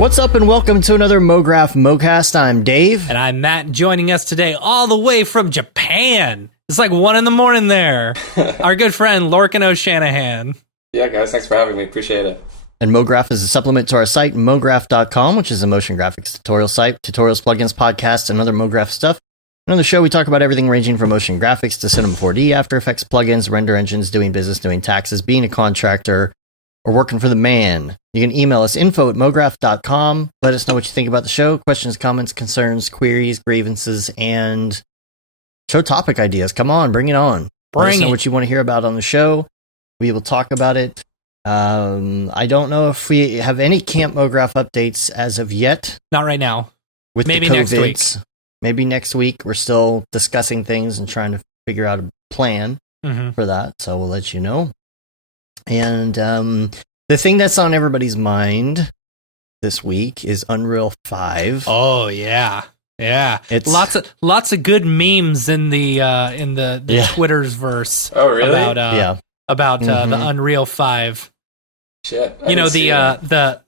What's up and welcome to another Mograph Mocast. I'm Dave. And I'm Matt, joining us today all the way from Japan. It's like 1 a.m. there. Our good friend, Lorcan O'Shanahan. Yeah, guys, thanks for having me. Appreciate it. And Mograph is a supplement to our site, mograph.com, which is a motion graphics tutorial site, tutorials, plugins, podcasts, and other Mograph stuff. And on the show, we talk about everything ranging from motion graphics to Cinema 4D, After Effects, plugins, render engines, doing business, doing taxes, being a contractor, or working for the man. You can email us info@mograph.com. Let us know what you think about the show. Questions, comments, concerns, queries, grievances, and show topic ideas. Come on, bring it on. Let us know what you want to hear about on the show. We will talk about it. I don't know if we have any Camp Mograph updates as of yet. Not right now. With maybe the next week. Maybe next week. We're still discussing things and trying to figure out a plan for that. So we'll let you know. And the thing that's on everybody's mind this week is Unreal 5. Oh yeah, it's lots of good memes in the Twitter's verse. Oh really? About the Unreal 5. Shit. You know, the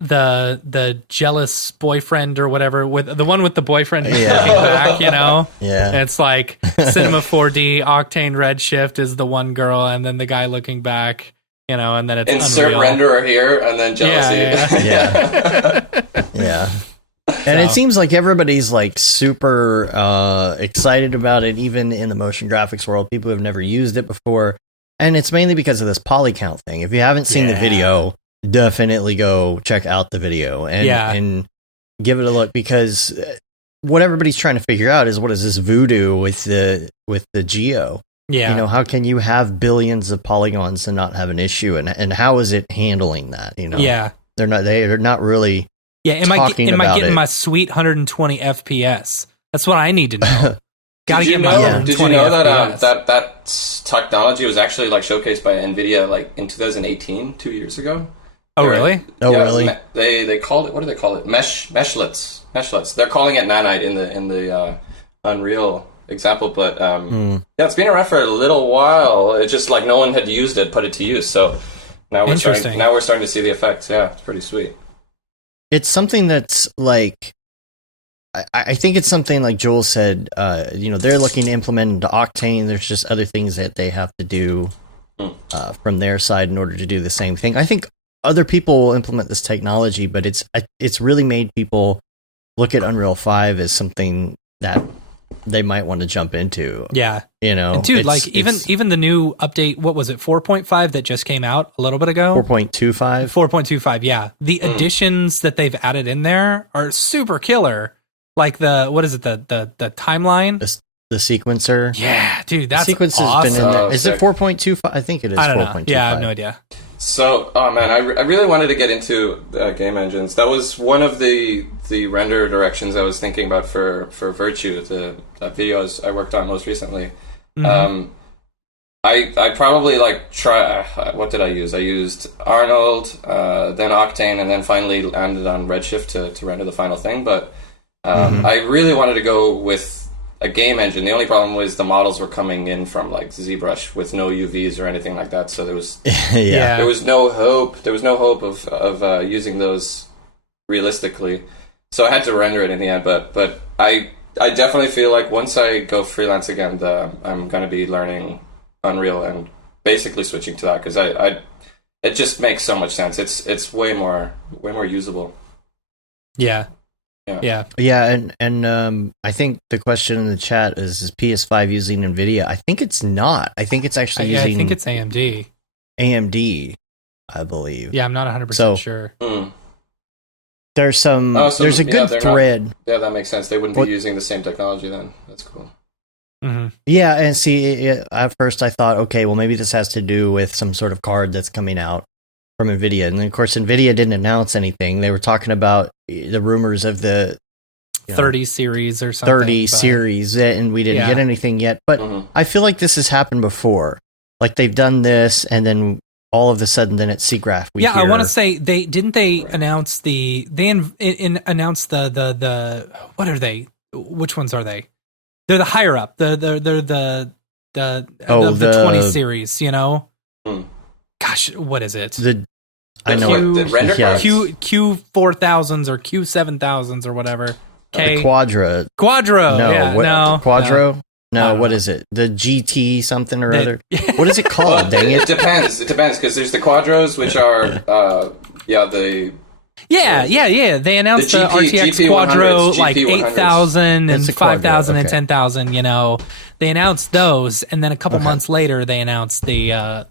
jealous boyfriend or whatever, with the one with the boyfriend looking back, you know? Yeah. And it's like Cinema 4D, Octane Redshift is the one girl, and then the guy looking back, you know, and then it's insert Unreal. renderer here, and then jealousy. Yeah. And it seems like everybody's like super excited about it, even in the motion graphics world. People who have never used it before. And it's mainly because of this poly count thing. If you haven't seen the video, definitely go check out the video and give it a look, because what everybody's trying to figure out is, what is this voodoo with the Geo? Yeah. You know, how can you have billions of polygons and not have an issue? And how is it handling that? You know? Yeah. They're not really am I getting my sweet 120 FPS? That's what I need to know. Gotta get my 120 Did you know FPS. that technology was actually like showcased by NVIDIA like in 2018, 2 years ago? Oh really? Really? They called it, what do they call it? Meshlets. They're calling it nanite in the Unreal example, but it's been around for a little while. It's just like no one had used it, put it to use. So now we're starting to see the effects. Yeah, it's pretty sweet. It's something that's like, I think it's something like Joel said, they're looking to implement into Octane. There's just other things that they have to do from their side in order to do the same thing. I think other people will implement this technology, but it's really made people look at Unreal 5 as something that they might want to jump into. Yeah. You know, and dude, like even the new update, what was it, 4.5 that just came out a little bit ago? 4.25? 4.25, yeah. The additions that they've added in there are super killer. Like the timeline? The sequencer? Yeah, dude, that's the sequence awesome. has been in there. Is it 4.25? I think it is 4.25. Yeah, I have no idea. So, I really wanted to get into game engines. That was one of the render directions I was thinking about for Virtue, the videos I worked on most recently. I probably what did I use? I used Arnold, then Octane, and then finally landed on Redshift to render the final thing. But I really wanted to go with a game engine. The only problem was the models were coming in from like ZBrush with no UVs or anything like that. So there was there was no hope. There was no hope of using those realistically. So I had to render it in the end. But I definitely feel like once I go freelance again, I'm going to be learning Unreal and basically switching to that, because it just makes so much sense. It's way more usable. Yeah. And I think the question in the chat is PS5 using NVIDIA? I think it's not. I think it's actually using... I think it's AMD. AMD, I believe. Yeah, I'm not 100% sure. There's there's a good thread. That makes sense. They wouldn't be using the same technology then. That's cool. Mm-hmm. Yeah, and see, at first I thought, okay, well maybe this has to do with some sort of card that's coming out from NVIDIA. And then, of course, NVIDIA didn't announce anything. They were talking about the rumors of the 30 series or something. 30 series, and we didn't get anything yet. But I feel like this has happened before. Like, they've done this, and then all of a sudden, then at SIGGRAPH, we hear... I want to say, they announce the... They announced the... What are they? Which ones are they? They're the higher up. They're the 20 series, you know? Gosh, what is it? I know the render yeah. cards? Q4000s or Q7000s or whatever. The Quadro. Quadro. No, what is it? The GT something or other? What is it called? Dang it! It depends because there's the Quadros, which are the They announced the RTX GP Quadro 100s, like GP 8,000 It's and a Quadro, 5,000 and okay. 10,000. You know, they announced those, and then a couple months later, they announced the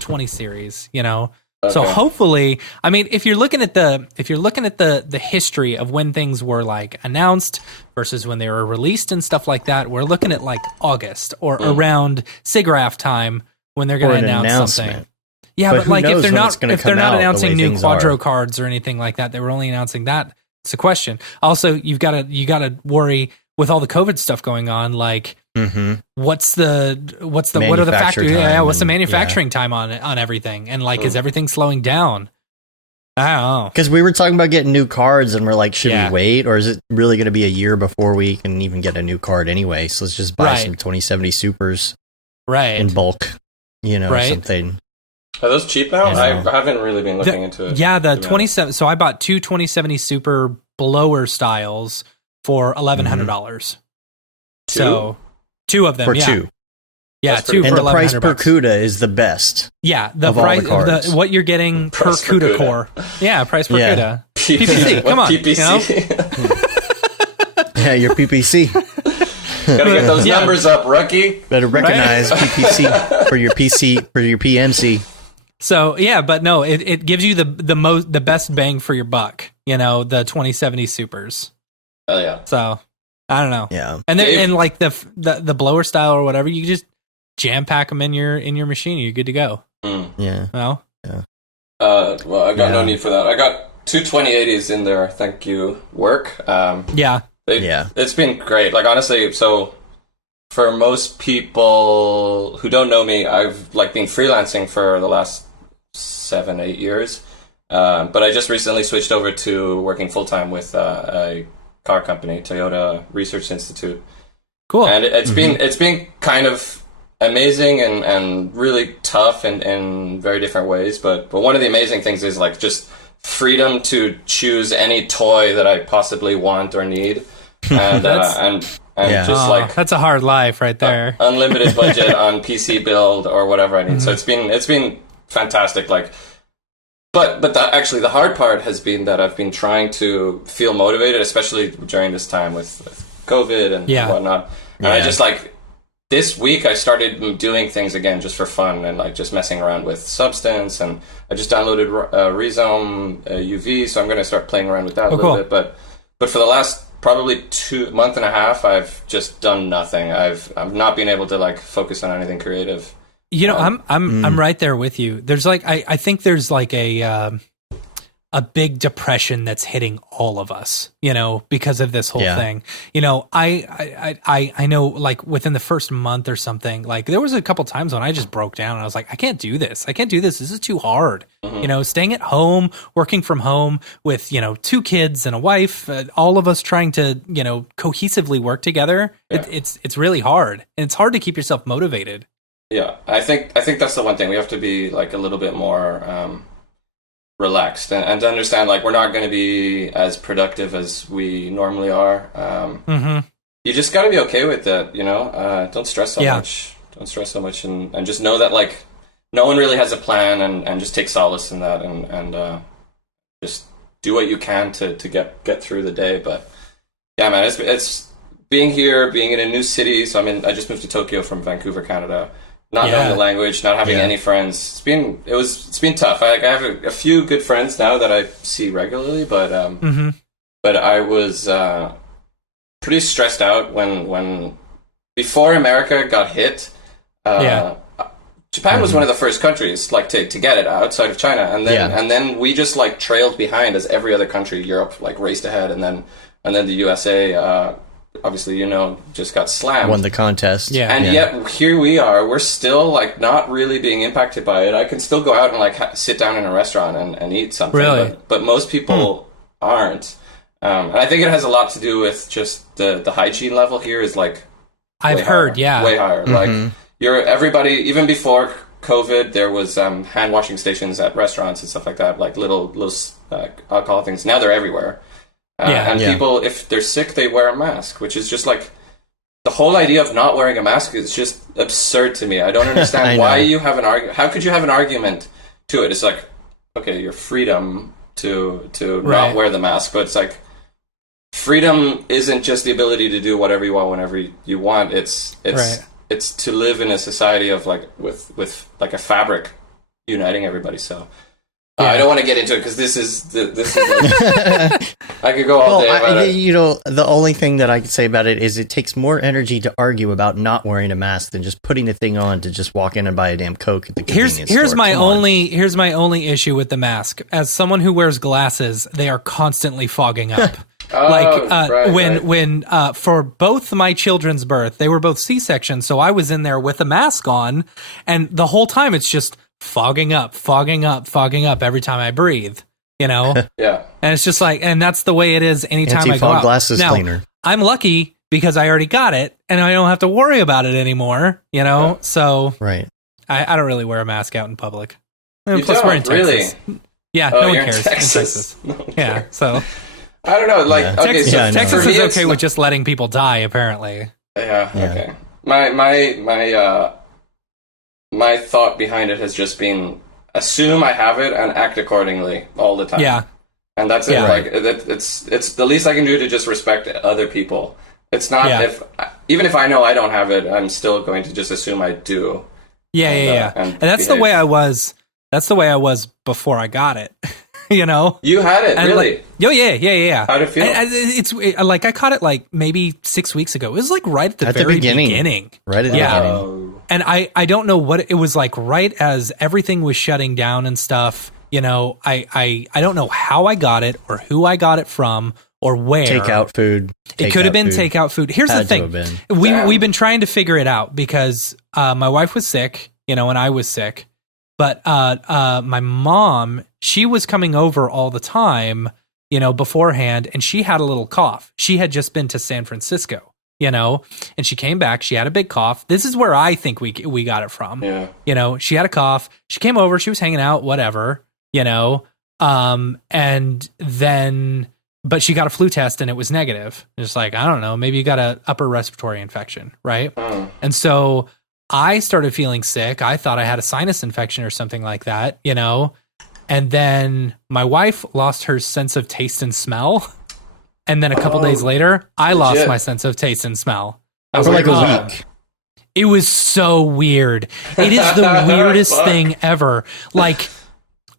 20 series. You know. So Okay. hopefully, I mean, if you're looking at the history of when things were like announced versus when they were released and stuff like that, we're looking at like August or around SIGGRAPH time when they're going Or to an announce announcement. something. Yeah, But but who like knows if they're when it's not gonna come out the announcing way new things Quadro are. cards or anything like that, they were only announcing that. It's a question. Also, you got to worry with all the COVID stuff going on, like. Mm-hmm. What are the Manufacture factory? Yeah, time what's the and- manufacturing time on everything? And like, is everything slowing down? I don't know. Because we were talking about getting new cards, and we're like, should Yeah. we wait, or is it really going to be a year before we can even get a new card anyway? So let's just buy Right. some 2070 Supers Right. in bulk, Right. something. Are those cheap now? I I haven't really been looking into it. Yeah, the to be 27. So I bought two 2070 Super blower styles for $1,100. Two? So two of them. For yeah. two. Yeah, That's two pretty for And the price $1,100. per CUDA is the best. Yeah, the of all the price, cards. what you're getting per Price per CUDA CUDA. core. Yeah, price per Yeah. CUDA. PPC. PPC, come on, PPC. Yeah, your PPC. Gotta get those Yeah. numbers up, rookie. Better recognize PPC for your PC, for your PMC. So yeah, but no, it gives you the best bang for your buck. You know, the 2070 Supers. Oh yeah. So I don't know. Yeah. And then Dave- and like the blower style or whatever, you just jam pack them in your machine. You're good to go. Yeah. No. Well, I got no Yeah. need for that. I got two 2080s in there. Thank you, work. Yeah. Yeah. It's been great. Like honestly, so for most people who don't know me, I've like been freelancing for the last 7-8 years. But I just recently switched over to working full time with a car company, Toyota Research Institute, Cool. and it's been kind of amazing and really tough in very different ways. But one of the amazing things is like just freedom to choose any toy that I possibly want or need, and Yeah. just like That's a hard life right there. unlimited budget on PC build or whatever I need. So it's been fantastic. Like, but actually the hard part has been that I've been trying to feel motivated, especially during this time with COVID and Yeah. whatnot. And I Yeah. just like this week I started doing things again just for fun and like just messing around with Substance, and I just downloaded Rhizome UV, so I'm going to start playing around with that a little cool. bit. But for the last probably month and a half, I've just done nothing. I've not been able to like focus on anything creative. You know, I'm right there with you. There's like I think there's like a big depression that's hitting all of us, you know, because of this whole Yeah. thing. You know, I know like within the first month or something, like there was a couple times when I just broke down and I was like, I can't do this. This is too hard. You know, staying at home, working from home with, you know, 2 kids and a wife, all of us trying to, you know, cohesively work together. Yeah. It's really hard, and it's hard to keep yourself motivated. Yeah, I think that's the one thing we have to be like a little bit more relaxed and to understand like we're not going to be as productive as we normally are. You just got to be okay with that, you know. Don't stress so much. Don't stress so much, and just know that like no one really has a plan, and just take solace in that, and just do what you can to get through the day. But yeah, man, it's being here, being in a new city. So I just moved to Tokyo from Vancouver, Canada. Not knowing the language, not having any friends. It's been tough. I have a few good friends now that I see regularly, but I was pretty stressed out when before America got hit. Japan was one of the first countries like to get it outside of China, and then we just like trailed behind as every other country. Europe like raced ahead, and then the USA. Obviously, you know, just got slammed. Won the contest. And yet here we are. We're still like not really being impacted by it. I can still go out and like sit down in a restaurant and eat something. Really? But most people aren't. And I think it has a lot to do with just the hygiene level here is like I've heard, way higher. Like everybody, even before COVID, there was hand washing stations at restaurants and stuff like that, like little alcohol things. Now they're everywhere. And people, if they're sick, they wear a mask, which is just like, the whole idea of not wearing a mask is just absurd to me. I don't understand why you have an argument. How could you have an argument to it? It's like, okay, your freedom to not wear the mask, but it's like, freedom isn't just the ability to do whatever you want whenever you want. It's to live in a society of like with like a fabric uniting everybody. So I don't want to get into it because this is I could go all day about it. You know, the only thing that I can say about it is it takes more energy to argue about not wearing a mask than just putting the thing on to just walk in and buy a damn Coke at the convenience store. Here's my only issue with the mask. As someone who wears glasses, they are constantly fogging up. When for both my children's birth, they were both C-sections, so I was in there with a mask on, and the whole time it's just fogging up every time I breathe, you know? Yeah. And it's just like, and that's the way it is anytime I go out. Glasses now, cleaner. I'm lucky because I already got it, and I don't have to worry about it anymore, you know? Yeah. So right. I don't really wear a mask out in public. You Plus, don't, we're in Texas. really? Yeah, Oh, no one you're cares. in Texas. In Texas. So... I don't know, like, okay, so Texas for me, is okay with just letting people die, apparently. Yeah, okay. My thought behind it has just been assume I have it and act accordingly all the time. Yeah. And that's it. Like it's the least I can do to just respect other people. It's not even if I know I don't have it, I'm still going to just assume I do. And that's the way I was. That's the way I was before I got it. You know, you had it, really? Yeah. How'd it feel? It's like I caught it like maybe 6 weeks ago. It was like right at the very beginning. Right at the beginning. And I don't know what it was like right as everything was shutting down and stuff. You know, I don't know how I got it or who I got it from or where. Takeout food. It could have been takeout food. Here's the thing. We've been trying to figure it out because my wife was sick, you know, and I was sick. But my mom, she was coming over all the time, you know, beforehand, and she had a little cough. She had just been to San Francisco, you know, and she came back. She had a big cough. This is where I think we got it from. Yeah. You know, she had a cough. She came over. She was hanging out, whatever, you know, and then, but she got a flu test and it was negative. Just like, I don't know, maybe you got an upper respiratory infection, right? And so I started feeling sick. I thought I had a sinus infection or something like that, you know? And then my wife lost her sense of taste and smell. And then a couple days later, I lost my sense of taste and smell. For like a week. It was so weird. It is the weirdest thing ever. Like,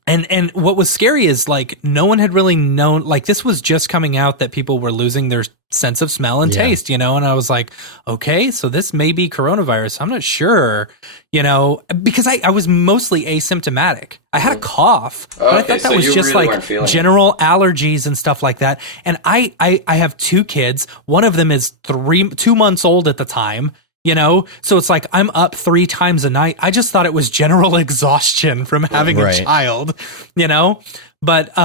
and what was scary is like no one had really known, like this was just coming out that people were losing their sense of smell and taste, you know? And I was like, okay, so this may be coronavirus. I'm not sure, you know, because I was mostly asymptomatic. I had a cough, but I thought that was just really like general allergies and stuff like that. And I have two kids. One of them is 2 months old at the time. You know, so it's like I'm up 3 times a night. I just thought it was general exhaustion from having a child, you know, but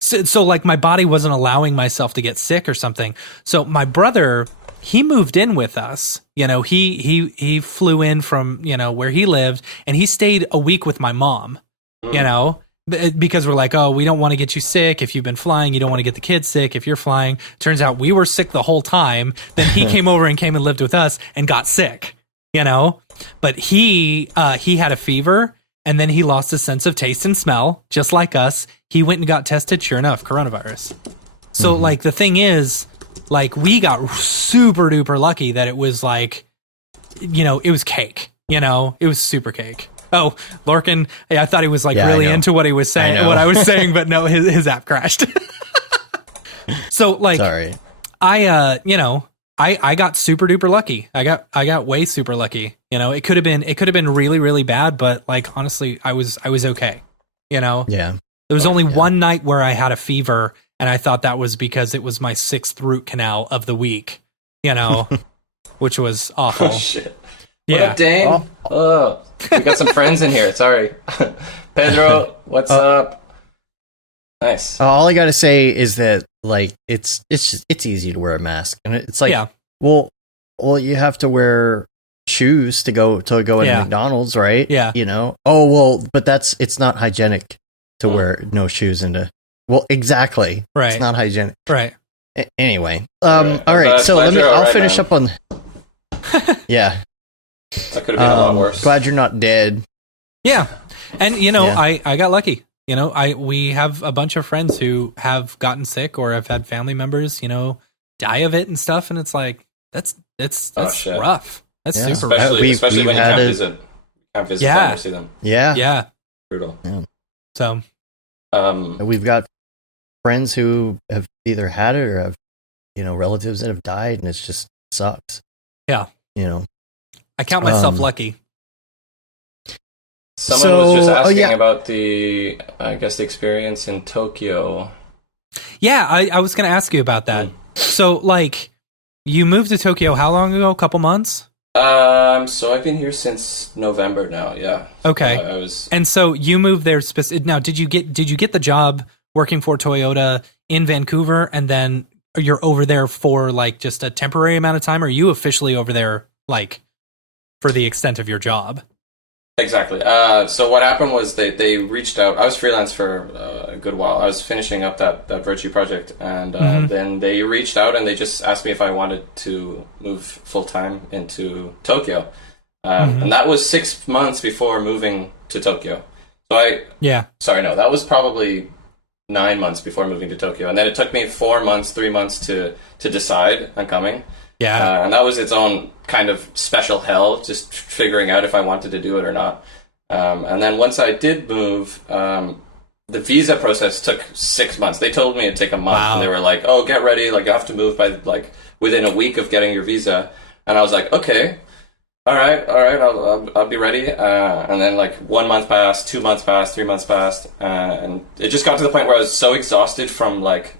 so like my body wasn't allowing myself to get sick or something. So my brother, he moved in with us. You know, he flew in from, you know, where he lived, and he stayed a week with my mom. You know, because we're like, oh, we don't want to get you sick. If you've been flying, you don't want to get the kids sick if you're flying. Turns out we were sick the whole time. Then he came over and lived with us and got sick, you know, but he had a fever, and then he lost his sense of taste and smell, just like us. He went and got tested. Sure enough, coronavirus. So like the thing is, like we got super duper lucky that it was like, you know, it was cake, you know, it was super cake. Oh, Lorcan, I thought he was like really into what he was saying, what I was saying, but no, his app crashed. So like, sorry. You know, I got super duper lucky. I got way super lucky. You know, it could have been really, really bad, but like, honestly, I was okay. You know? Yeah. There was only one night where I had a fever, and I thought that was because it was my 6th root canal of the week, you know, which was awful. Oh, shit. What up, Dane? Oh, we got some friends in here. Sorry. Pedro, what's up? Nice. All I gotta say is that like it's easy to wear a mask, and it's like well you have to wear shoes to go into Yeah. McDonald's, right? Yeah. You know. Oh well, but it's not hygienic to wear no shoes into. Well, exactly. Right. It's not hygienic. Right. Anyway. Right. All right. But So glad you're all I'll right, finish man. up on. Yeah. That could have been a lot worse. Glad you're not dead. Yeah. And you know, Yeah. I got lucky. You know, we have a bunch of friends who have gotten sick or have had family members, you know, die of it and stuff, and it's like that's shit. rough. That's Yeah. super rough. Especially we've when you had can't a- visit. Can't visit Yeah. them or see them. Yeah. Yeah. Brutal. So We've got friends who have either had it or have, you know, relatives that have died, and it's just sucks. Yeah. You know. I count myself Um, lucky. Someone was just So- oh, asking yeah. about the experience in Tokyo. Yeah, I was going to ask you about that. So, like, you moved to Tokyo how long ago? A couple months? So I've been here since November now. Yeah. Okay. I was. And so you moved there now, did you get the job working for Toyota in Vancouver, and then you're over there for like just a temporary amount of time, or are you officially over there like for the extent of your job? Exactly. So what happened was they reached out. I was freelance for a good while. I was finishing up that Virtue project, and then they reached out and they just asked me if I wanted to move full time into Tokyo, and that was 6 months before moving to Tokyo. So that was probably 9 months before moving to Tokyo, and then it took me 3 months to decide on coming. Yeah. And that was its own kind of special hell, just figuring out if I wanted to do it or not. And then once I did move, the visa process took 6 months. They told me it'd take a month. Wow. And they were like, oh, get ready. Like, you have to move by, like, within a week of getting your visa. And I was like, okay, all right, I'll be ready. And then, like, 1 month passed, 2 months passed, 3 months passed. And it just got to the point where I was so exhausted from, like,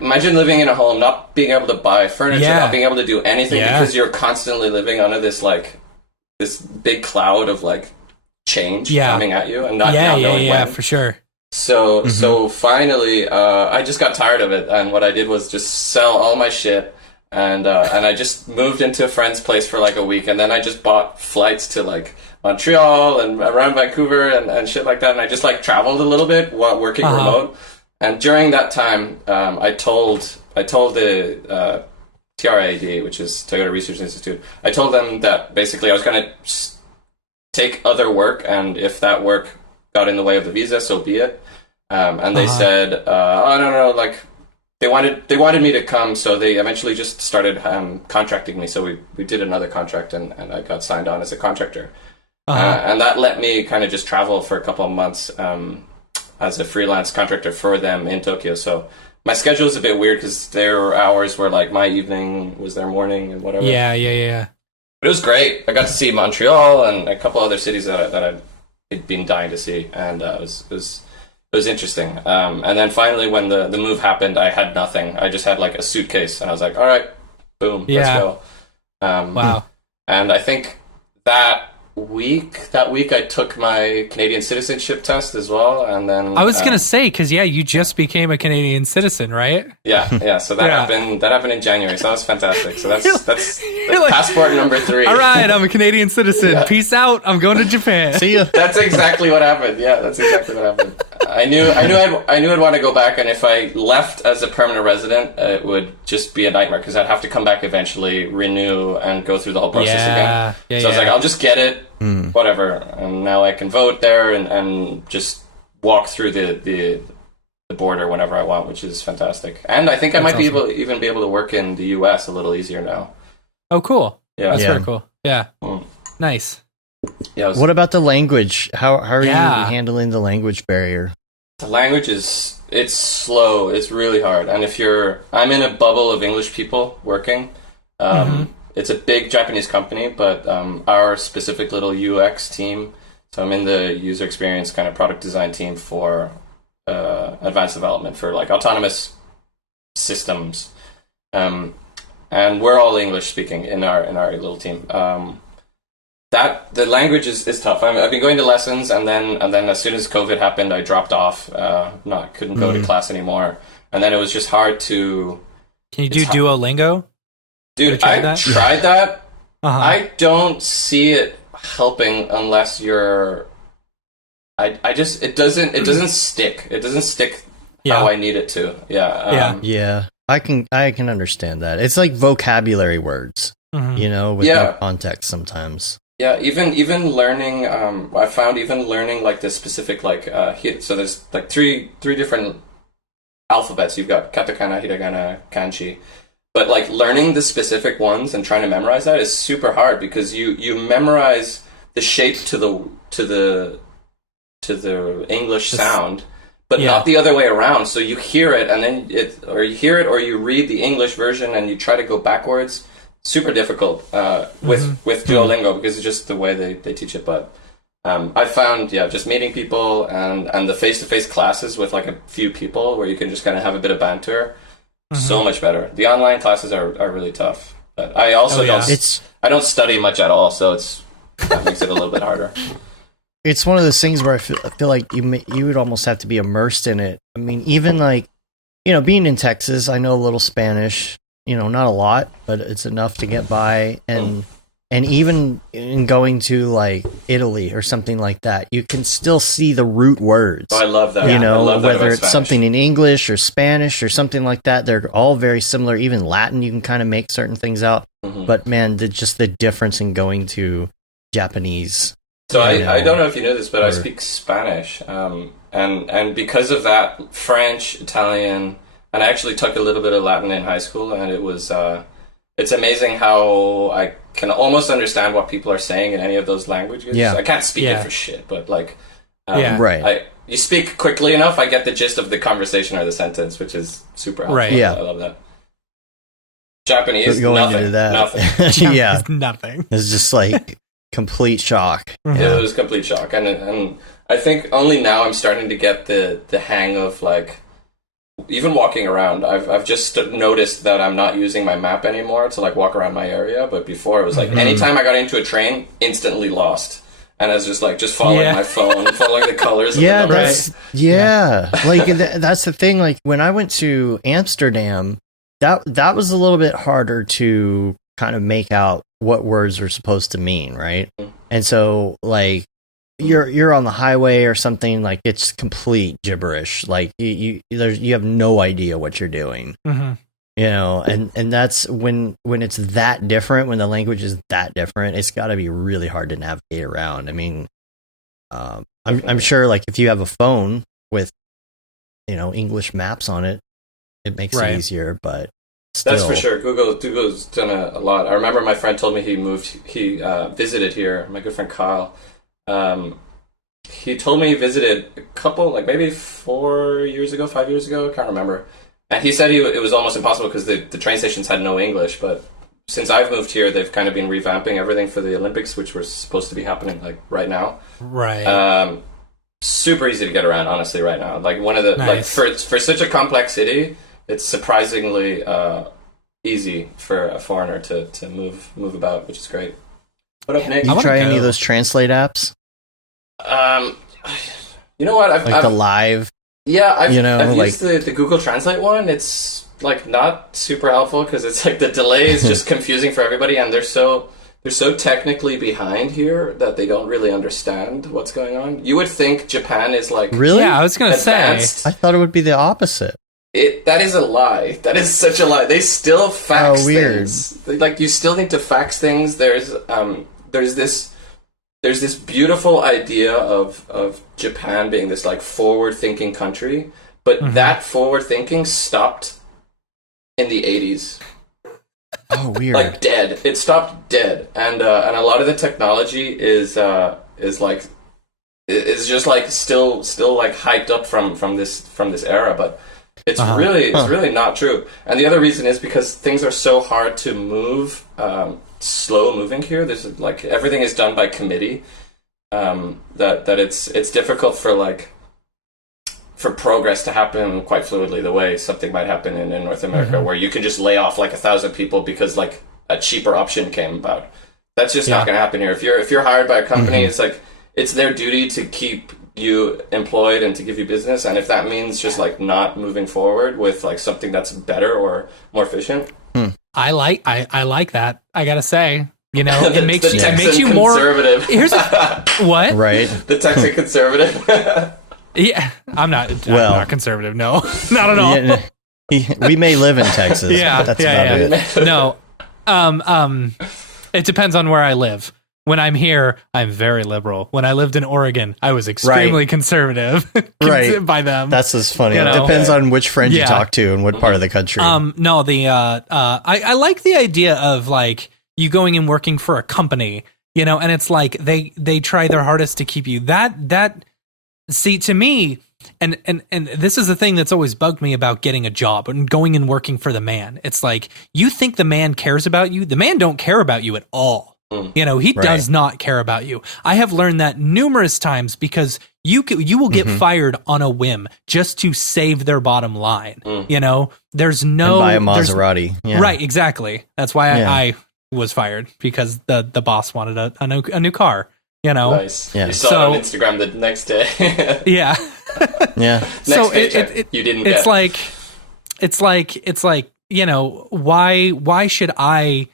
imagine living in a home, not being able to buy furniture, not being able to do anything because you're constantly living under this big cloud of like change coming at you and not knowing when. For sure. So finally, I just got tired of it, and what I did was just sell all my shit, and I just moved into a friend's place for like a week, and then I just bought flights to like Montreal and around Vancouver and shit like that, and I just like traveled a little bit while working remote. And during that time, I told the TRAD, which is Toyota Research Institute, I told them that basically I was going to take other work, and if that work got in the way of the visa, so be it. And they said, "Oh no, like they wanted me to come," so they eventually just started contracting me. So we did another contract, and I got signed on as a contractor, and that let me kind of just travel for a couple of months. As a freelance contractor for them in Tokyo. So my schedule is a bit weird because their hours were like my evening was their morning and whatever. Yeah. But it was great. I got to see Montreal and a couple other cities that I'd been dying to see, and it was interesting. And then finally, when the move happened, I had nothing. I just had like a suitcase, and I was like, all right, boom, let's go. Wow. And I think that week I took my Canadian citizenship test as well, and then I was gonna say, because you just became a Canadian citizen, right? Yeah. So that happened in January. So that was fantastic. So that's like, passport number 3. All right, I'm a Canadian citizen. Peace out. I'm going to Japan. See ya. That's exactly what happened. Yeah, that's exactly what happened. I knew I'd want to go back, and if I left as a permanent resident, it would just be a nightmare because I'd have to come back eventually, renew, and go through the whole process again. So I was like, I'll just get it, whatever, and now I can vote there and just walk through the border whenever I want, which is fantastic. And I think I might be able to work in the US a little easier now. Oh, cool. Yeah, that's very cool. Yeah, nice. Yeah. What about the language? How are you handling the language barrier? The language it's slow. It's really hard. And I'm in a bubble of English people working. It's a big Japanese company, but our specific little UX team. So I'm in the user experience kind of product design team for advanced development for like autonomous systems. And we're all English speaking in our little team. That the language is tough. I've been going to lessons, and then as soon as COVID happened, I dropped off. Couldn't go to class anymore, and then it was just hard to. Can you do Duolingo? Dude, I tried that. I don't see it helping unless you're. I just it doesn't stick. It doesn't stick how I need it to. Yeah. I can understand that. It's like vocabulary words, with no context sometimes. Yeah, even learning. I found even learning like the specific so there's like three different alphabets. You've got katakana, hiragana, kanji. But like learning the specific ones and trying to memorize that is super hard because you memorize the shape to the English sound, but not the other way around. So you hear it and then or you read the English version and you try to go backwards. Super difficult with Duolingo because it's just the way they teach it. But I found just meeting people and the face-to-face classes with like a few people where you can just kind of have a bit of banter. So much better. The online classes are really tough. But I also I don't study much at all, so that makes it a little bit harder. It's one of those things where I feel like you would almost have to be immersed in it. I mean, even like, being in Texas, I know a little Spanish, not a lot, but it's enough to get by. And even in going to like Italy or something like that, you can still see the root words. Oh, I love that. Whether it's something in English or Spanish or something like that, they're all very similar. Even Latin, you can kind of make certain things out. But man, just the difference in going to Japanese. So I don't know if you know this, but I speak Spanish, and because of that, French, Italian, and I actually took a little bit of Latin in high school, and it was it's amazing how I can almost understand what people are saying in any of those languages. Yeah. I can't speak it for shit, but like, right. You speak quickly enough, I get the gist of the conversation or the sentence, which is super helpful. Right. Yeah. I love that. Japanese, going into that. Nothing. Yeah. Nothing. It's just like complete shock. It was complete shock, and I think only now I'm starting to get the hang of like even walking around. I've just noticed that I'm not using my map anymore to like walk around my area, but before it was like anytime I got into a train, instantly lost, and I was just following my phone, following the colors. Yeah, like that's the thing. Like when I went to Amsterdam, that was a little bit harder to kind of make out what words were supposed to mean, right? And so like you're on the highway or something, like it's complete gibberish. Like you have no idea what you're doing. And that's when it's that different, when the language is that different, it's got to be really hard to navigate around. I mean, I'm sure like if you have a phone with English maps on it, it makes it easier, but still. That's for sure. Google's done a lot. I remember my friend told me he visited here. My good friend Kyle. He told me he visited a couple, like maybe 5 years ago, I can't remember. And he said it was almost impossible because the train stations had no English. But since I've moved here, they've kind of been revamping everything for the Olympics, which were supposed to be happening like right now. Right. Super easy to get around, honestly, right now. Like one of the like for such a complex city, it's surprisingly easy for a foreigner to move about, which is great. What up, Nick? You try any of those translate apps? You know what? I've the live. Yeah, I've used the Google Translate one. It's like not super helpful because it's like the delay is just confusing for everybody, and they're so technically behind here that they don't really understand what's going on. You would think Japan is like really? Yeah, I was gonna say. I thought it would be the opposite. That is a lie. That is such a lie. They still fax things. Like you still need to fax things. There's this beautiful idea of Japan being this like forward-thinking country, but that forward-thinking stopped in the 80s. Oh, weird! Like dead. It stopped dead, and a lot of the technology is just like still like hyped up from this era, but it's really not true. And the other reason is because things are so hard to move. Slow moving here. There's like everything is done by committee. That it's difficult for progress to happen quite fluidly the way something might happen in North America, where you can just lay off like 1,000 people because like a cheaper option came about. That's just not going to happen here. If you're hired by a company, it's like it's their duty to keep you employed and to give you business, and if that means just like not moving forward with like something that's better or more efficient. I like that. I gotta say, You know, it makes the you, Texan it makes you more conservative. Here's what? Right. The Texan conservative. Yeah, I'm not conservative. No, not at all. Yeah, we may live in Texas. Yeah, That's yeah, about it. No, it depends on where I live. When I'm here, I'm very liberal. When I lived in Oregon, I was extremely conservative. Right. By them. That's just funny. You know? It depends on which friend you Yeah. talk to and what part of the country. No, I like the idea of like you going and working for a company, you know, and it's like they try their hardest to keep you. That see, to me, and this is the thing that's always bugged me about getting a job and going and working for the man. It's like you think the man cares about you. The man don't care about you at all. You know, he does not care about you. I have learned that numerous times because you will get fired on a whim just to save their bottom line. You know, there's no buy a Maserati. Yeah. Right, exactly. That's why I was fired because the boss wanted a new car. You know, Nice. Yeah. You saw it on Instagram the next day. Yeah. Yeah. Next paycheck, you didn't it's get. It's like, you know, why should I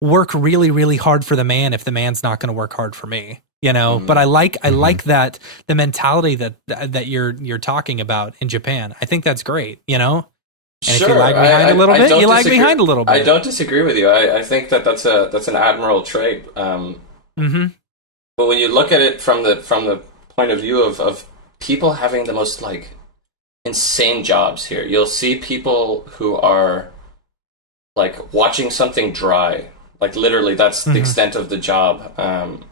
work really, really hard for the man if the man's not going to work hard for me? You know, but I like that the mentality that you're talking about in Japan. I think that's great, you know? And Sure, if you lag behind a little bit, you lag behind a little bit. I don't disagree with you. I think that's an admirable trait. But when you look at it from the point of view of people having the most like insane jobs here, you'll see people who are like watching something dry, like literally that's the extent of the job, and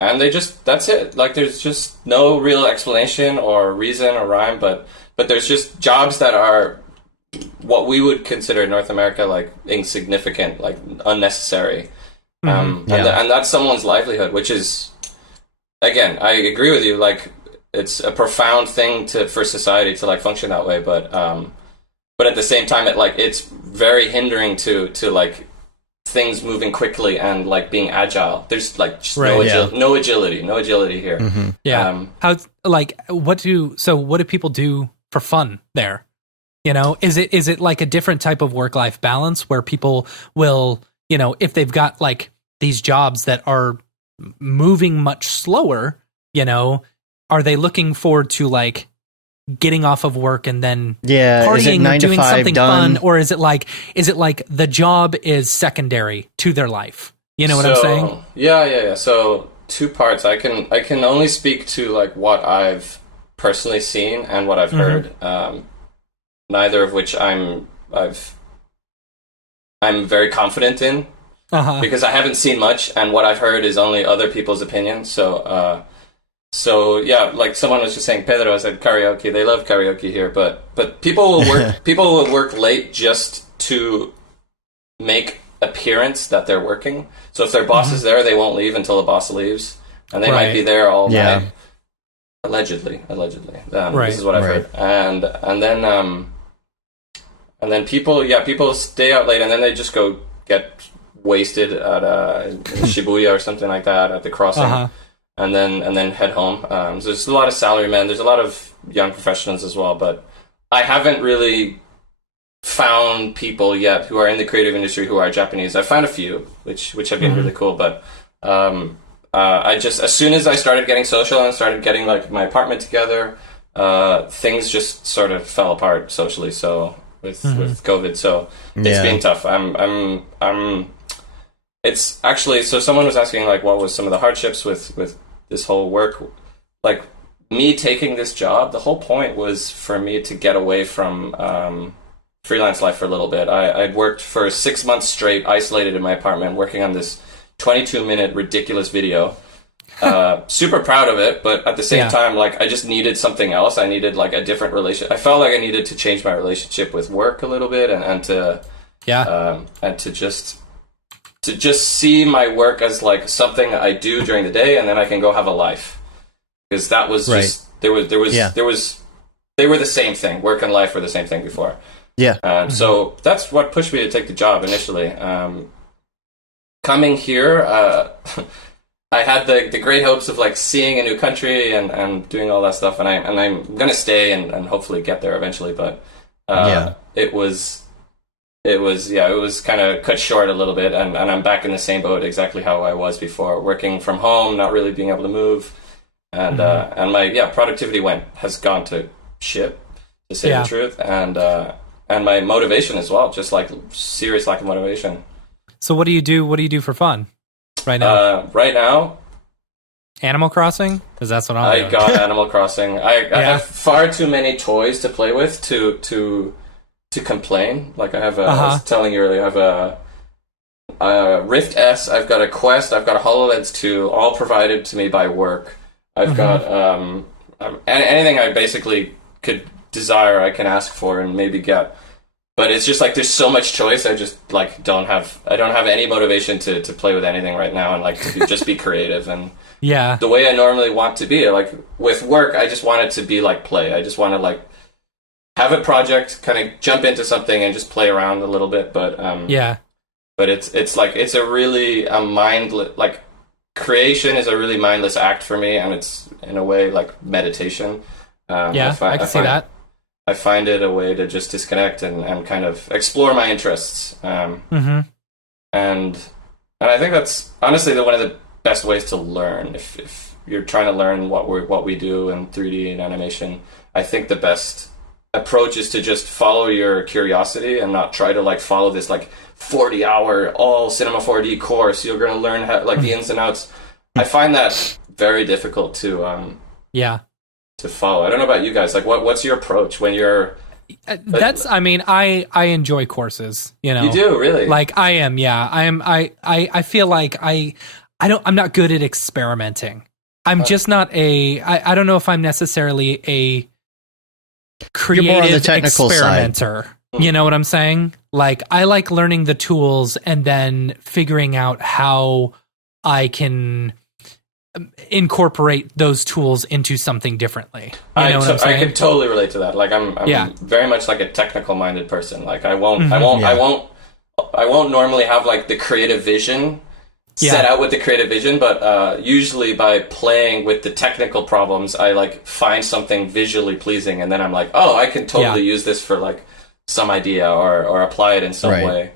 that's it. Like there's just no real explanation or reason or rhyme, but there's just jobs that are what we would consider in North America like insignificant, like unnecessary. And that's someone's livelihood, which is, again, I agree with you. Like, it's a profound thing for society to like function that way, but at the same time, it's very hindering to like things moving quickly and like being agile. There's like just no agility here. Yeah. What do people do for fun there? You know, is it like a different type of work-life balance where people will, you know, if they've got like these jobs that are moving much slower, you know, are they looking forward to like getting off of work and then partying or doing something fun, or is it like the job is secondary to their life? You know what I'm saying? Yeah. So two parts. I can only speak to like what I've personally seen and what I've heard. Neither of which I'm very confident in. Because I haven't seen much, and what I've heard is only other people's opinions. So yeah, like someone was just saying, Pedro said karaoke. They love karaoke here, but people will work. People will work late just to make appearance that they're working. So if their boss is there, they won't leave until the boss leaves, and they might be there all night. Allegedly. This is what I've heard, and then people stay out late, and then they just go get wasted at Shibuya or something like that at the crossing, and then head home. So there's a lot of salarymen. There's a lot of young professionals as well, but I haven't really found people yet who are in the creative industry who are Japanese. I found a few, which have been really cool, but I just, as soon as I started getting social and started getting like my apartment together, things just sort of fell apart socially. So with COVID, so it's been tough. It's actually, so someone was asking like what was some of the hardships with this whole work. Like me taking this job, the whole point was for me to get away from freelance life for a little bit. I'd worked for 6 months straight, isolated in my apartment, working on this 22-minute ridiculous video. Super proud of it, but at the same time, like I just needed something else. I needed like a different relation. I felt like I needed to change my relationship with work a little bit, and to just see my work as like something I do during the day, and then I can go have a life. Because that was just they were the same thing. Work and life were the same thing before. Yeah. So that's what pushed me to take the job initially. Coming here, I had the great hopes of like seeing a new country and doing all that stuff, and I'm gonna stay and hopefully get there eventually. But it was it was kind of cut short a little bit, and I'm back in the same boat exactly how I was before, working from home, not really being able to move, and my productivity has gone to shit, to say the truth, and my motivation as well, just like serious lack of motivation. So what do you do for fun right now? Right now, Animal Crossing? Because that's what I got Animal Crossing. I have far too many toys to play with to complain. Like I was telling you earlier, I have a Rift S, I've got a Quest, I've got a HoloLens 2, all provided to me by work. I've got anything I basically could desire, I can ask for and maybe get. But it's just like there's so much choice. I just like don't have any motivation to play with anything right now, and like to just be creative and the way I normally want to be. Like with work, I just want it to be like play. I just want to like have a project, kind of jump into something and just play around a little bit. But but it's like it's a really mindless, like creation is a really mindless act for me, and it's in a way like meditation. I can see that. I find it a way to just disconnect and kind of explore my interests. And I think that's honestly one of the best ways to learn. If you're trying to learn what we do in 3D and animation, I think the best approach is to just follow your curiosity and not try to like follow this like 40-hour all Cinema 4D course. You're going to learn how, like the ins and outs. I find that very difficult to follow. I don't know about you guys. Like, what's your approach when you're? I mean, I enjoy courses. You know, you do really. Like I am. Yeah, I am. I feel like I'm not good at experimenting. I'm just not I don't know if I'm necessarily a creative You're more on the technical experimenter. Side. You know what I'm saying? Like I like learning the tools and then figuring out how I can incorporate those tools into something differently. You know what I'm saying? I could totally relate to that. Like I'm very much like a technical minded person. Like I won't normally have like the creative vision set out with the creative vision, but usually by playing with the technical problems, I like find something visually pleasing, and then I'm like, oh, I can totally use this for like some idea or apply it in some way.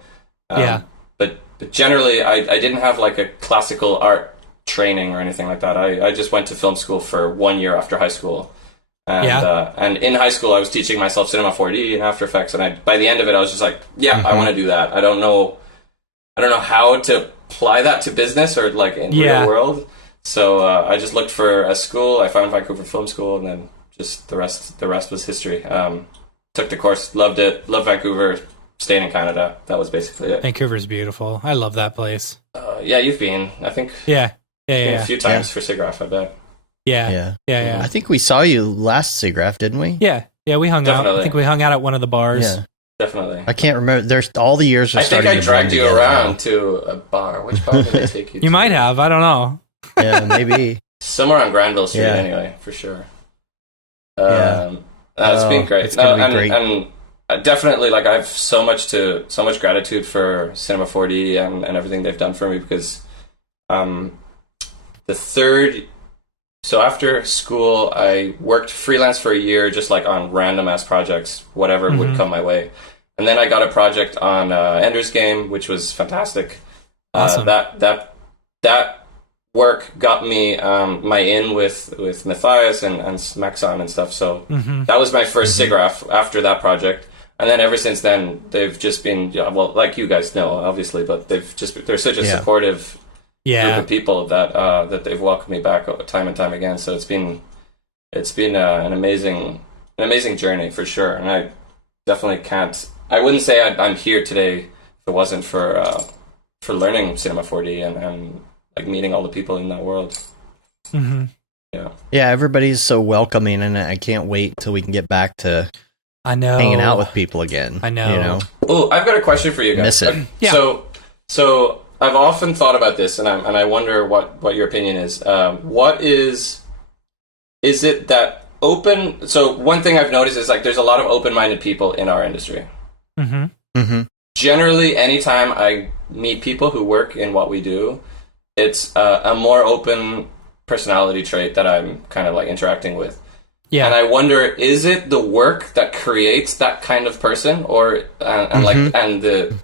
But generally, I didn't have like a classical art training or anything like that. I just went to film school for 1 year after high school, and in high school I was teaching myself Cinema 4D and After Effects, and by the end of it I was just like, I want to do that. I don't know how to apply that to business or like in real world, so I just looked for a school. I found Vancouver Film School, and then just the rest was history. Took the course, loved it, loved Vancouver, staying in Canada. That was basically it. Vancouver's beautiful. I love that place. You've been, I think. A few times for SIGGRAPH, I bet. Yeah. I think we saw you last SIGGRAPH, didn't we? Yeah, we hung out. I think we hung out at one of the bars. Yeah. Definitely. I can't remember. There's all the years are starting to I think I dragged you around to a bar. Which bar did I take you to? You might have. I don't know. Yeah, maybe. Somewhere on Granville Street, anyway, for sure. It's been great. It's gonna be great. And definitely, like, I have so much gratitude for Cinema 4D and everything they've done for me, because so after school, I worked freelance for a year, just like on random ass projects, whatever would come my way. And then I got a project on Ender's Game, which was fantastic. Awesome. That work got me my in with Matthias and Maxon and stuff. So that was my first SIGGRAPH after that project. And then ever since then, they've just been, well, like you guys know, obviously, but they're such a supportive group of people that they've welcomed me back time and time again. So it's been an amazing journey for sure. And I definitely I wouldn't say I'm here today if it wasn't for learning Cinema 4D and like meeting all the people in that world. Yeah, everybody's so welcoming, and I can't wait till we can get back to hanging out with people again. I know. You know? Oh, I've got a question for you guys. Miss it. So I've often thought about this, and I wonder what your opinion is. What is it that open? So one thing I've noticed is like there's a lot of open-minded people in our industry. Generally, anytime I meet people who work in what we do, it's a more open personality trait that I'm kind of like interacting with. Yeah. And I wonder, is it the work that creates that kind of person, or and like and the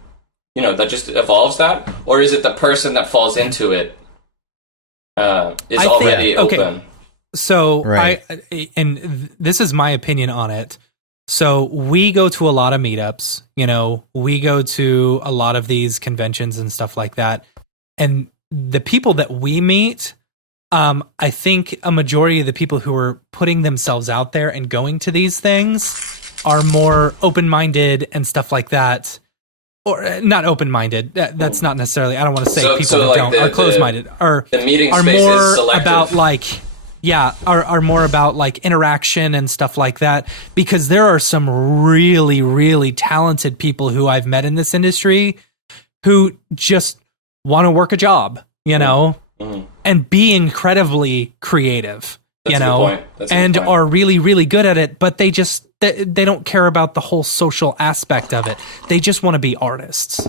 that just evolves that, or is it the person that falls into it is already open? Okay. So Right. and this is my opinion on it. So we go to a lot of meetups, we go to a lot of these conventions and stuff like that. And the people that we meet, I think a majority of the people who are putting themselves out there and going to these things are more open-minded and stuff like that. Or not open-minded. That's not necessarily, I don't want to say people that like are closed-minded. The meeting are space more is selective. about are more about like interaction and stuff like that, because there are some really, really talented people who I've met in this industry who just want to work a job, and be incredibly creative, That's a good point. That's a good and point. are really, really good at it, but they don't care about the whole social aspect of it. They just want to be artists,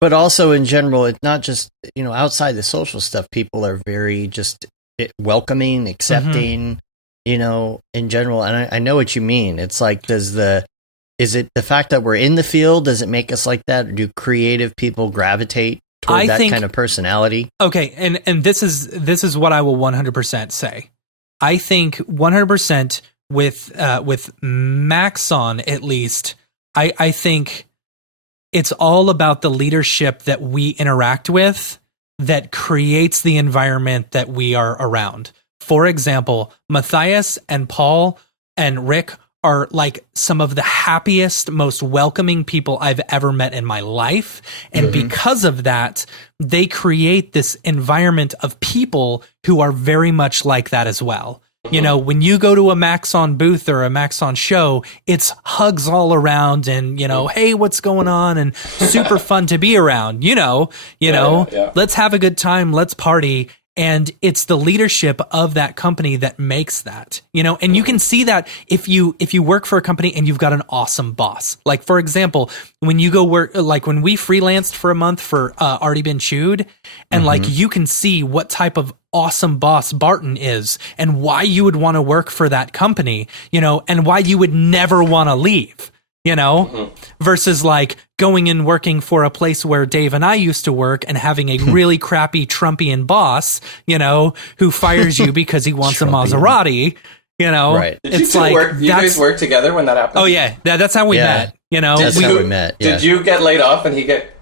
But also in general, it's not just, outside the social stuff, people are very just welcoming, accepting, in general. And I know what you mean. It's like, is it the fact that we're in the field? Does it make us like that? Or do creative people gravitate toward that kind of personality? Okay. And this is what I will 100% say. I think 100% with Maxon, at least, I think it's all about the leadership that we interact with that creates the environment that we are around. For example, Matthias and Paul and Rick are like some of the happiest, most welcoming people I've ever met in my life. And because of that, they create this environment of people who are very much like that as well. When you go to a Maxon booth or a Maxon show, it's hugs all around and, hey, what's going on? And super fun to be around, let's have a good time. Let's party. And it's the leadership of that company that makes that, and you can see that if you work for a company and you've got an awesome boss. Like, for example, when you go work, like when we freelanced for a month for Already Been Chewed, and like you can see what type of awesome boss Barton is and why you would want to work for that company, and why you would never want to leave. Versus like going and working for a place where Dave and I used to work and having a really crappy Trumpian boss, who fires you because he wants a Maserati, Right. Did you guys work together when that happened? Oh yeah. That's how we met, That's how we met. Yeah. Did you get laid off and he kept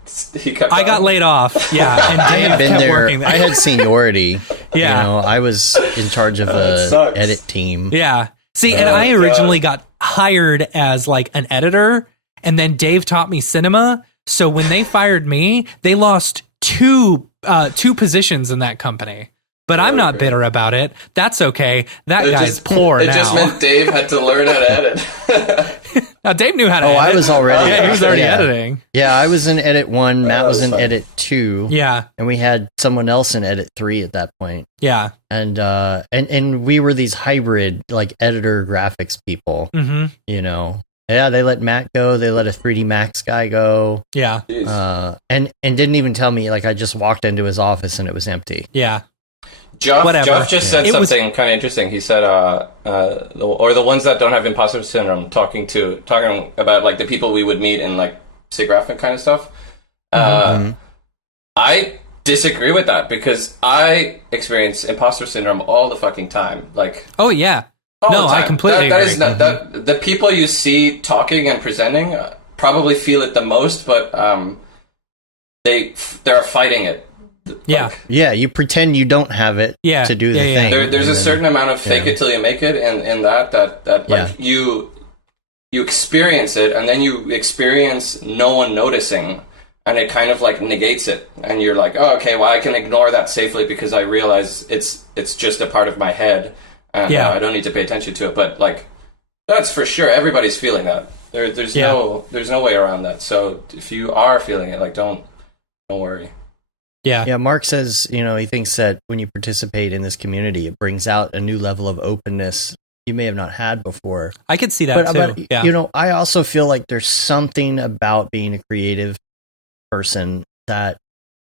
I got laid off. Yeah. And I had Dave been kept there. working there. I had seniority. Yeah. I was in charge of sucks. edit team. Yeah. See, and I originally got hired as like an editor, and then Dave taught me cinema. So when they fired me, they lost two positions in that company. But I'm not bitter about it. That's okay. That guy's poor now. It just meant Dave had to learn how to edit. Now, Dave knew how to edit. I was already. Yeah, he was already editing. Yeah, I was in edit 1. Matt was in fun. edit 2. Yeah. And we had someone else in edit 3 at that point. Yeah. And we were these hybrid like editor graphics people. Mm-hmm. Yeah, they let Matt go. They let a 3D Max guy go. Yeah. And didn't even tell me. Like, I just walked into his office and it was empty. Yeah. Joff just said something kind of interesting. He said, or the ones that don't have imposter syndrome, talking about like the people we would meet in like SIGGRAPH and kind of stuff. I disagree with that because I experience imposter syndrome all the fucking time. Like, oh yeah, no, I completely that agree. Is not, the people you see talking and presenting probably feel it the most, but they're fighting it. Yeah. Yeah, you pretend you don't have it to do the thing. There's a certain amount of fake it till you make it, and that like you experience it, and then you experience no one noticing, and it kind of like negates it, and you're like, oh, okay, well, I can ignore that safely because I realize it's just a part of my head, and I don't need to pay attention to it. But like, that's for sure. Everybody's feeling that. There's no way around that. So if you are feeling it, like, don't worry. Yeah, Mark says, he thinks that when you participate in this community, it brings out a new level of openness you may have not had before. I could see that too. But, I also feel like there's something about being a creative person that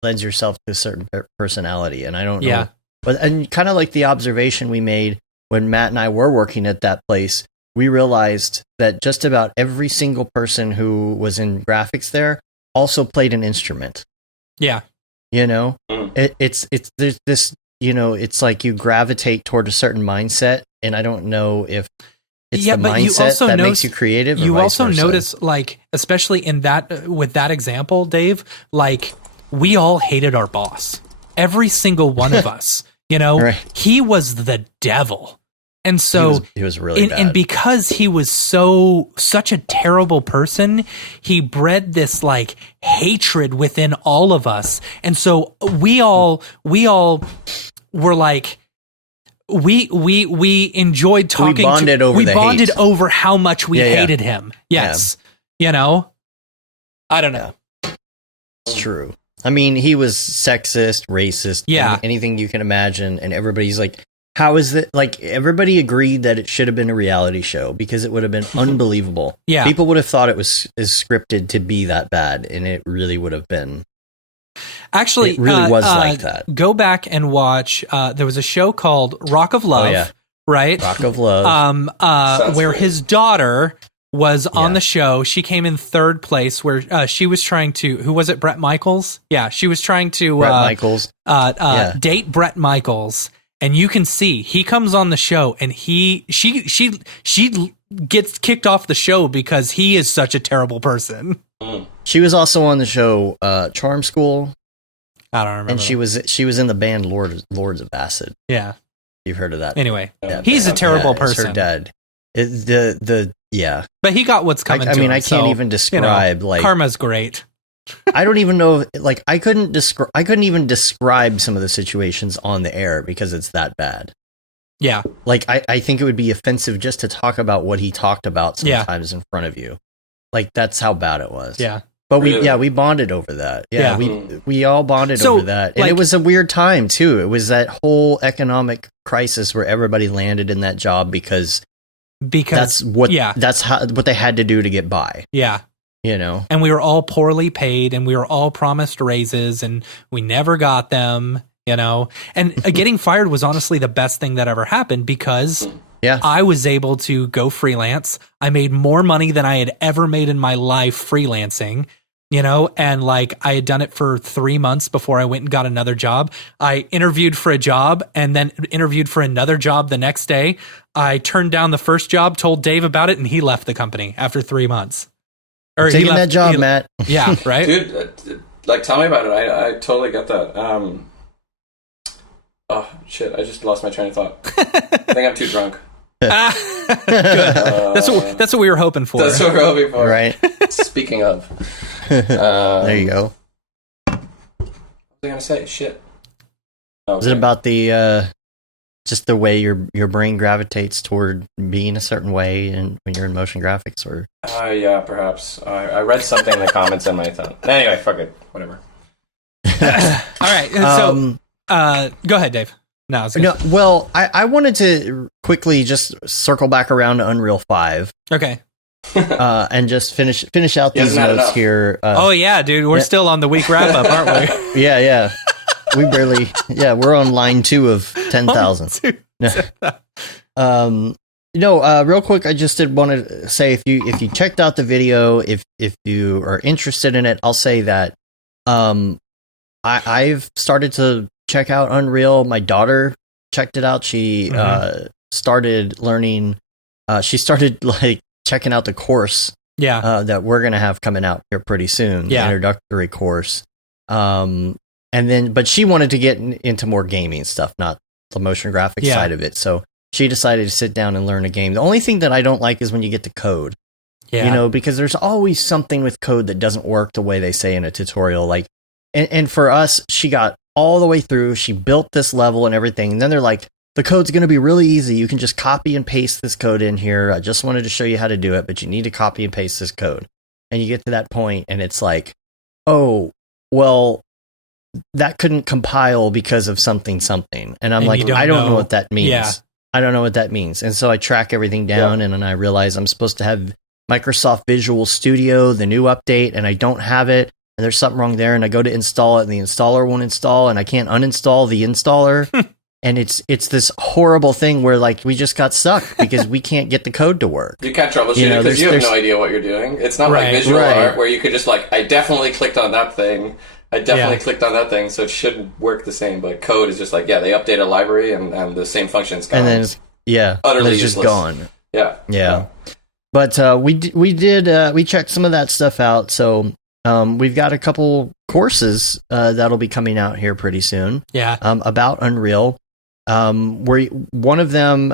lends yourself to a certain personality. And I don't know. But and kind of like the observation we made when Matt and I were working at that place, we realized that just about every single person who was in graphics there also played an instrument. Yeah. You know, it's there's this, you know, it's like you gravitate toward a certain mindset, and I don't know if it's the mindset that makes you creative. You also notice, like, especially in that, with that example, Dave, like, we all hated our boss. Every single one of us, you know, right. He was the devil. And so he was really bad. And because he was such a terrible person, he bred this like hatred within all of us. And so we all were like, we enjoyed talking. We bonded over how much we hated him. Yes. Yeah. You know, I don't know. It's true. I mean, he was sexist, racist, anything you can imagine. And everybody's like, how is it? Like, everybody agreed that it should have been a reality show because it would have been unbelievable. Yeah. People would have thought it was scripted to be that bad, and it really would have been. Actually, it really was like that. Go back and watch. There was a show called Rock of Love, right? Rock of Love. Where his daughter was on the show. She came in third place where she was trying to, who was it? Brett Michaels? Yeah. She was trying to date Brett Michaels. And you can see he comes on the show, and she gets kicked off the show because he is such a terrible person. She was also on the show Charm School. I don't remember. And she was in the band Lords of Acid. Yeah, you've heard of that. Anyway, he's a terrible person. Her dad. But he got what's coming. I mean, I can't even describe like karma's great. I don't even know, like, I couldn't even describe some of the situations on the air because it's that bad. Yeah. Like, I think it would be offensive just to talk about what he talked about sometimes in front of you. Like, that's how bad it was. Yeah. But we bonded over that. Yeah. We all bonded over that. And like, it was a weird time too. It was that whole economic crisis where everybody landed in that job because that's what they had to do to get by. Yeah. You know, and we were all poorly paid, and we were all promised raises, and we never got them, you know, and getting fired was honestly the best thing that ever happened because I was able to go freelance. I made more money than I had ever made in my life freelancing, you know, and like I had done it for 3 months before I went and got another job. I interviewed for a job and then interviewed for another job the next day. I turned down the first job, told Dave about it, and he left the company after 3 months. Or taking that job, Matt. Yeah, right? Dude, like, tell me about it. I totally get that. Oh, shit, I just lost my train of thought. I think I'm too drunk. Good. That's what we were hoping for. That's what we're hoping for. Right. Speaking of. There you go. What was I going to say? Shit. Okay. Is it about the... just the way your brain gravitates toward being a certain way and when you're in motion graphics, or yeah, perhaps I read something in the comments and I thought, anyway, fuck it, whatever. All right, so go ahead, Dave. Well, I wanted to quickly just circle back around to Unreal 5. Okay. And just finish out these notes here. Oh yeah, dude, we're still on the week wrap up, aren't we? Yeah. We barely, we're on line 2 of 10,000. Real quick, I just did want to say if you checked out the video, if you are interested in it, I'll say that I've started to check out Unreal. My daughter checked it out. She started learning. She started like checking out the course. That we're gonna have coming out here pretty soon. The introductory course. And then, but she wanted to get into more gaming stuff, not the motion graphics side of it. So she decided to sit down and learn a game. The only thing that I don't like is when you get to code, you know, because there's always something with code that doesn't work the way they say in a tutorial. Like, and for us, she got all the way through. She built this level and everything. And then they're like, the code's going to be really easy. You can just copy and paste this code in here. I just wanted to show you how to do it, but you need to copy and paste this code. And you get to that point and it's like, oh, well, that couldn't compile because of something. And I'm like, I don't know what that means. Yeah. I don't know what that means. And so I track everything down and then I realize I'm supposed to have Microsoft Visual Studio, the new update, and I don't have it. And there's something wrong there. And I go to install it and the installer won't install and I can't uninstall the installer. And it's this horrible thing where like we just got stuck because we can't get the code to work. You can't troubleshoot it because you have no idea what you're doing. It's not like visual art where you could just like, I definitely clicked on that thing. I definitely clicked on that thing, so it should work the same. But code is just like, they update a library and the same function's gone. And then it's, utterly useless. Just gone. Yeah. But we checked some of that stuff out. So we've got a couple courses that'll be coming out here pretty soon. Yeah. About Unreal. Where one of them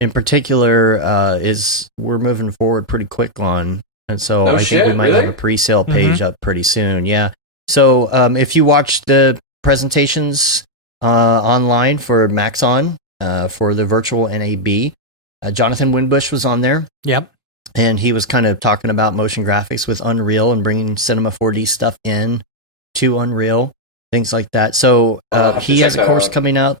in particular is we're moving forward pretty quick on, and so I think we might have a pre-sale page up pretty soon. Yeah. So if you watch the presentations online for Maxon for the virtual NAB, Jonathan Winbush was on there. Yep. And he was kind of talking about motion graphics with Unreal and bringing Cinema 4D stuff in to Unreal, things like that. So he has a course coming out.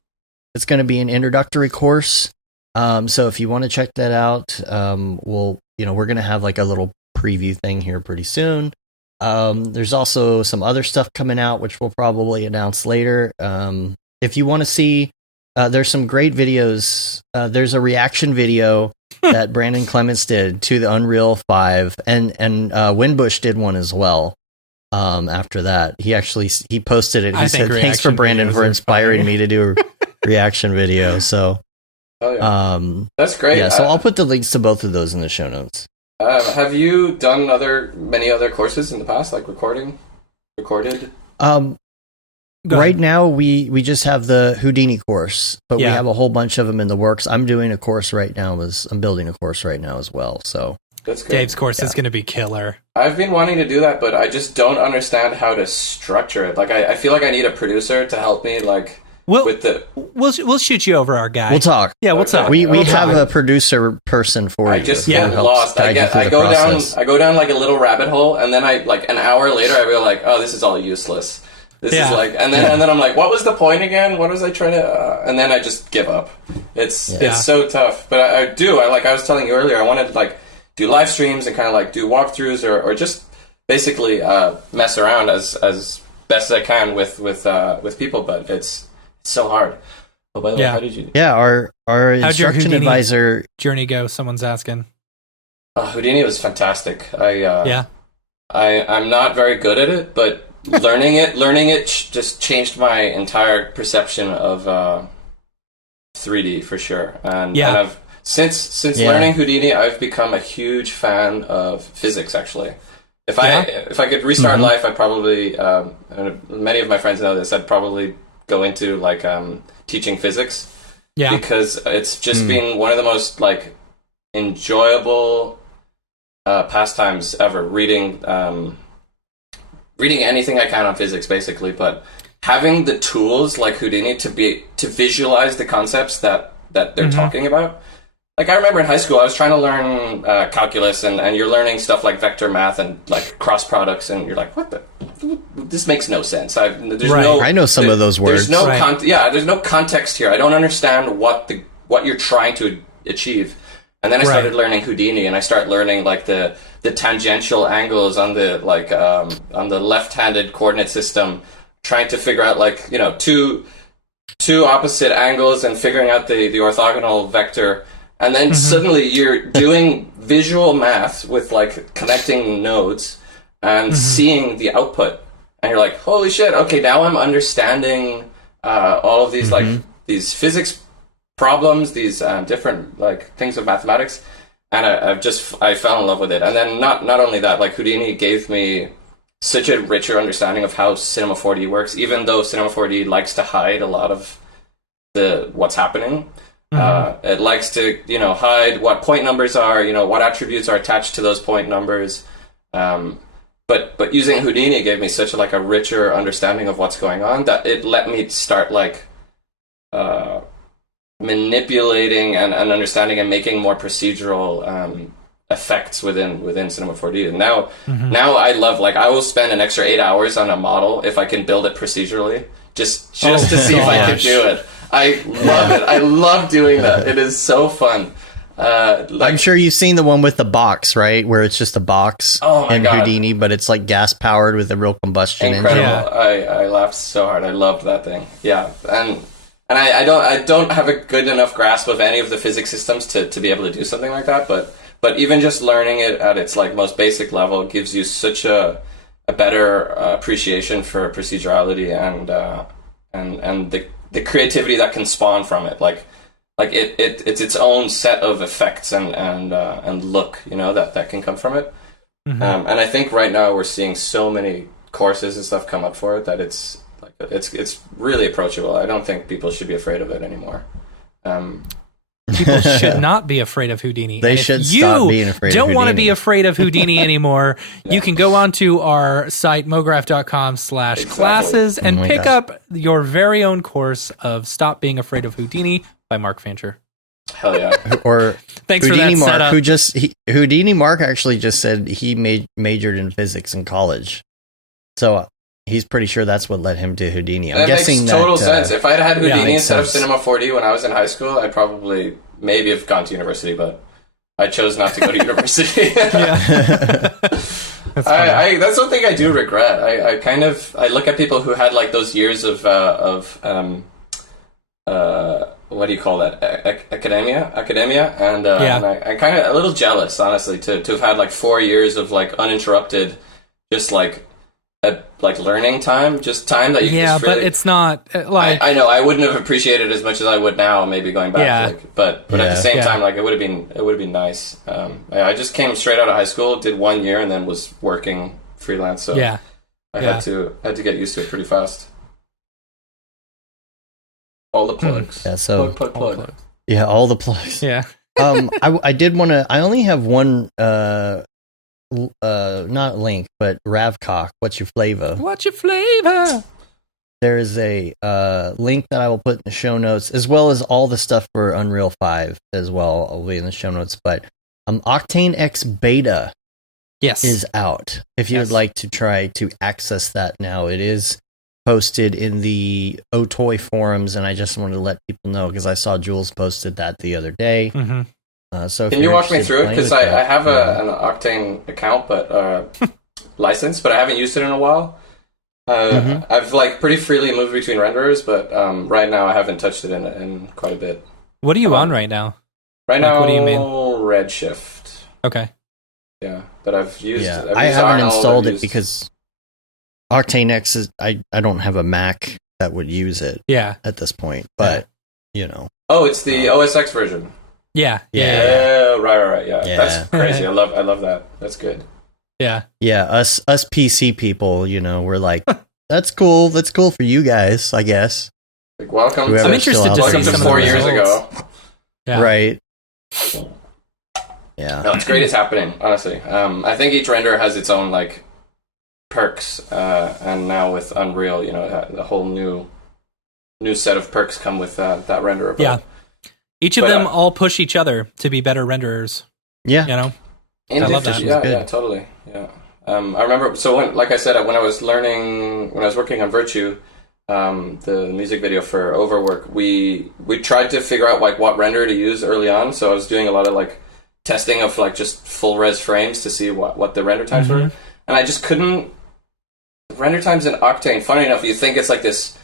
It's going to be an introductory course. So if you want to check that out, we're going to have like a little preview thing here pretty soon. There's also some other stuff coming out, which we'll probably announce later. If you want to see, there's some great videos. There's a reaction video that Brandon Clements did to the Unreal 5, and Winbush did one as well. After that, he posted it. He said, "Thanks for Brandon for inspiring me to do a reaction video." So, that's great. Yeah, so I'll put the links to both of those in the show notes. Have you done many other courses in the past, like recorded? Right now, we just have the Houdini course, but we Yeah. have a whole bunch of them in the works. I'm doing a course right now. I'm building a course right now as well. So that's good. Dave's course is going to be killer. I've been wanting to do that, but I just don't understand how to structure it. Like, I feel like I need a producer to help me, like, with the... We'll shoot you over our guy. we'll talk. Yeah, we'll talk. We have a producer person for you. I just get lost. I go down like a little rabbit hole, and then like an hour later I feel like, oh, this is all useless. This is like, and then I'm like, what was the point again? What was I trying to? And then I just give up. It's so tough. But I was telling you earlier, I wanted to like do live streams and kind of like do walkthroughs or just basically mess around as best as I can with people. But it's so hard. Oh, by the way, how did you do? Yeah, our instruction advisor journey go? Someone's asking. Houdini was fantastic. I'm not very good at it, but learning it just changed my entire perception of 3D for sure. And I've since learning Houdini, I've become a huge fan of physics. Actually, if I could restart life, I'd probably and many of my friends know this. I'd probably go into like teaching physics. Yeah, because it's just been one of the most like enjoyable pastimes ever. Reading anything I can on physics, basically, but having the tools like Houdini to visualize the concepts that they're talking about. Like, I remember in high school, I was trying to learn calculus, and you're learning stuff like vector math and like cross products, and you're like, what the? This makes no sense. I know some of those words. There's no there's no context here. I don't understand what you're trying to achieve. And then I started learning Houdini, and I started learning like the tangential angles on the like on the left-handed coordinate system, trying to figure out like two opposite angles and figuring out the orthogonal vector, and then suddenly you're doing visual math with like connecting nodes and seeing the output, and you're like, holy shit! Okay, now I'm understanding all of these like these physics problems, these different like things of mathematics, and I fell in love with it. And then not only that, like Houdini gave me such a richer understanding of how Cinema 4D works, even though Cinema 4D likes to hide a lot of what's happening. It likes to hide what point numbers are, what attributes are attached to those point numbers. But using Houdini gave me such a richer understanding of what's going on that it let me start like manipulating and understanding and making more procedural effects within Cinema 4D. And now I love, like, I will spend an extra 8 hours on a model if I can build it procedurally, just to see if I can do it. I love it. I love doing that. It is so fun. I'm sure you've seen the one with the box, right? Where it's just a box in Houdini, but it's like gas powered with a real combustion engine. Incredible. I laughed so hard. I loved that thing. Yeah. And I don't have a good enough grasp of any of the physics systems to be able to do something like that. But even just learning it at its like most basic level gives you such a better appreciation for procedurality and the creativity that can spawn from it. Like it's its own set of effects and look, you know, that can come from it. Mm-hmm. And I think right now we're seeing so many courses and stuff come up for it that it's really approachable. I don't think people should be afraid of it anymore. People should not be afraid of Houdini. They should stop being afraid of Houdini. Don't want to be afraid of Houdini anymore. You can go onto our site, mograph.com/classes and pick up your very own course of Stop Being Afraid of Houdini by Mark Fancher. Hell yeah. Or thanks Houdini for that Mark, setup. Houdini Mark actually just said he majored in physics in college. So he's pretty sure that's what led him to Houdini. I'm guessing makes total sense. If I'd had Houdini instead of sense. Cinema 4D when I was in high school, I'd probably maybe have gone to university, but I chose not to go to university. That's one thing I do regret. I look at people who had like those years of what do you call that? Academia, and I'm kind of a little jealous, honestly, to have had like 4 years of like uninterrupted, just like learning time, just time that you can just really, but it's not like I know I wouldn't have appreciated it as much as I would now, maybe going back. But at the same time, like it would have been nice. I just came straight out of high school, did 1 year, and then was working freelance. So I had to get used to it pretty fast. All the plugs. Yeah, so plug. Yeah, all the plugs. Yeah. I did want to. I only have one. Not link, but Ravcock. What's your flavor? What's your flavor? There is a link that I will put in the show notes, as well as all the stuff for Unreal 5 as well. Will be in the show notes. But Octane X Beta, is out. If you would like to try to access that now, it is posted in the Otoy forums, and I just wanted to let people know because I saw Jules posted that the other day. Mm-hmm. So can you walk me through it? Because I have an Octane account, but license, but I haven't used it in a while. I've like pretty freely moved between renderers, but right now I haven't touched it in quite a bit. What are you on right now? Right now, what do you mean? Redshift. Okay. Yeah, but I've used. Yeah, I haven't installed it because Octane X is. I don't have a Mac that would use it. Yeah. At this point, but you know. Oh, it's the OS X version. Yeah. Right. Yeah, that's crazy. I love that. That's good. Yeah. Us PC people, you know, we're like, that's cool. That's cool for you guys, I guess. Like, welcome. I'm interested to see to some 4 of the years ago. results. Yeah. Right. Yeah. No, it's great. It's happening. Honestly, I think each renderer has its own like perks, and now with Unreal, you know, the whole new set of perks come with that renderer. Yeah. Each of them all push each other to be better renderers. Yeah. You know? I love that. Yeah, totally. Yeah. I remember, so when, like I said, when I was working on Virtue, the music video for Overwork, we tried to figure out like what render to use early on. So I was doing a lot of like testing of like just full res frames to see what the render times were. And I just couldn't, render times in Octane, funny enough, you think it's like this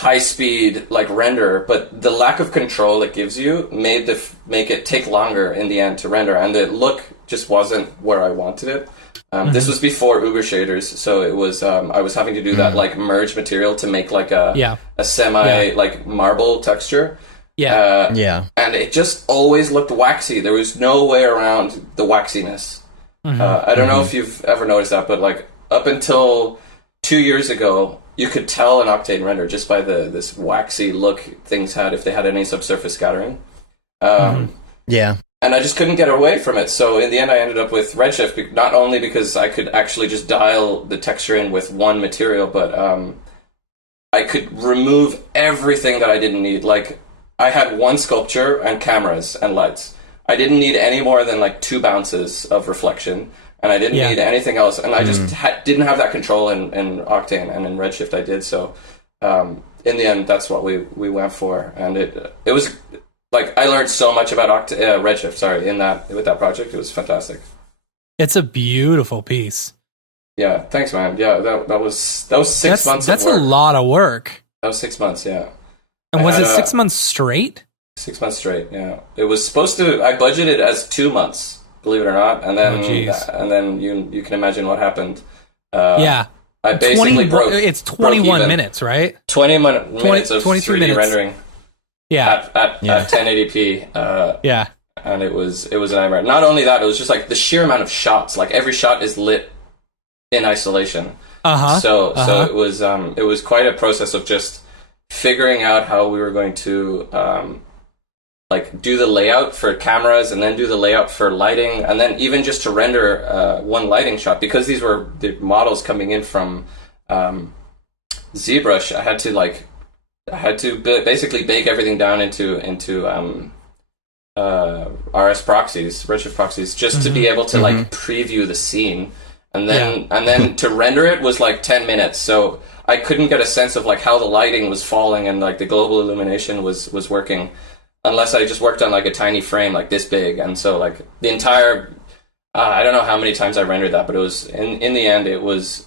high speed like render, but the lack of control it gives you make it take longer in the end to render, and the look just wasn't where I wanted it. This was before Uber shaders, so it was I was having to do that like merge material to make like a semi like marble texture. And it just always looked waxy. There was no way around the waxiness. I don't know if you've ever noticed that, but like up until 2 years ago, you could tell an Octane render just by this waxy look things had if they had any subsurface scattering. And I just couldn't get away from it. So in the end, I ended up with Redshift, not only because I could actually just dial the texture in with one material, but I could remove everything that I didn't need. Like, I had one sculpture and cameras and lights. I didn't need any more than like 2 bounces of reflection. And I didn't need anything else, and I just didn't have that control in Octane, and in Redshift I did. So in the end, that's what we went for, and it was like I learned so much about Redshift. Sorry, with that project, it was fantastic. It's a beautiful piece. Yeah, thanks, man. Yeah, that was 6 months. That's of work. a lot of work. That was 6 months. Yeah. And was it 6 months straight? 6 months straight, yeah. It was supposed to. I budgeted as 2 months, believe it or not, and then you can imagine what happened. Yeah, I basically broke. It's 21 minutes, right? minutes of 3D minutes. rendering. Yeah, at 1080p. Yeah, and it was a nightmare. Not only that, it was just like the sheer amount of shots. Like every shot is lit in isolation. So it was quite a process of just figuring out how we were going to like do the layout for cameras, and then do the layout for lighting, and then even just to render one lighting shot, because these were the models coming in from ZBrush. I had to basically bake everything down into RS proxies, Redshift proxies, just to be able to like preview the scene, and then to render it was like 10 minutes. So I couldn't get a sense of like how the lighting was falling and like the global illumination was working, unless I just worked on like a tiny frame like this big. And so like the entire I don't know how many times I rendered that, but it was in the end it was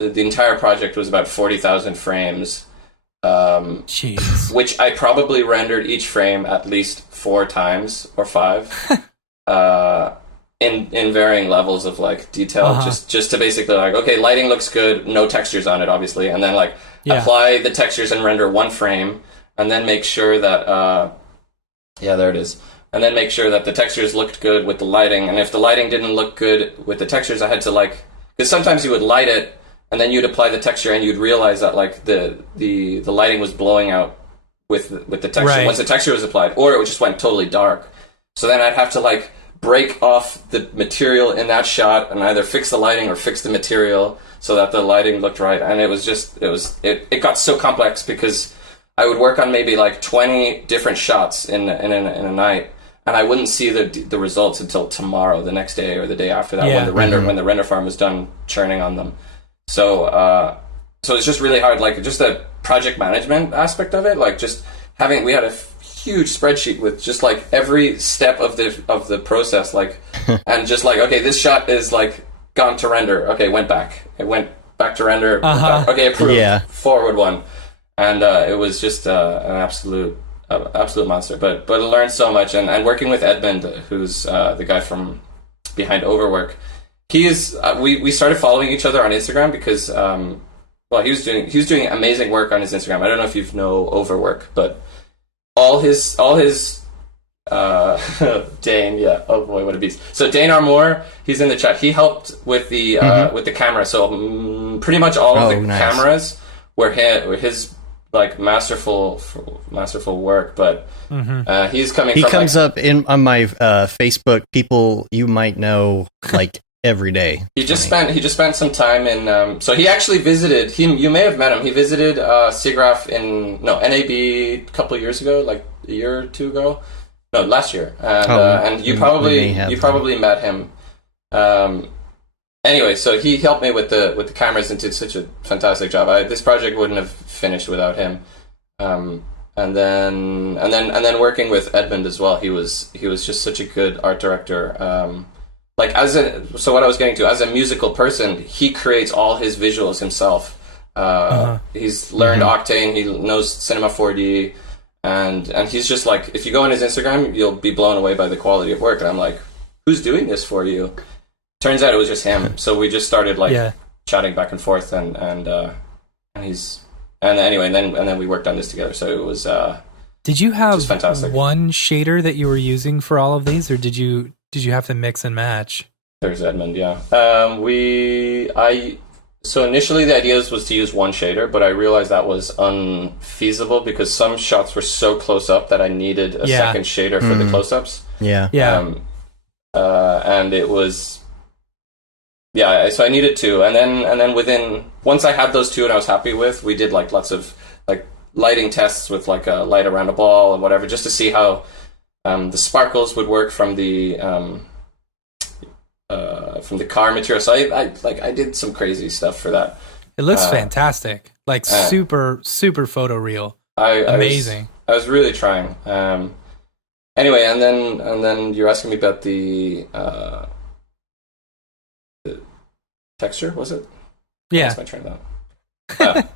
the entire project was about 40,000 frames. Jeez. Which I probably rendered each frame at least 4 times or 5, in varying levels of like detail, just to basically like, okay, lighting looks good, no textures on it, obviously, and then like apply the textures and render one frame, and then make sure that there it is, and then make sure that the textures looked good with the lighting, and if the lighting didn't look good with the textures, I had to like, because sometimes you would light it, and then you'd apply the texture, and you'd realize that like the lighting was blowing out with the texture once the texture was applied, or it just went totally dark. So then I'd have to like break off the material in that shot and either fix the lighting or fix the material so that the lighting looked right. And it got so complex because I would work on maybe like 20 different shots in a night, and I wouldn't see the results until tomorrow, the next day, or the day after that, when the render farm was done churning on them. So it's just really hard, like just the project management aspect of it, like just we had a huge spreadsheet with just like every step of the process, like, and just like, okay, this shot is like gone to render, okay, went back to render, back. Okay, approved, forward one, and it was just an absolute monster. But I learned so much, and working with Edmund, who's the guy from behind Overwork. He is. We started following each other on Instagram because, he was doing amazing work on his Instagram. I don't know if you know Overwork, but all his Dane, yeah. Oh boy, what a beast! So Dane Armour, he's in the chat. He helped with the camera. So pretty much all of the cameras were his like masterful work. But he's coming. He from, comes like, up on my Facebook. People you might know like. Every day. He just spent some time in. So he actually visited. You may have met him. He visited SIGGRAPH NAB a couple of years ago, like a year or two ago. No, last year. And you probably met him. Anyway, so he helped me with the cameras and did such a fantastic job. This project wouldn't have finished without him. And then working with Edmund as well. He was just such a good art director. So what I was getting to, as a musical person, he creates all his visuals himself. He's learned Octane, he knows Cinema 4D, and he's just like, if you go on his Instagram, you'll be blown away by the quality of work. And I'm like, who's doing this for you? Turns out it was just him. So we just started chatting back and forth, and then we worked on this together. So it was. Did you have fantastic. One shader that you were using for all of these, or did you have to mix and match? There's Edmund, yeah. So initially the idea was to use one shader, but I realized that was unfeasible because some shots were so close up that I needed a second shader for the close-ups. Yeah. And it was, so I needed two, and then once I had those two and I was happy with, we did like lots of like lighting tests with like a light around a ball and whatever, just to see how the sparkles would work from the car material. So I did some crazy stuff for that. It looks fantastic, like super photoreal. Amazing. I was really trying. Anyway, and then you're asking me about the texture, was it? Yeah. That's my train of thought.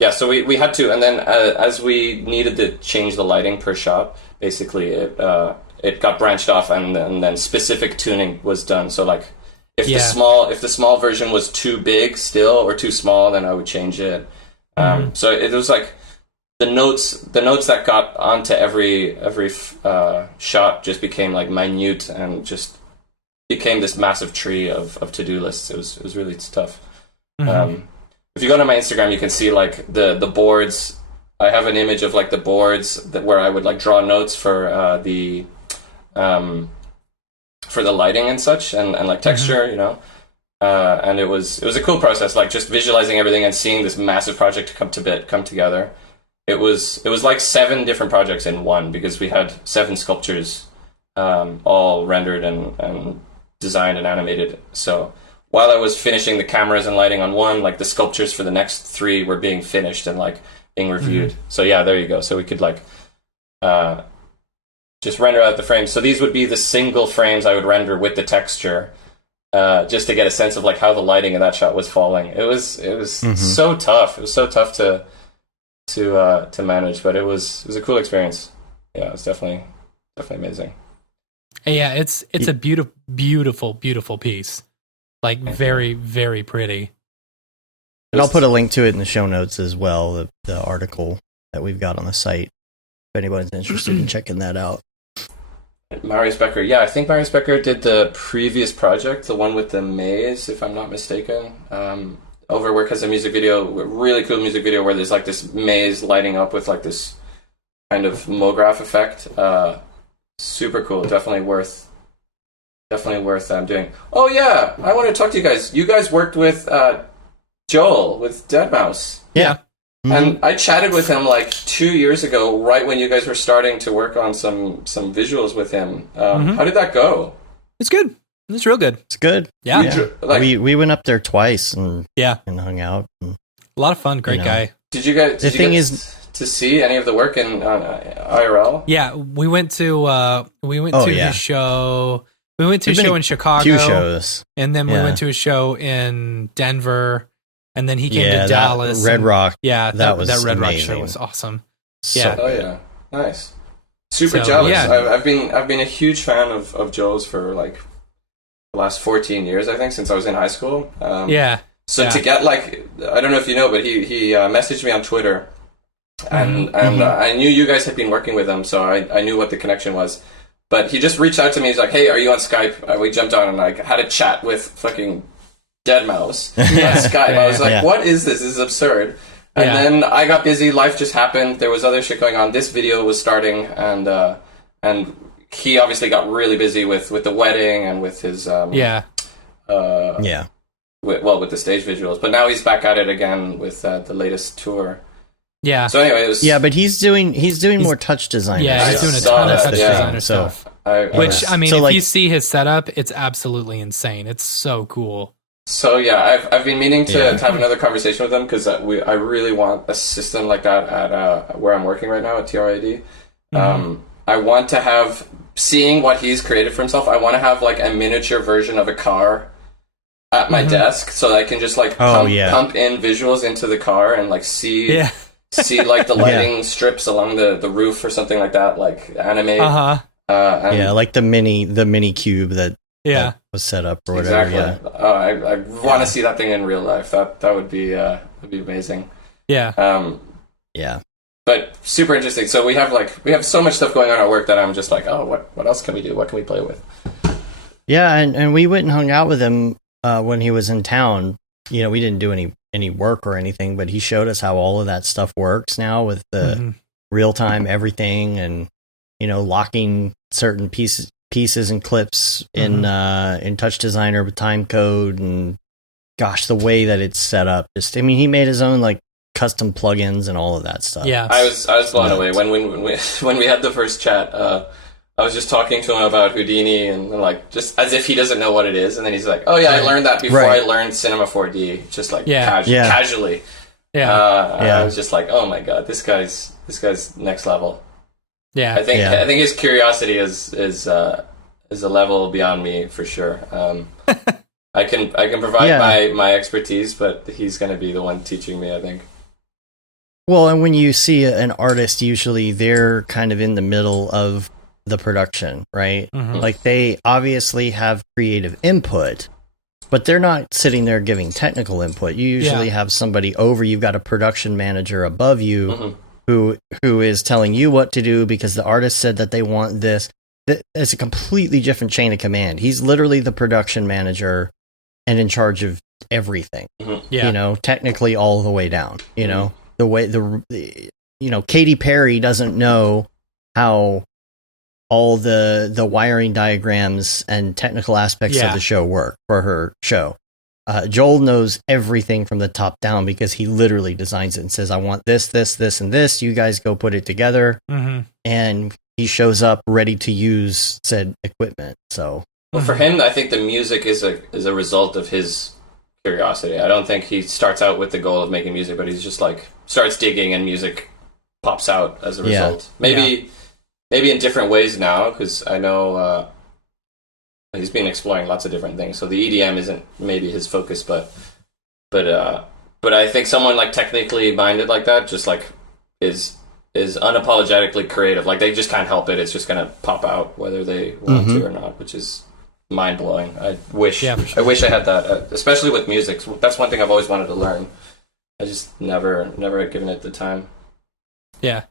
Yeah, so we had to, and then as we needed to change the lighting per shot, basically it got branched off, and then specific tuning was done. So like if the small version was too big still or too small, then I would change it. So it was like the notes that got onto every shot just became like minute and just became this massive tree of to-do lists. It was really tough. If you go to my Instagram, you can see like the boards. I have an image of like the boards where I would like draw notes for the lighting and such, and like texture, you know. And it was a cool process, like just visualizing everything and seeing this massive project come together. It was like 7 different projects in one, because we had 7 sculptures, all rendered and designed and animated. So while I was finishing the cameras and lighting on one, like the sculptures for the next 3 were being finished and like being reviewed. So yeah, there you go. So we could like just render out the frames. So these would be the single frames I would render with the texture, just to get a sense of like how the lighting in that shot was falling. It was so tough. It was so tough to manage, but it was a cool experience. Yeah, it was definitely amazing. Yeah, it's a beautiful piece. Like very, very pretty. And I'll put a link to it in the show notes as well, the article that we've got on the site, if anyone's interested in checking that out. Marius Becker. Yeah, I think Marius Becker did the previous project, the one with the maze, if I'm not mistaken. Overwork has a music video, a really cool music video where there's like this maze lighting up with like this kind of Mograph effect. Super cool. Definitely worth doing. Oh yeah, I want to talk to you guys. You guys worked with Joel with Deadmau5. Yeah. And I chatted with him like 2 years ago, right when you guys were starting to work on some visuals with him. How did that go? It's good. It's real good. It's good. Yeah. We went up there twice and hung out. And, a lot of fun. Great guy. Did you guys to see any of the work in IRL? Yeah, we went to his show. We went to a show in Chicago. 2 shows. And then we went to a show in Denver. And then he came to Dallas. Red Rock. Yeah, that Red amazing. Rock show was awesome. So oh yeah, nice. Super jealous. Yeah. I've been a huge fan of Joel's for like the last 14 years, I think, since I was in high school. So to get like, I don't know if you know, but he messaged me on Twitter, and I knew you guys had been working with him, so I knew what the connection was. But he just reached out to me. He's like, "Hey, are you on Skype?" We jumped on and like had a chat with fucking Deadmau5 on Skype. I was like, what is this? This is absurd. And then I got busy. Life just happened. There was other shit going on. This video was starting, and he obviously got really busy with the wedding and with his with the stage visuals. But now he's back at it again with the latest tour. Yeah. So anyway, it was but he's doing more touch design. Yeah, he's doing a ton of touch designer stuff. Which I mean, if you see his setup, it's absolutely insane. It's so cool. So yeah, I've been meaning to have another conversation with them, because I really want a system like that at where I'm working right now at TRID. I want to have, seeing what he's created for himself, I want to have like a miniature version of a car at my desk, so that I can just like pump in visuals into the car and like see like the lighting strips along the roof or something like that, like animate. Like the mini cube that was set up or whatever. Exactly. I want to see that thing in real life. That would be amazing. Yeah. But super interesting. So we have so much stuff going on at work that I'm just like, oh, what else can we do? What can we play with? Yeah, and we went and hung out with him when he was in town. You know, we didn't do any work or anything, but he showed us how all of that stuff works now with the real time everything, and locking certain pieces and clips in Touch Designer with time code, and gosh, the way that it's set up. He made his own like custom plugins and all of that stuff. Yeah, I was blown away when we had the first chat. I was just talking to him about Houdini and like just as if he doesn't know what it is, and then he's like, "Oh yeah, I learned that before I learned Cinema 4D," just like casually. I was just like, "Oh my god, this guy's next level." Yeah, I think his curiosity is a level beyond me for sure. I can provide my expertise, but he's going to be the one teaching me, I think. Well, and when you see an artist, usually they're kind of in the middle of the production, right? Like they obviously have creative input, but they're not sitting there giving technical input. You usually have somebody over. You've got a production manager above you who is telling you what to do because the artist said that they want this. It's a completely different chain of command. He's literally the production manager and in charge of everything. You know, technically all the way down. You know, the way Katy Perry doesn't know how all the wiring diagrams and technical aspects of the show work for her show. Joel knows everything from the top down because he literally designs it and says, I want this, this, this, and this. You guys go put it together. And he shows up ready to use said equipment. So, well, for him, I think the music is a result of his curiosity. I don't think he starts out with the goal of making music, but he's just like starts digging and music pops out as a result. Maybe in different ways now, because I know he's been exploring lots of different things. So the EDM isn't maybe his focus, but I think someone like technically minded like that just like is unapologetically creative. Like they just can't help it. It's just gonna pop out whether they want to or not, which is mind blowing. I wish I had that, especially with music. That's one thing I've always wanted to learn. I just never had given it the time. Yeah.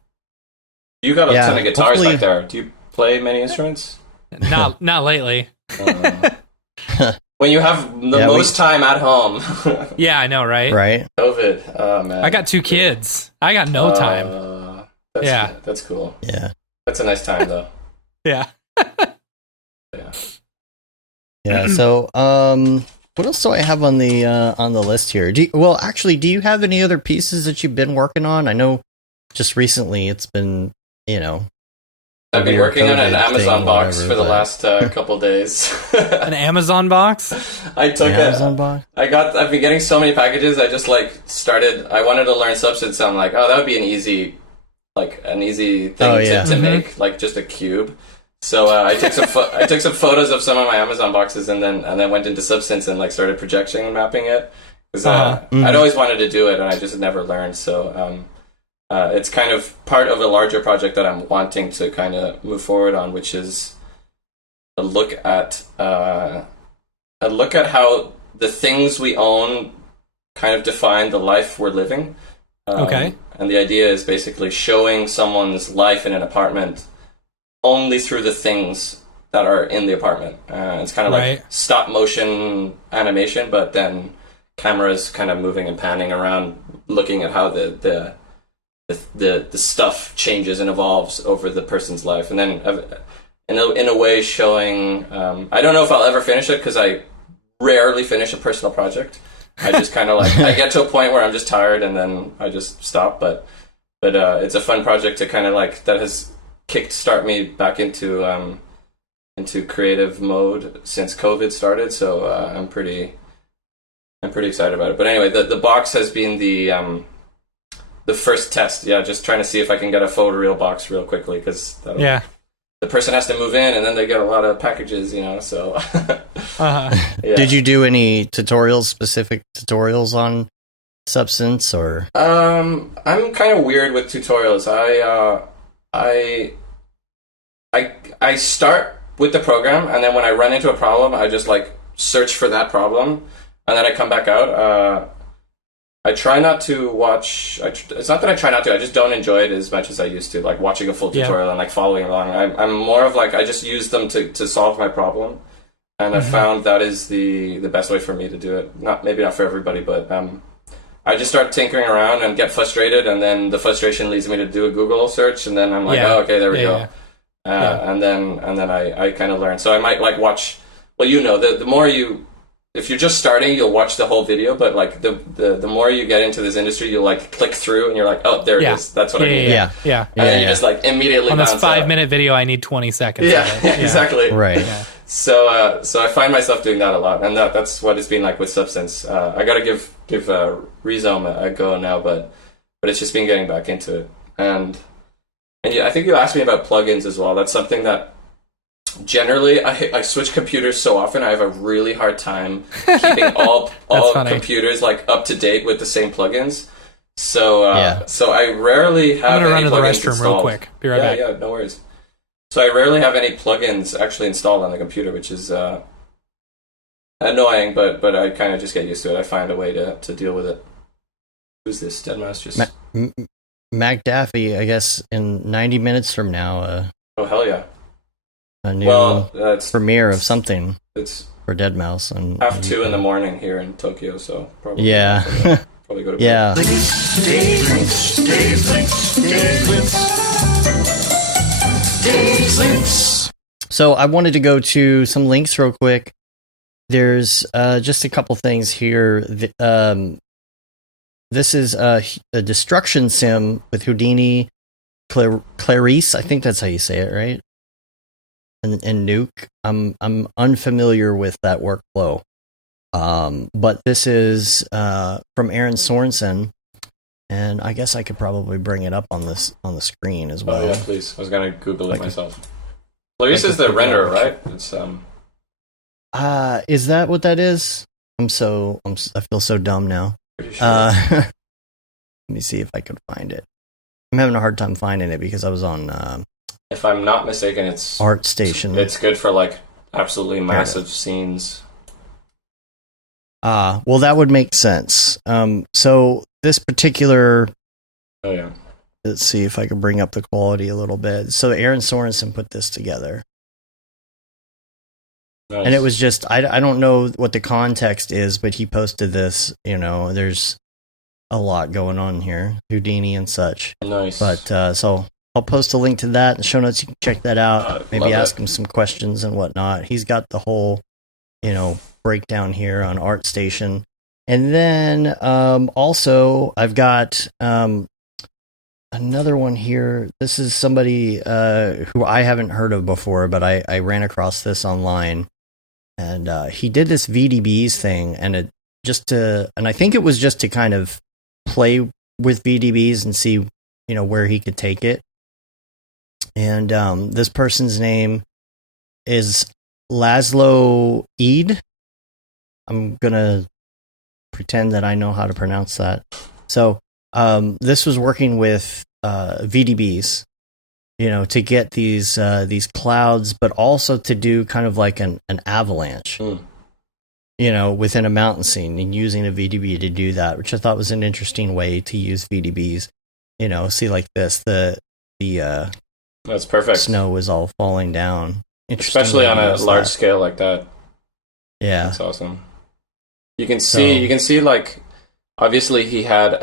You got a ton of guitars back there. Do you play many instruments? Not lately. When you have the most time at home. Yeah, I know, right? Right. COVID. Oh man. I got 2 kids. I got no time. That's cool. Yeah. That's a nice time though. Yeah. Yeah. So, what else do I have on the list here? Do you have any other pieces that you've been working on? I know just recently it's been, I've been working on an Amazon box for the last couple days. An Amazon box? I took it. Amazon box? I've been getting so many packages. I just I wanted to learn Substance. So I'm like, oh, that would be an easy thing to make, like just a cube. So I took some photos of some of my Amazon boxes and then went into Substance and like started projection mapping it because I'd always wanted to do it and I just never learned. So it's kind of part of a larger project that I'm wanting to kind of move forward on, which is a look at how the things we own kind of define the life we're living. And the idea is basically showing someone's life in an apartment only through the things that are in the apartment. It's kind of like stop motion animation, but then cameras kind of moving and panning around, looking at how the stuff changes and evolves over the person's life, and then in a way showing. I don't know if I'll ever finish it because I rarely finish a personal project. I just kind of I get to a point where I'm just tired and then I just stop. But it's a fun project to kind of that has kickstart me back into creative mode since COVID started. So I'm pretty excited about it. But anyway, the box has been the first test. Yeah, just trying to see if I can get a photoreal box real quickly because the person has to move in and then they get a lot of packages, so. Did you do any specific tutorials on Substance or? I'm kind of weird with tutorials. I start with the program and then when I run into a problem, I just search for that problem and then I come back out. I try not to watch. It's not that I try not to. I just don't enjoy it as much as I used to. Like watching a full tutorial and following along. I'm more of I just use them to solve my problem, and I found that is the best way for me to do it. Maybe not for everybody, but I just start tinkering around and get frustrated, and then the frustration leads me to do a Google search, and then I'm like, oh, okay, there we go. And then I kind of learn. So I might watch. Well, the more you. If you're just starting, you'll watch the whole video, but the more you get into this industry, you'll click through and you're like, oh, there it is. That's what I need. Yeah. And then you just immediately on this 5-minute video, I need 20 seconds. Yeah, exactly. Right. Yeah. So I find myself doing that a lot, and that's what it's been like with Substance. I got to give Rhizome a go now, but it's just been getting back into it. And I think you asked me about plugins as well. That's something that. Generally, I switch computers so often. I have a really hard time keeping all computers up to date with the same plugins. So so I rarely have I'm gonna run any to the plugins restroom installed. real quick. Be right back. Yeah, no worries. So I rarely have any plugins actually installed on the computer, which is annoying, but I kind of just get used to it. I find a way to deal with it. Who's this? Deadmau5 just... McDaffy, I guess, in 90 minutes from now, Oh, hell yeah. a new it's premiere of something it's for Deadmau5. And 2:30 in the morning here in Tokyo, so probably yeah, probably go to bed. yeah. So I wanted to go to some links real quick. There's just a couple things here. This is a destruction sim with Houdini, Clarice. I think that's how you say it, right? And Nuke. I'm unfamiliar with that workflow, but this is from Aaron Sorensen, and I guess I could probably bring it up on the screen as well. Oh yeah, please. I was gonna Google it myself. Clarice is the renderer, right? It's Is that what that is? I feel so dumb now. pretty sure. Let me see if I could find it. I'm having a hard time finding it because I was on If I'm not mistaken, it's ArtStation. It's good for like absolutely massive scenes. Well, that would make sense. So this particular, Oh yeah. let's see if I can bring up the quality a little bit. So Aaron Sorensen put this together. Nice. And it was just, I don't know what the context is, but he posted this, there's a lot going on here, Houdini and such. Nice. But, so I'll post a link to that in the show notes. You can check that out. Maybe ask him some questions and whatnot. He's got the whole, breakdown here on ArtStation. And then, also I've got, another one here. This is somebody, who I haven't heard of before, but I ran across this online. And he did this VDBs thing, and I think it was just to kind of play with VDBs and see, where he could take it. And this person's name is Laszlo Eid. I'm gonna pretend that I know how to pronounce that. So this was working with VDBs, to get these clouds, but also to do kind of like an avalanche, within a mountain scene, and using a VDB to do that, which I thought was an interesting way to use VDBs. See like this, the that's perfect. Snow was all falling down, especially on a large scale like that. Yeah, that's awesome. You can see like, obviously he had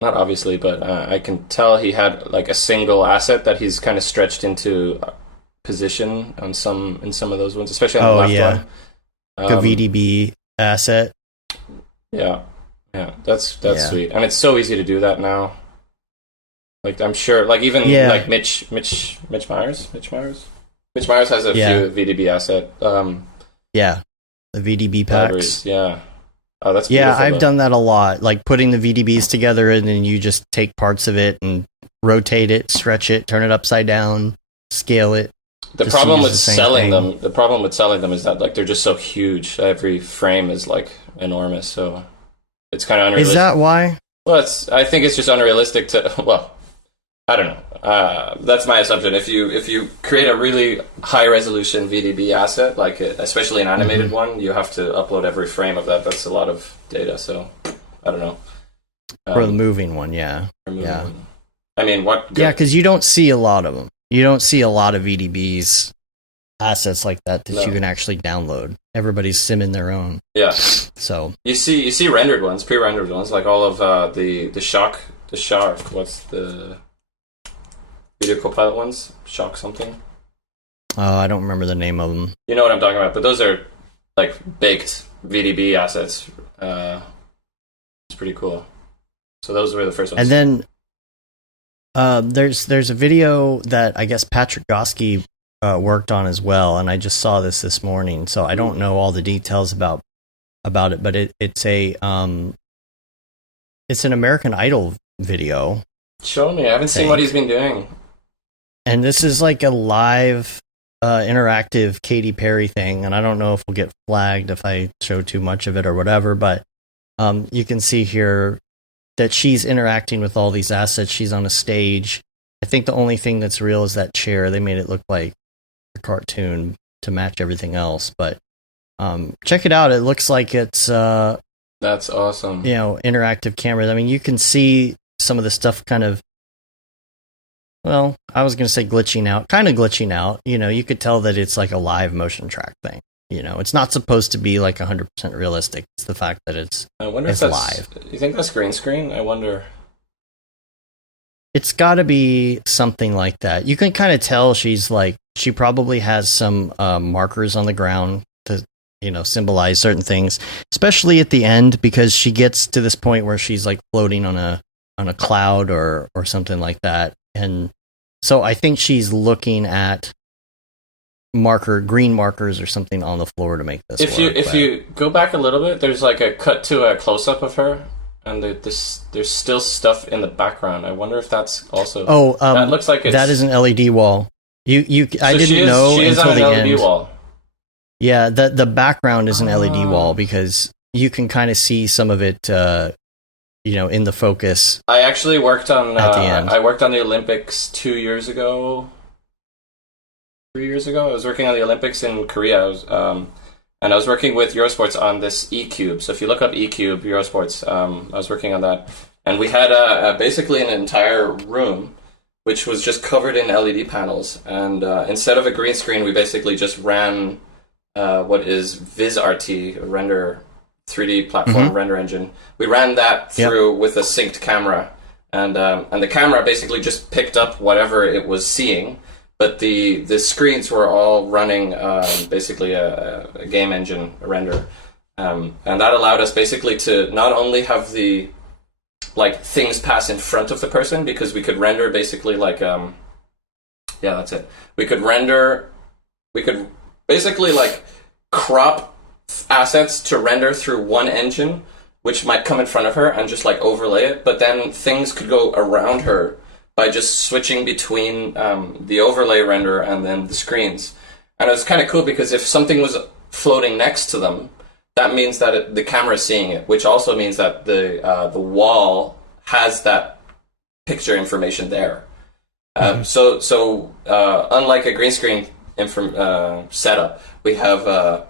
not obviously, but I can tell he had like a single asset that he's kind of stretched into position in some of those ones, especially on the left one. A VDB asset. Yeah, that's sweet, and it's so easy to do that now. Like I'm sure, like even like Mitch Myers has a few VDB asset. The VDB packs. Libraries, yeah. Oh, that's I've done that a lot, like putting the VDBs together, and then you just take parts of it and rotate it, stretch it, turn it upside down, scale it. The problem with selling them is that like they're just so huge. Every frame is like enormous, so it's kind of unrealistic. Is that why? Well, I think it's just unrealistic to. Well, I don't know. That's my assumption. If you create a really high resolution VDB asset, like especially an animated one, you have to upload every frame of that. That's a lot of data. So I don't know. For the moving one, yeah. One. I mean, what? Yeah, because you don't see a lot of them. You don't see a lot of VDBs assets like that you can actually download. Everybody's simming their own. Yeah. So you see rendered ones, pre-rendered ones, like all of the Shock. What's the Video Copilot ones? Shock something. Oh, I don't remember the name of them. You know what I'm talking about, but those are like baked VDB assets. It's pretty cool. So those were the first ones. And then there's a video that I guess Patrick Goski worked on as well, and I just saw this morning, so I don't know all the details about it, but it's an American Idol video. Show me. I haven't seen what he's been doing. And this is like a live interactive Katy Perry thing, and I don't know if we'll get flagged if I show too much of it or whatever, but you can see here that she's interacting with all these assets. She's on a stage. I think the only thing that's real is that chair. They made it look like a cartoon to match everything else. But check it out. It looks like it's that's awesome. Interactive cameras. I mean, you can see some of the stuff kind of. Well, I was going to say glitching out. You could tell that it's like a live motion track thing. It's not supposed to be like 100% realistic. It's the fact that it's live. You think that's green screen? I wonder. It's got to be something like that. You can kind of tell she probably has some markers on the ground to, symbolize certain things, especially at the end, because she gets to this point where she's like floating on a cloud or something like that. And so I think she's looking at green markers or something on the floor to make this work. If you go back a little bit, there's like a cut to a close up of her, and there's still stuff in the background. I wonder if that's also. That looks like that is an LED wall. I didn't know until the end. Wall. Yeah, the background is an LED wall because you can kind of see some of it. In the focus. I actually worked on at the end. I worked on the Olympics 3 years ago. I was working on the Olympics in Korea. And I was working with Eurosports on this E-Cube. So if you look up E-Cube, Eurosports, I was working on that. And we had basically an entire room which was just covered in LED panels. And instead of a green screen, we basically just ran what is VizRT, a render 3D platform render engine. We ran that through with a synced camera, and the camera basically just picked up whatever it was seeing, but the screens were all running basically a game engine render, and that allowed us basically to not only have the things pass in front of the person, because we could render basically that's it. We could basically crop assets to render through one engine, which might come in front of her, and just overlay it, but then things could go around her by just switching between the overlay render and then the screens. And it was kind of cool because if something was floating next to them, that means that the camera is seeing it, which also means that the wall has that picture information there. So unlike a green screen setup, we have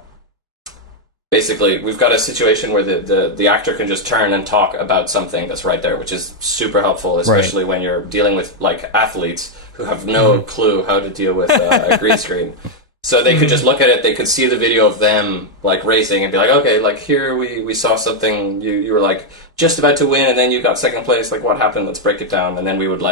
basically we've got a situation where the actor can just turn and talk about something that's right there, which is super helpful, especially when you're dealing with athletes who have no clue how to deal with a green screen. So they could just look at it, they could see the video of them racing and be like, okay, here we saw something, you were just about to win and then you got second place, what happened? Let's break it down. And then we would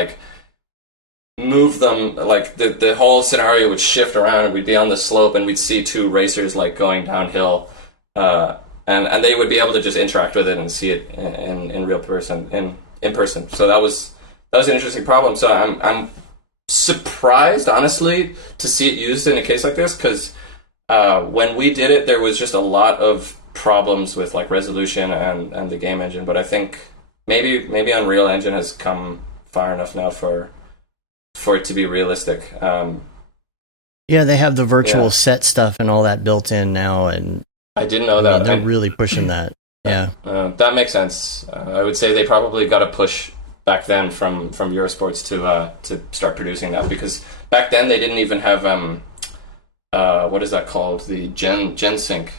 move them, the whole scenario would shift around and we'd be on the slope and we'd see two racers going downhill, and they would be able to just interact with it and see it in real person, in person. So that was an interesting problem. So I'm surprised, honestly, to see it used in a case like this, because when we did it, there was just a lot of problems with resolution and the game engine. But I think maybe Unreal Engine has come far enough now for it to be realistic. Yeah, they have the virtual set stuff and all that built in now, and I didn't know that. They're really pushing that. Yeah, that makes sense. I would say they probably got a push back then from Eurosports to start producing that, because back then they didn't even have what is that called, the GenSync.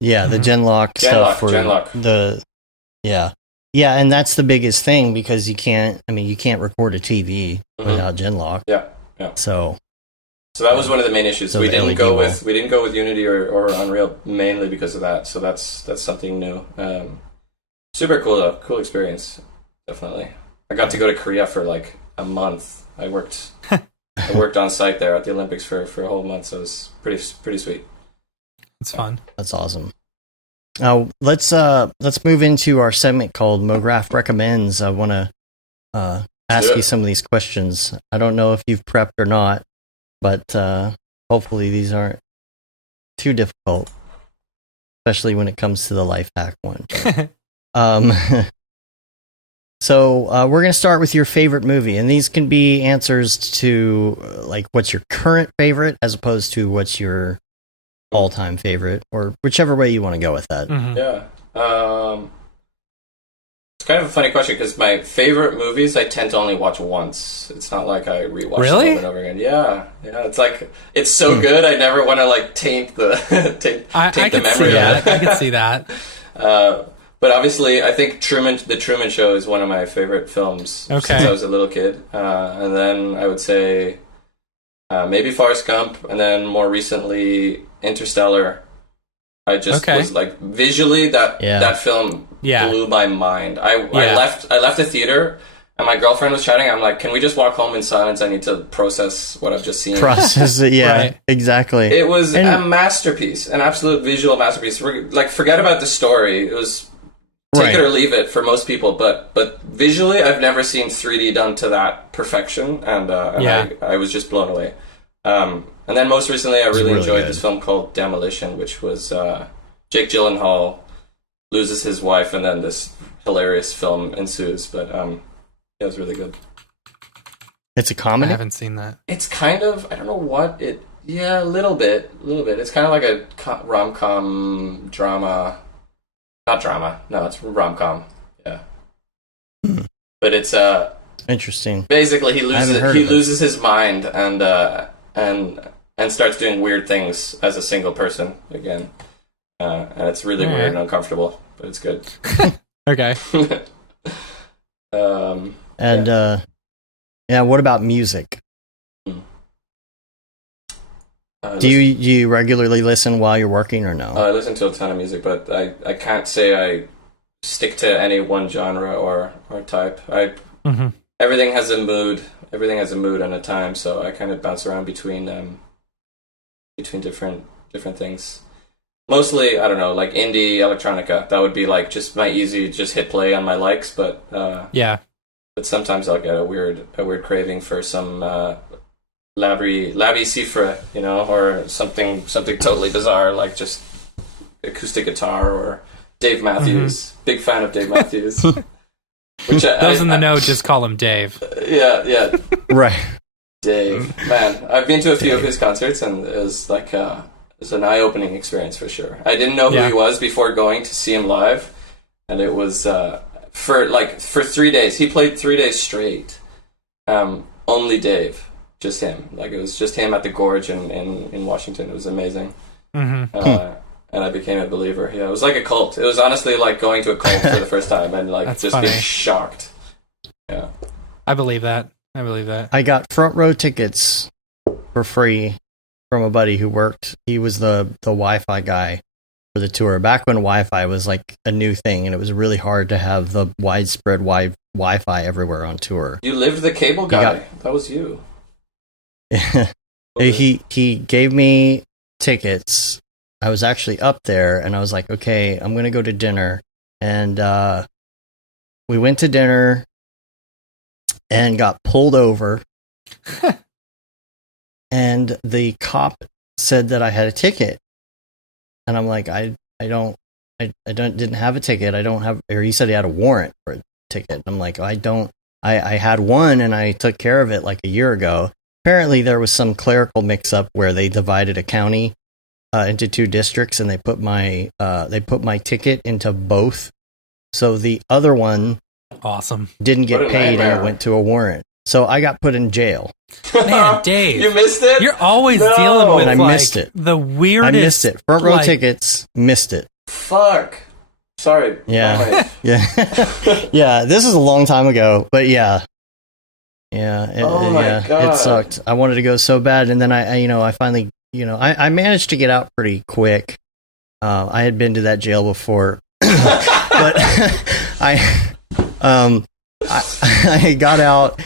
Yeah, the Genlock stuff for Genlock. Yeah, and that's the biggest thing, because you can't record a TV without Genlock. Yeah. So that was one of the main issues. So we didn't go with Unity or Unreal mainly because of that. So that's something new. Super cool though. Cool experience. Definitely. I got to go to Korea for a month. I worked on site there at the Olympics for a whole month. So it was pretty sweet. It's fun. That's awesome. Now let's move into our segment called Mograph Recommends. I want to ask you some of these questions. I don't know if you've prepped or not, but hopefully these aren't too difficult, especially when it comes to the life hack one. So we're going to start with your favorite movie, and these can be answers to what's your current favorite as opposed to what's your all-time favorite, or whichever way you want to go with that. Yeah. kind of a funny question because my favorite movies I tend to only watch once. It's not like I rewatch them over and over again. Yeah. It's like it's so good. I never want to like taint the taint the memory of it. I can see that. But obviously, I think The Truman Show is one of my favorite films since I was a little kid. And then I would say maybe Forrest Gump, and then more recently Interstellar. I just was like visually that film blew my mind. I left the theater and my girlfriend was chatting. I'm like, can we just walk home in silence? I need to process what I've just seen. Process it, exactly. It was a masterpiece, an absolute visual masterpiece. Like, forget about the story. It was take it or leave it for most people, but visually, I've never seen 3D done to that perfection, and I was just blown away. And then most recently, I really enjoyed this film called Demolition, which was Jake Gyllenhaal loses his wife, and then this hilarious film ensues. But it was really good. It's a comedy? I haven't seen that. It's kind of, I don't know what it... Yeah, a little bit. It's kind of like a rom-com drama. Not drama. No, it's rom-com. Yeah. But it's... Interesting. Basically, he loses his mind and starts doing weird things as a single person again. And it's really weird and uncomfortable, but it's good. Okay. What about music? Do you regularly listen while you're working or no? I listen to a ton of music, but I can't say I stick to any one genre or type. Everything has a mood. Everything has a mood and a time, so I kind of bounce around between different things. Mostly, I don't know, like indie electronica. That would be like just my easy, just hit play on my likes. But But sometimes I'll get a weird craving for some Labi Cifra, or something totally bizarre, like just acoustic guitar or Dave Matthews. Big fan of Dave Matthews. Which those in the know just call him Dave. Yeah. Right. Dave. Man, I've been to a few of his concerts, and it was like it's an eye-opening experience for sure. I didn't know who he was before going to see him live, and it was for 3 days. He played 3 days straight. Only Dave, just him. Like, it was just him at the Gorge in Washington. It was amazing. And I became a believer. Yeah, it was like a cult. It was honestly like going to a cult for the first time and like just being shocked. Yeah, I believe that. I got front row tickets for free from a buddy who worked. He was the Wi-Fi guy for the tour back when Wi-Fi was like a new thing, and it was really hard to have the widespread Wi-Fi everywhere on tour. You lived the cable guy. That was you. He gave me tickets. I was actually up there, and I was like, okay, I'm going to go to dinner. And we went to dinner and got pulled over. And the cop said that I had a ticket. And I'm like, I didn't have a ticket. Or he said he had a warrant for a ticket. I'm like, I had one, and I took care of it like a year ago. Apparently there was some clerical mix-up where they divided a county into two districts, and they put my ticket into both. So the other one didn't get paid, and it went to a warrant. So I got put in jail. Man, Dave, you missed it. You're always dealing with missed it. The weirdest. I missed it. Front row tickets. Missed it. Fuck. Sorry. Yeah. Yeah. Yeah. This is a long time ago, but yeah. Yeah. God. It sucked. I wanted to go so bad, and then I finally. I managed to get out pretty quick. I had been to that jail before, but I got out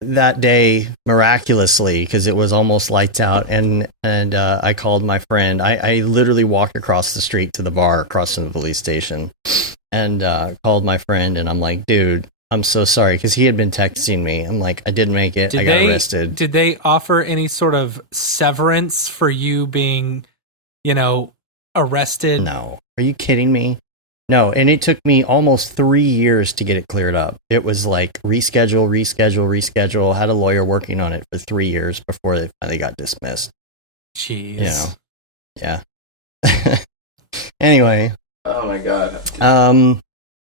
that day miraculously because it was almost lights out, and I called my friend. I literally walked across the street to the bar across from the police station, and called my friend, and I'm like, dude, I'm so sorry, because he had been texting me. I'm like, I didn't make it. I got arrested. Did they offer any sort of severance for you being, arrested? No. Are you kidding me? No, and it took me almost 3 years to get it cleared up. It was like reschedule. Had a lawyer working on it for 3 years before they finally got dismissed. Jeez. Yeah. Anyway. Oh my God.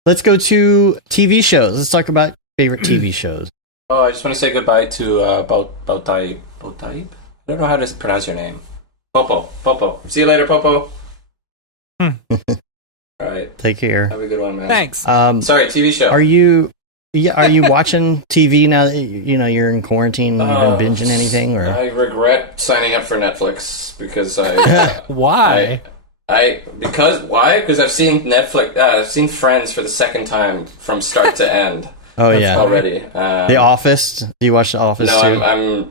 let's go to TV shows. Let's talk about favorite TV shows. Oh, I just want to say goodbye to Bautaib. Bautaib? I don't know how to pronounce your name. Popo. See you later, Popo. All right. Take care. Have a good one, man. Thanks. Sorry, TV show. Are you watching TV now that you're in quarantine and you've been binging anything? Or I regret signing up for Netflix because I. Why? Why? Because I've seen Netflix. I've seen Friends for the second time from start to end. Oh yeah, already. The Office. Do you watch The Office too? No,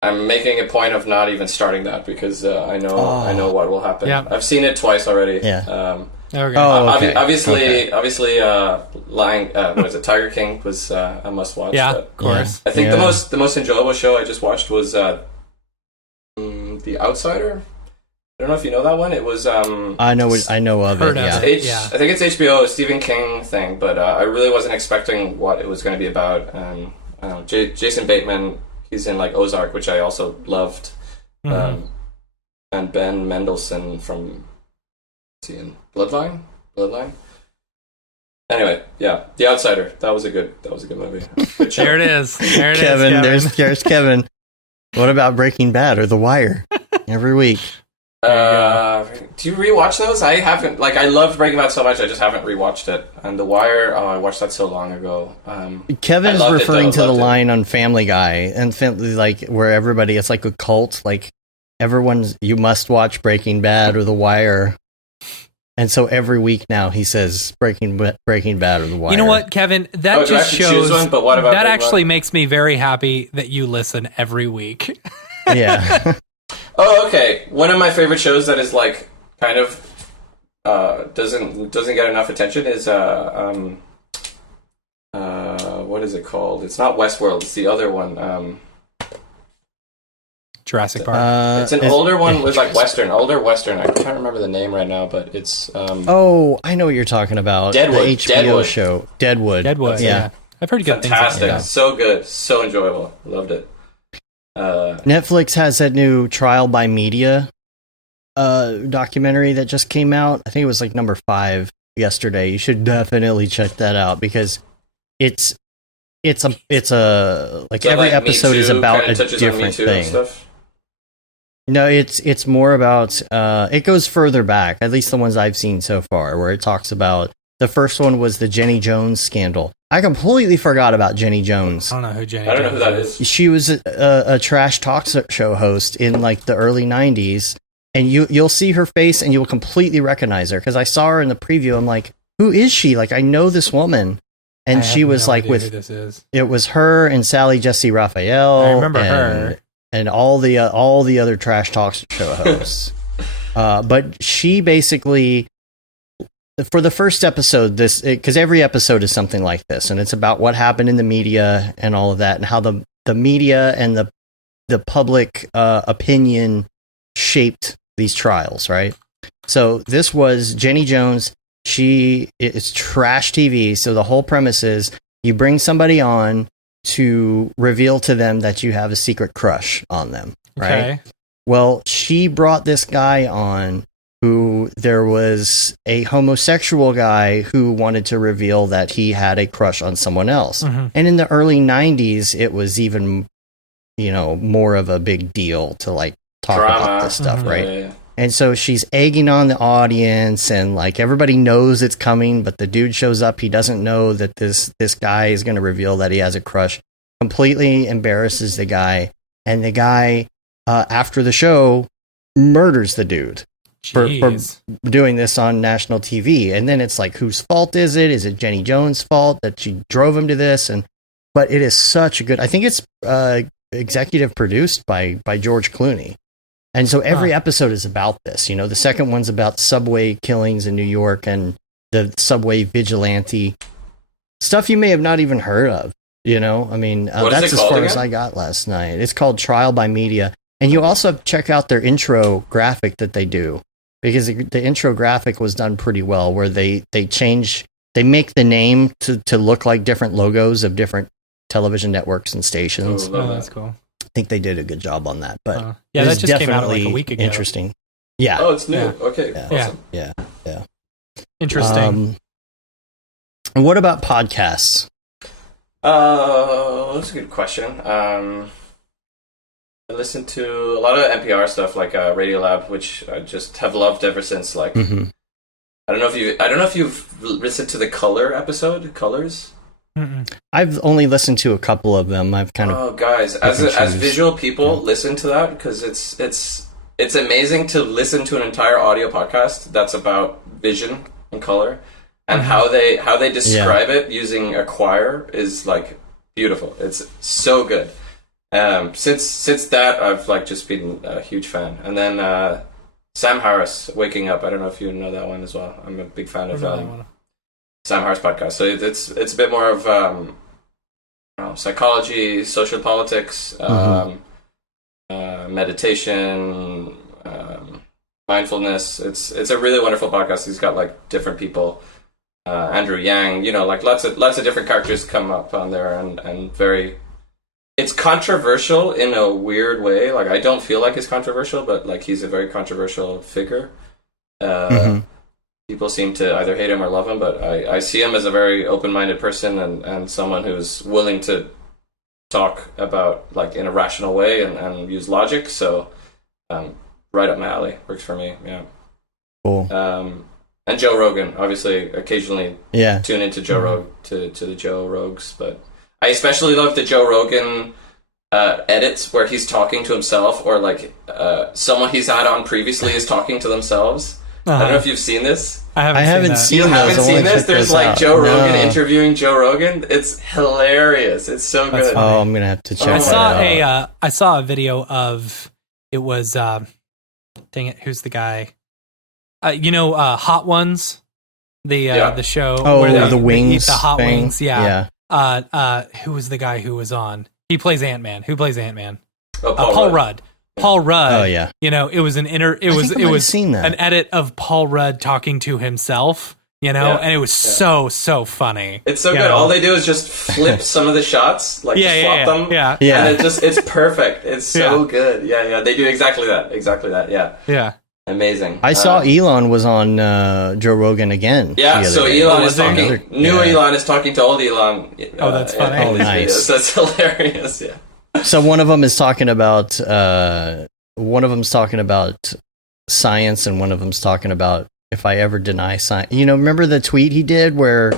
I'm making a point of not even starting that because I know what will happen. Yeah. I've seen it twice already. Yeah. Okay. Okay. Obviously, what is it? Tiger King was a must watch. Yeah, but of course. I think the most enjoyable show I just watched was The Outsider. I don't know if you know that one. It was I know of Heard it. of Yeah. it. I think it's HBO, a Stephen King thing, but I really wasn't expecting what it was going to be about. Jason Bateman, he's in like Ozark, which I also loved, and Ben Mendelsohn from Bloodline. Anyway, yeah, The Outsider. That was a good movie. Good show. There it is. Kevin, there's Kevin. What about Breaking Bad or The Wire? Every week. Do you rewatch those? I haven't. Like, I loved Breaking Bad so much, I just haven't rewatched it. And The Wire, I watched that so long ago. Kevin's referring to the line on Family Guy, and like where everybody, it's like a cult. Like you must watch Breaking Bad or The Wire. And so every week now he says Breaking Bad or The Wire. You know what, Kevin? That just shows. But what about that Breaking actually Bad? makes me very happy that you listen every week. Yeah. Oh, okay. One of my favorite shows that is like kind of doesn't get enough attention is what is it called? It's not Westworld. It's the other one. Jurassic Park. It's an older one with like older Western. I can't remember the name right now, but it's. Oh, I know what you're talking about. Deadwood. The HBO show. Deadwood. Yeah. I've heard good fantastic. things about it. So good. So enjoyable. Loved it. Netflix has that new Trial by Media documentary that just came out. I think it was like number 5 yesterday. You should definitely check that out because it's a like every episode is about a different thing. No, it's more about it goes further back, at least the ones I've seen so far, where it talks about the first one was the Jenny Jones scandal. I completely forgot about Jenny Jones. I don't know who Jenny I don't know Jones who that is. She was a trash talk show host in like the early 90s, and you'll see her face and you'll completely recognize her because I saw her in the preview. I'm like, who is she? Like, I know this woman. And she was like it was her and Sally Jesse Raphael. I remember her. And all the other trash talk show hosts. But she basically, for the first episode, because every episode is something like this, and it's about what happened in the media and all of that, and how the media and the public opinion shaped these trials, right? So this was Jenny Jones. She is trash TV. So the whole premise is you bring somebody on to reveal to them that you have a secret crush on them, right? Okay. Well, she brought this guy on who there was a homosexual guy who wanted to reveal that he had a crush on someone else. Mm-hmm. And in the early 90s, it was even, more of a big deal to like talk about this stuff, right? Yeah. And so she's egging on the audience, and like everybody knows it's coming, but the dude shows up. He doesn't know that this guy is going to reveal that he has a crush. Completely embarrasses the guy, and the guy after the show murders the dude for doing this on national TV. And then it's like, whose fault is it? Is it Jenny Jones' fault that she drove him to this? But it is such a good. I think it's executive produced by George Clooney. And so every episode is about this. The second one's about subway killings in New York and the subway vigilante stuff you may have not even heard of. I mean, that's as far as I got last night. It's called Trial by Media. And you also have to check out their intro graphic that they do, because the intro graphic was done pretty well, where they make the name to look like different logos of different television networks and stations. Oh, that's cool. I think they did a good job on that, but yeah, that just came out like a week ago. Interesting. Yeah. Oh, it's new. Yeah. Okay. Yeah. Awesome. Yeah. Interesting. And what about podcasts? That's a good question. I listen to a lot of NPR stuff, like Radiolab, which I just have loved ever since. Like, I don't know if you've listened to the Color episode, Colors. I've only listened to a couple of them. I've kind of. Oh, guys, as visual people, listen to that because it's amazing to listen to an entire audio podcast that's about vision and color, and how they describe it using a choir is like beautiful. It's so good. Since that, I've like just been a huge fan. And then Sam Harris, Waking Up. I don't know if you know that one as well. I'm a big fan of Sam Harris podcast. So it's a bit more of psychology, social politics, meditation, mindfulness. It's a really wonderful podcast. He's got like different people. Andrew Yang, like lots of different characters come up on there, and very. It's controversial in a weird way. Like, I don't feel like it's controversial, but like he's a very controversial figure. People seem to either hate him or love him, but I see him as a very open-minded person and someone who's willing to talk about like in a rational way and use logic. So, right up my alley. Works for me. Yeah. Cool. And Joe Rogan, obviously, occasionally tune into Joe to the Joe Rogues, but I especially love the Joe Rogan edits where he's talking to himself, or like someone he's had on previously is talking to themselves. I don't know if you've seen this. I haven't seen You those. haven't seen this? There's like Joe Rogan interviewing Joe Rogan. It's hilarious. It's so good. Oh, I'm gonna have to check. I saw a video of it was. Dang it! Who's the guy? Hot Ones, the show. Oh, where the wings. they eat the hot thing. wings. Yeah. Who was the guy who was on? He plays Ant-Man. Who plays Ant-Man? Oh, Paul Rudd. Paul Rudd. Oh yeah. It was it was seen that. an edit of Paul Rudd talking to himself. And it was so funny. It's so good. All they do is just flip some of the shots, like just swap them. Yeah. And it's perfect. It's so good. Yeah. They do exactly that. Yeah. Amazing. I saw Elon was on Joe Rogan again. Yeah, so Elon is talking. Elon is talking to old Elon. That's funny. Oh, nice. That's hilarious. Yeah. So one of them is talking about science, and one of them's talking about if I ever deny science. Remember the tweet he did where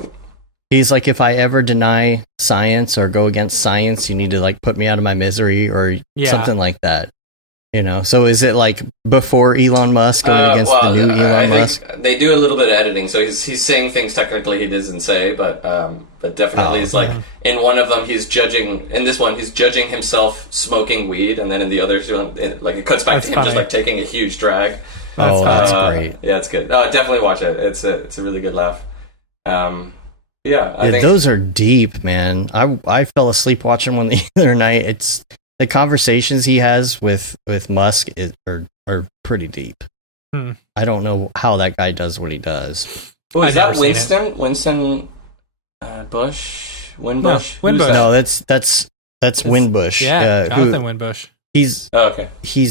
he's like, if I ever deny science or go against science, you need to like put me out of my misery or something like that. So is it like before Elon Musk going against the new Elon Musk? They do a little bit of editing, so he's saying things technically he doesn't say, but definitely he's like in one of them he's judging. In this one he's judging himself smoking weed, and then in the other like it cuts back to him just like taking a huge drag. That's great. Yeah, it's good. Definitely watch it. It's a really good laugh. I think those are deep, man. I fell asleep watching one the other night. It's the conversations he has with Musk are pretty deep. I don't know how that guy does what he does. Oh, is that Winston? Winston Bush? Winbush? No, Winbush. No, that's Winbush. Yeah, Jonathan Winbush. He's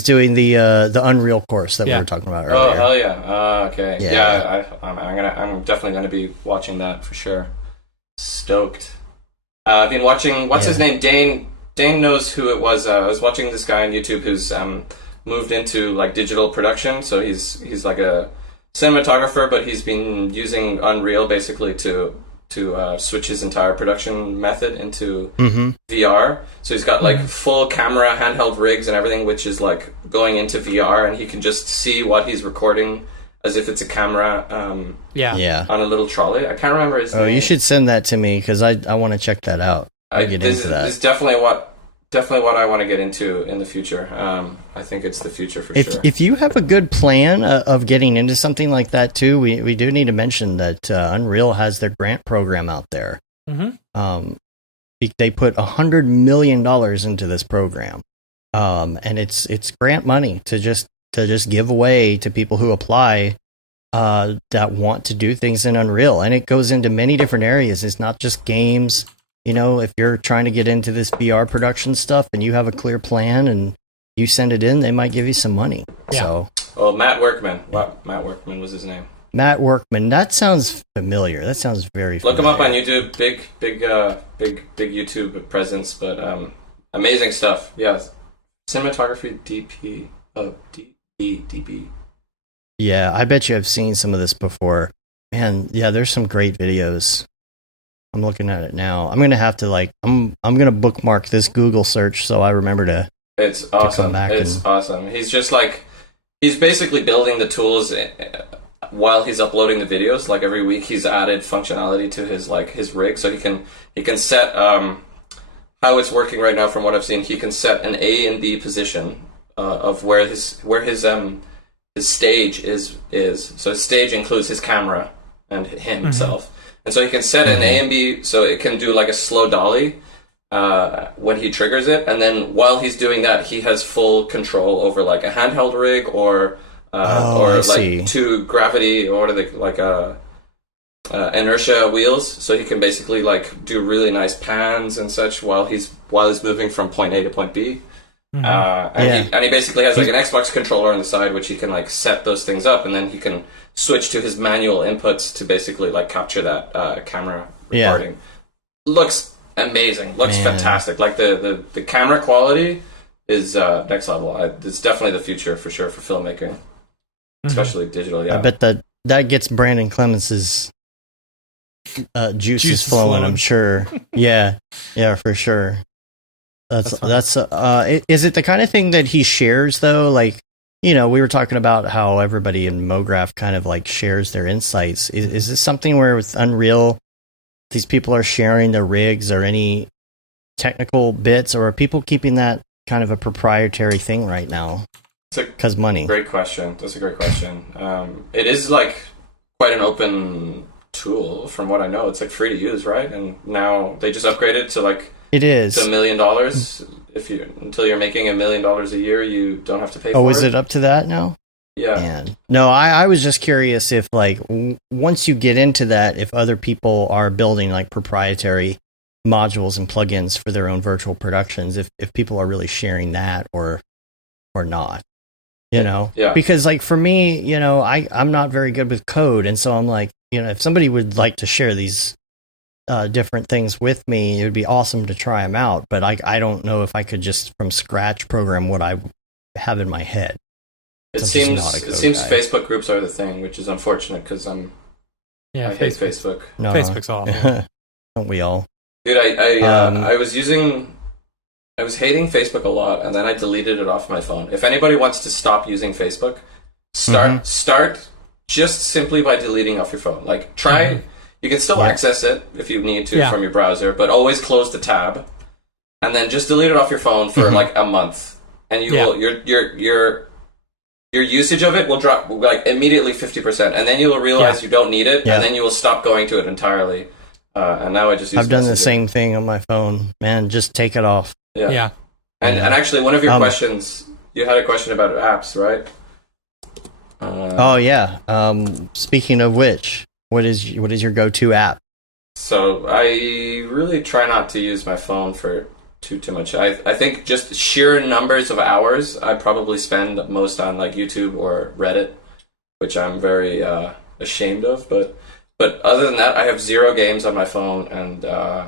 doing the Unreal course that we were talking about earlier. Oh hell yeah! Okay, yeah. I'm definitely gonna be watching that for sure. Stoked. I've been watching. What's his name? Dane knows who it was. I was watching this guy on YouTube who's moved into like digital production. So he's like a cinematographer, but he's been using Unreal basically to switch his entire production method into VR. So he's got like full camera, handheld rigs and everything, which is like going into VR, and he can just see what he's recording as if it's a camera on a little trolley. I can't remember his name. Oh, you should send that to me because I want to check that out. This is definitely what I want to get into in the future. I think it's the future for sure. If you have a good plan of getting into something like that too, we do need to mention that Unreal has their grant program out there. They put $100 million into this program, and it's grant money to just give away to people who apply that want to do things in Unreal, and it goes into many different areas. It's not just games. If you're trying to get into this VR production stuff and you have a clear plan and you send it in, they might give you some money. Yeah. So, Matt Workman. Matt Workman was his name. Matt Workman. That sounds familiar. That sounds very Look familiar. him up on YouTube. Big YouTube presence, but amazing stuff. Yeah, cinematography DP. Yeah, I bet you I've seen some of this before. Man, yeah, there's some great videos. I'm looking at it now. I'm gonna have to I'm gonna bookmark this Google search so I remember to. It's awesome. It's awesome. He's just he's basically building the tools while he's uploading the videos. Like every week, he's added functionality to his rig, so he can set how it's working right now. From what I've seen, he can set an A and B position of where his stage is. So his stage includes his camera and himself, and so he can set an A and B, so it can do like a slow dolly when he triggers it, and then while he's doing that, he has full control over like a handheld rig or two gravity, or what are they, inertia wheels, so he can basically do really nice pans and such while he's moving from point A to point B. And he basically has an Xbox controller on the side, which he can set those things up, and then he can switch to his manual inputs to basically capture that camera recording. Looks amazing. Looks fantastic. The camera quality is next level. It's definitely the future for sure for filmmaking, especially digital. Yeah, I bet that gets Brandon Clemens's juices flowing. I'm sure. Yeah, for sure. That's is it the kind of thing that he shares though? We were talking about how everybody in Mograph kind of shares their insights. Is this something where with Unreal, these people are sharing their rigs or any technical bits, or are people keeping that kind of a proprietary thing right now? Because money. Great question. That's a great question. It is quite an open tool, from what I know. It's free to use, right? And now they just upgraded to it is to $1 million. Until you're making $1 million a year, you don't have to pay for it. Oh, is it up to that now? Yeah. Man. No, I was just curious if once you get into that, if other people are building proprietary modules and plugins for their own virtual productions, if people are really sharing that or not. Yeah. Because for me, I'm not very good with code, and so I'm if somebody would like to share these different things with me, it would be awesome to try them out, but I don't know if I could just from scratch program what I have in my head. It seems Facebook groups are the thing, which is unfortunate because I hate Facebook. No, Facebook's awful. Don't we all? Dude, I was hating Facebook a lot, and then I deleted it off my phone. If anybody wants to stop using Facebook, start just simply by deleting off your phone. Try. You can still access it if you need to from your browser, but always close the tab, and then just delete it off your phone for a month, and you will your usage of it will drop immediately 50%, and then you will realize you don't need it, and then you will stop going to it entirely. And now I just use I've done messaging. the same thing on my phone. Man, just take it off. Yeah. And actually, one of your questions, you had a question about apps, right? Speaking of which, what is your go-to app? So I really try not to use my phone for too much. I think just sheer numbers of hours I probably spend most on YouTube or Reddit, which I'm very ashamed of. But other than that, I have 0 games on my phone and drop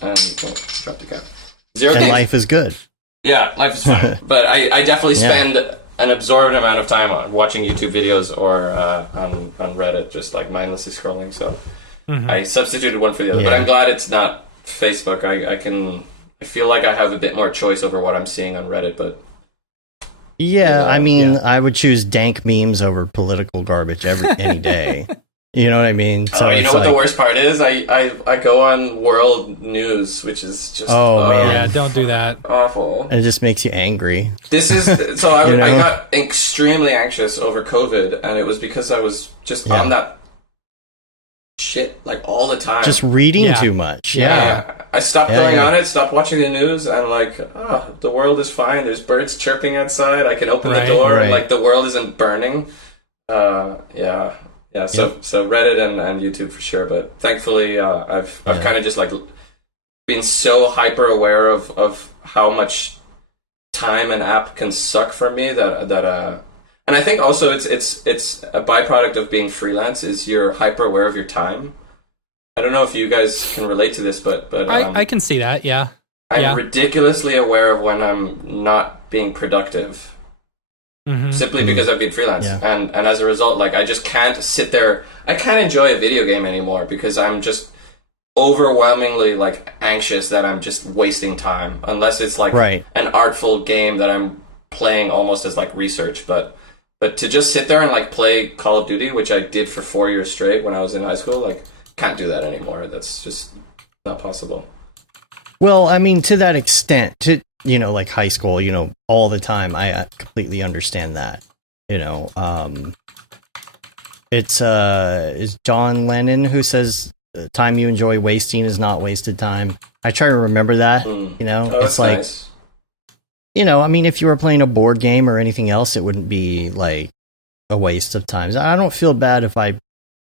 the cap. 0 games. Life is good. Yeah, life is fun. But I definitely spend an absorbent amount of time on watching YouTube videos or on Reddit, just mindlessly scrolling. So I substituted one for the other. But I'm glad it's not Facebook. I feel like I have a bit more choice over what I'm seeing on Reddit, but I would choose dank memes over political garbage any day. You know what I mean? So you know what the worst part is? I go on world news, which is just don't do that. Awful. It just makes you angry. This is so I got extremely anxious over COVID, and it was because I was just on that shit all the time. Just reading too much. Yeah. I stopped going on it, stopped watching the news, and the world is fine. There's birds chirping outside. I can open the door, and the world isn't burning. So Reddit and YouTube for sure, but thankfully I've kind of just been so hyper aware of how much time an app can suck from me that And I think also it's a byproduct of being freelance is you're hyper aware of your time. I don't know if you guys can relate to this, but I can see that. Yeah. I'm ridiculously aware of when I'm not being productive. Simply because I've been freelance. Yeah. And as a result, like, I just can't sit there. I can't enjoy a video game anymore because I'm just overwhelmingly, like, anxious that I'm just wasting time. Unless it's, like, an artful game that I'm playing almost as, like, research. But to just sit there and, like, play Call of Duty, which I did for 4 years straight when I was in high school, like, can't do that anymore. That's just not possible. Well, I mean, to that extent, like high school, all the time, I completely understand that. It's John Lennon who says time you enjoy wasting is not wasted time. I try to remember that, it's like, nice. I mean, if you were playing a board game or anything else, it wouldn't be like a waste of time. I don't feel bad if I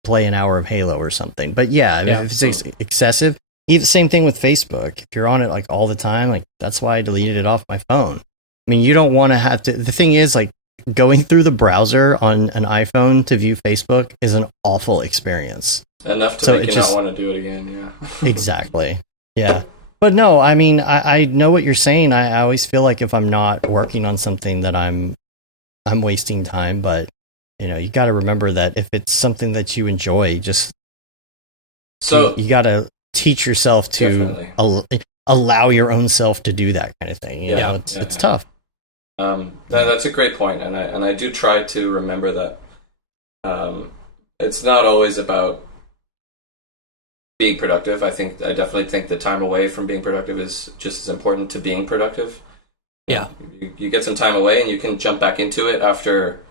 play an hour of Halo or something, but yeah, if it's excessive. Even same thing with Facebook. If you're on it like all the time, like that's why I deleted it off my phone. I mean, you don't want to have to. The thing is, like, going through the browser on an iPhone to view Facebook is an awful experience. Enough to make you not want to do it again. Yeah. Exactly. Yeah. But no, I mean, I know what you're saying. I always feel like if I'm not working on something that I'm wasting time. But you got to remember that if it's something that you enjoy, you got to teach yourself to allow your own self to do that kind of thing. It's tough. That's a great point, and I do try to remember that it's not always about being productive. I definitely think the time away from being productive is just as important to being productive. Yeah, you get some time away, and you can jump back into it after.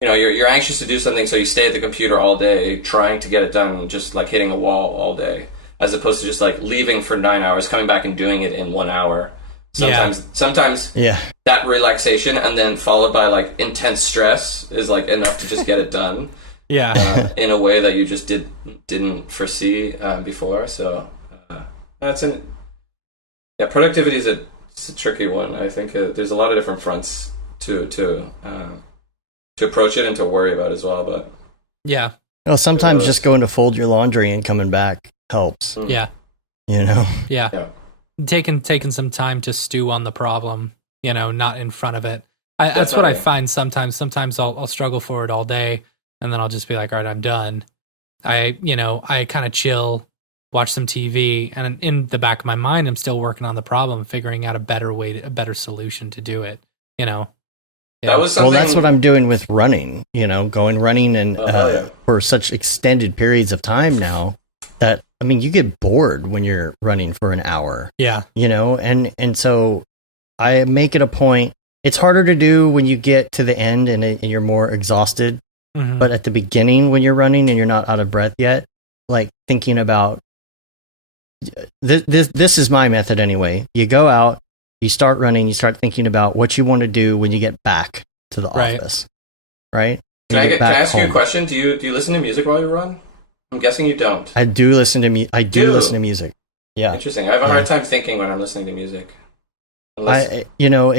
You're anxious to do something, so you stay at the computer all day trying to get it done, just like hitting a wall all day. As opposed to just like leaving for 9 hours, coming back and doing it in 1 hour. Sometimes that relaxation and then followed by like intense stress is like enough to just get it done. In a way that you just didn't foresee before. So productivity is a tricky one. I think there's a lot of different fronts to approach it and to worry about as well. But well, sometimes just going to fold your laundry and coming back helps. Yeah. Taking some time to stew on the problem, not in front of it. That's what I find sometimes. Sometimes I'll struggle for it all day, and then I'll just be like, all right, I'm done. I kind of chill, watch some TV, and in the back of my mind, I'm still working on the problem, figuring out a better solution to do it. That was something. Well, that's what I'm doing with running. Going running and for such extended periods of time now. That, I mean, you get bored when you're running for an hour. Yeah. And so I make it a point. It's harder to do when you get to the end and you're more exhausted. Mm-hmm. But at the beginning, when you're running and you're not out of breath yet, like thinking about this is my method anyway. You go out, you start running, you start thinking about what you want to do when you get back to the office. Right? Can I ask you a question? Do you listen to music while you run? I'm guessing you don't. I do listen to listen to music. Yeah. Interesting. I have a hard time thinking when I'm listening to music. I know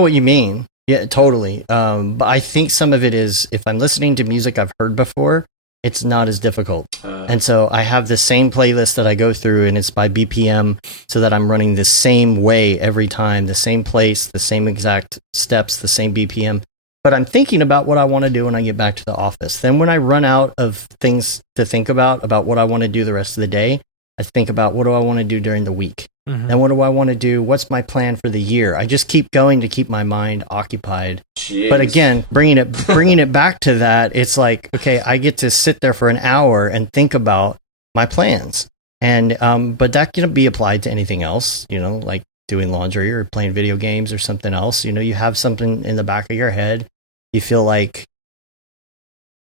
what you mean. Yeah, totally. But I think some of it is if I'm listening to music I've heard before, it's not as difficult. And so I have the same playlist that I go through, and it's by BPM, so that I'm running the same way every time, the same place, the same exact steps, the same BPM. But I'm thinking about what I want to do when I get back to the office. Then when I run out of things to think about what I want to do the rest of the day, I think about what do I want to do during the week. Mm-hmm. And what do I want to do? What's my plan for the year? I just keep going to keep my mind occupied. Jeez. But again, bringing it back to that, it's like, okay, I get to sit there for an hour and think about my plans. And but that can be applied to anything else, like doing laundry or playing video games or something else. You have something in the back of your head. You feel like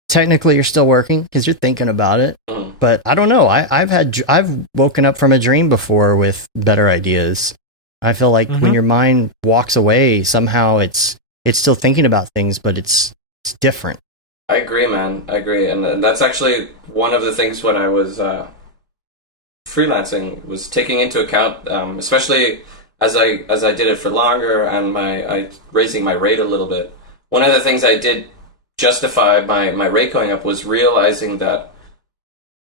technically you're still working because you're thinking about it. But I don't know. I've woken up from a dream before with better ideas. I feel like when your mind walks away, somehow it's still thinking about things, but it's different. I agree, man. I agree. And that's actually one of the things when I was freelancing was taking into account, especially as I did it for longer and raising my rate a little bit, one of the things I did justify my rate going up was realizing that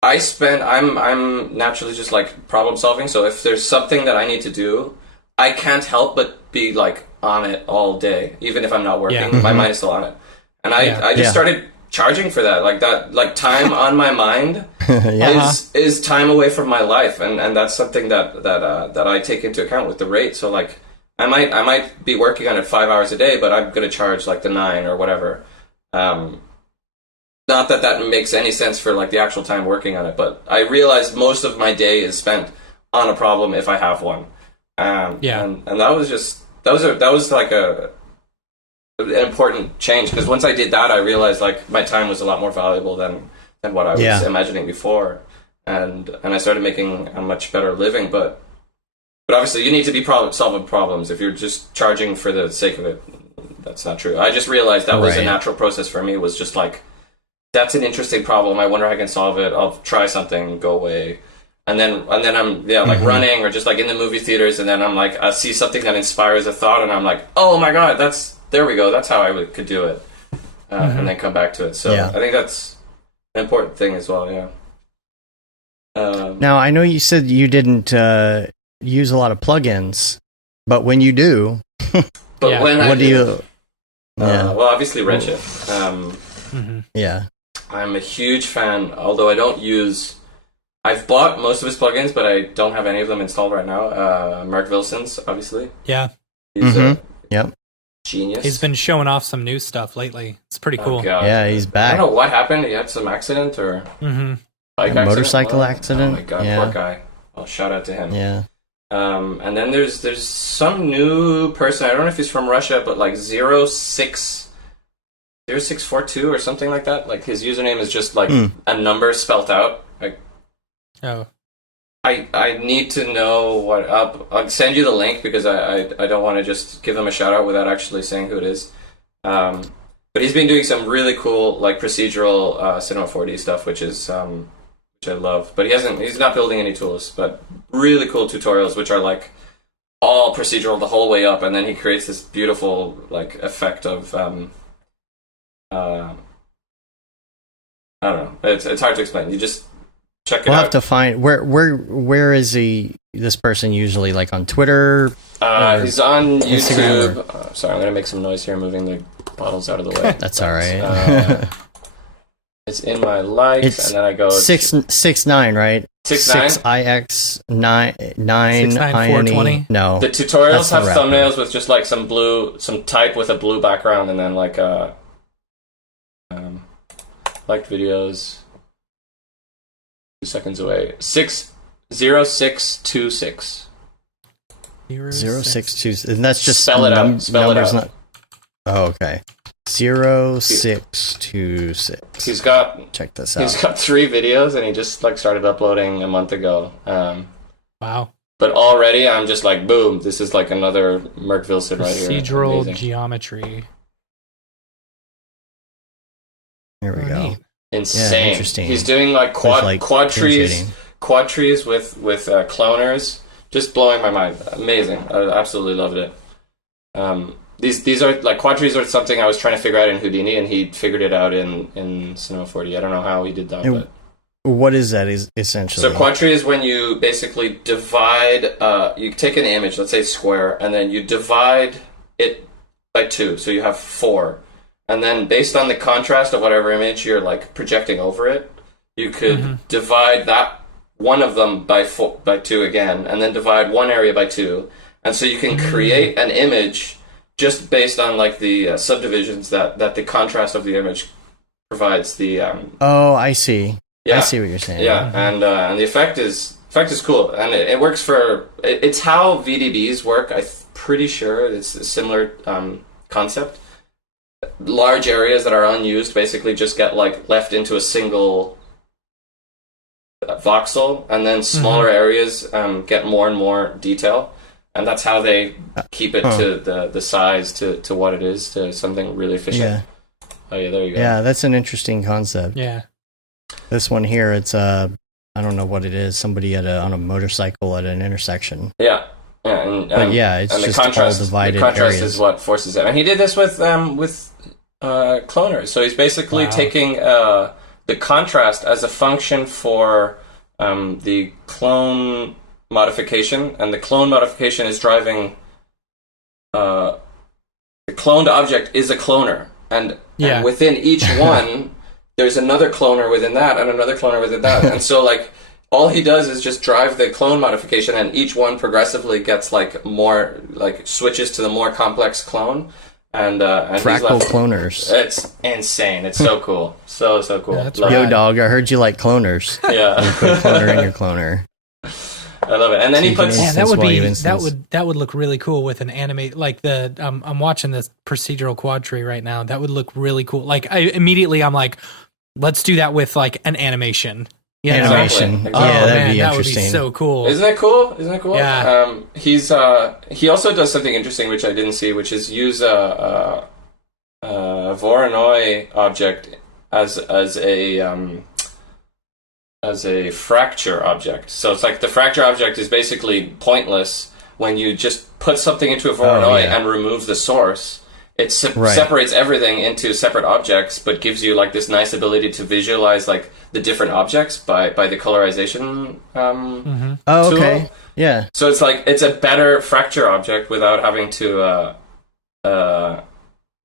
I'm naturally just like problem solving. So if there's something that I need to do, I can't help but be like on it all day, even if I'm not working. Yeah. My mind is still on it, and I just started charging for that, like time on my mind is time away from my life, and that's something that I take into account with the rate. So like I might be working on it 5 hours a day, but I'm gonna charge like the 9 or whatever. Not that makes any sense for like the actual time working on it, but I realized most of my day is spent on a problem if I have one. And that was like an important change, because once I did that, I realized like my time was a lot more valuable than what I was imagining before, and I started making a much better living. But obviously, you need to be solving problems. If you're just charging for the sake of it, that's not true. I just realized that was a natural process for me. Was just like, that's an interesting problem. I wonder how I can solve it. I'll try something, go away. And then I'm like running or just like in the movie theaters, and then I'm like, I see something that inspires a thought, and I'm like, oh my god, there we go. That's how I could do it, and then come back to it. So I think that's an important thing as well. Yeah. Now I know you said you didn't use a lot of plugins, but when you do, well, obviously Redshift. Yeah. I'm a huge fan, although I don't use... I've bought most of his plugins, but I don't have any of them installed right now. Mark Wilson's, obviously. Yeah. He's a genius. He's been showing off some new stuff lately. It's pretty cool. God. Yeah, he's back. I don't know what happened. He had some accident or... bike accident? Motorcycle accident. Oh my god, poor guy. Well, shout out to him. Yeah. And then there's some new person, I don't know if he's from Russia, but like 0642 or something like that. Like his username is just like a number spelt out. Like, I need to know what up. I'll send you the link, because I don't want to just give them a shout out without actually saying who it is. But he's been doing some really cool like procedural Cinema 4D stuff, which I love. But he's not building any tools, but really cool tutorials which are like all procedural the whole way up, and then he creates this beautiful like effect of I don't know. It's hard to explain. You just check it out. We'll have to find where is this person usually, like on Twitter? He's on Instagram YouTube. Sorry, I'm gonna make some noise here, moving the bottles out of the way. That's all right. It's in my likes, and then I go 669, right? 6ix 9 69420. No, the tutorials have thumbnails with just like some type with a blue background, and then like liked videos. 2 seconds away. 0626. 062, and that's just spell it out. Spell it out. Not, oh, okay. 0626. He's got. Check this out. He's got 3 videos, and he just like started uploading a month ago. Wow. But already, I'm just like, boom! This is like another Merc Vilson right here. Procedural geometry. Here we go. Neat. Insane. Yeah, interesting. He's doing like quad trees with cloners. Just blowing my mind. Amazing. I absolutely loved it. These are like quad trees are something I was trying to figure out in Houdini, and he figured it out in Cinema 4D. I don't know how he did that. But what is that? Is essentially so quad tree is when you basically divide. You take an image, let's say square, and then you divide it by 2, so you have 4. And then based on the contrast of whatever image you're like projecting over it, you could divide that one of them by 2 again, and then divide one area by 2. And so you can create an image just based on like the subdivisions that the contrast of the image provides. The oh, I see. Yeah. I see what you're saying. Yeah, and the effect is cool, and it works for. It's how VDBs work. I'm pretty sure it's a similar concept. Large areas that are unused basically just get like left into a single voxel, and then smaller areas get more and more detail, and that's how they keep it to the size to what it is, to something really efficient. Yeah. Oh yeah, there you go. Yeah, that's an interesting concept. Yeah. This one here, it's I don't know what it is. Somebody on a motorcycle at an intersection. Yeah. Yeah, But yeah, it's and just the contrast, all divided the contrast areas. is what forces it. And he did this with cloners. So he's basically taking the contrast as a function for the clone modification, and the clone modification is driving. The cloned object is a cloner, and within each one, there's another cloner within that, and another cloner within that, and so like. All he does is just drive the clone modification, and each one progressively gets like more, like switches to the more complex clone. And fractal cloners. It's insane. It's so cool. So cool. Yeah, Yo, dog, I heard you like cloners. Yeah. You put a cloner in your cloner. I love it. And then he puts. Yeah, that would look really cool with an anime like the. I'm watching this procedural quad tree right now. That would look really cool. Like I'm like, let's do that with like an animation. Yeah, animation. Exactly. Yeah, that'd be that interesting. Would be so cool. Isn't it cool? Yeah. He also does something interesting which I didn't see, which is use a Voronoi object as a fracture object. So it's like the fracture object is basically pointless when you just put something into a Voronoi and remove the source. It separates everything into separate objects, but gives you like this nice ability to visualize like the different objects by the colorization Oh, tool. okay. Yeah. So it's like it's a better fracture object without having to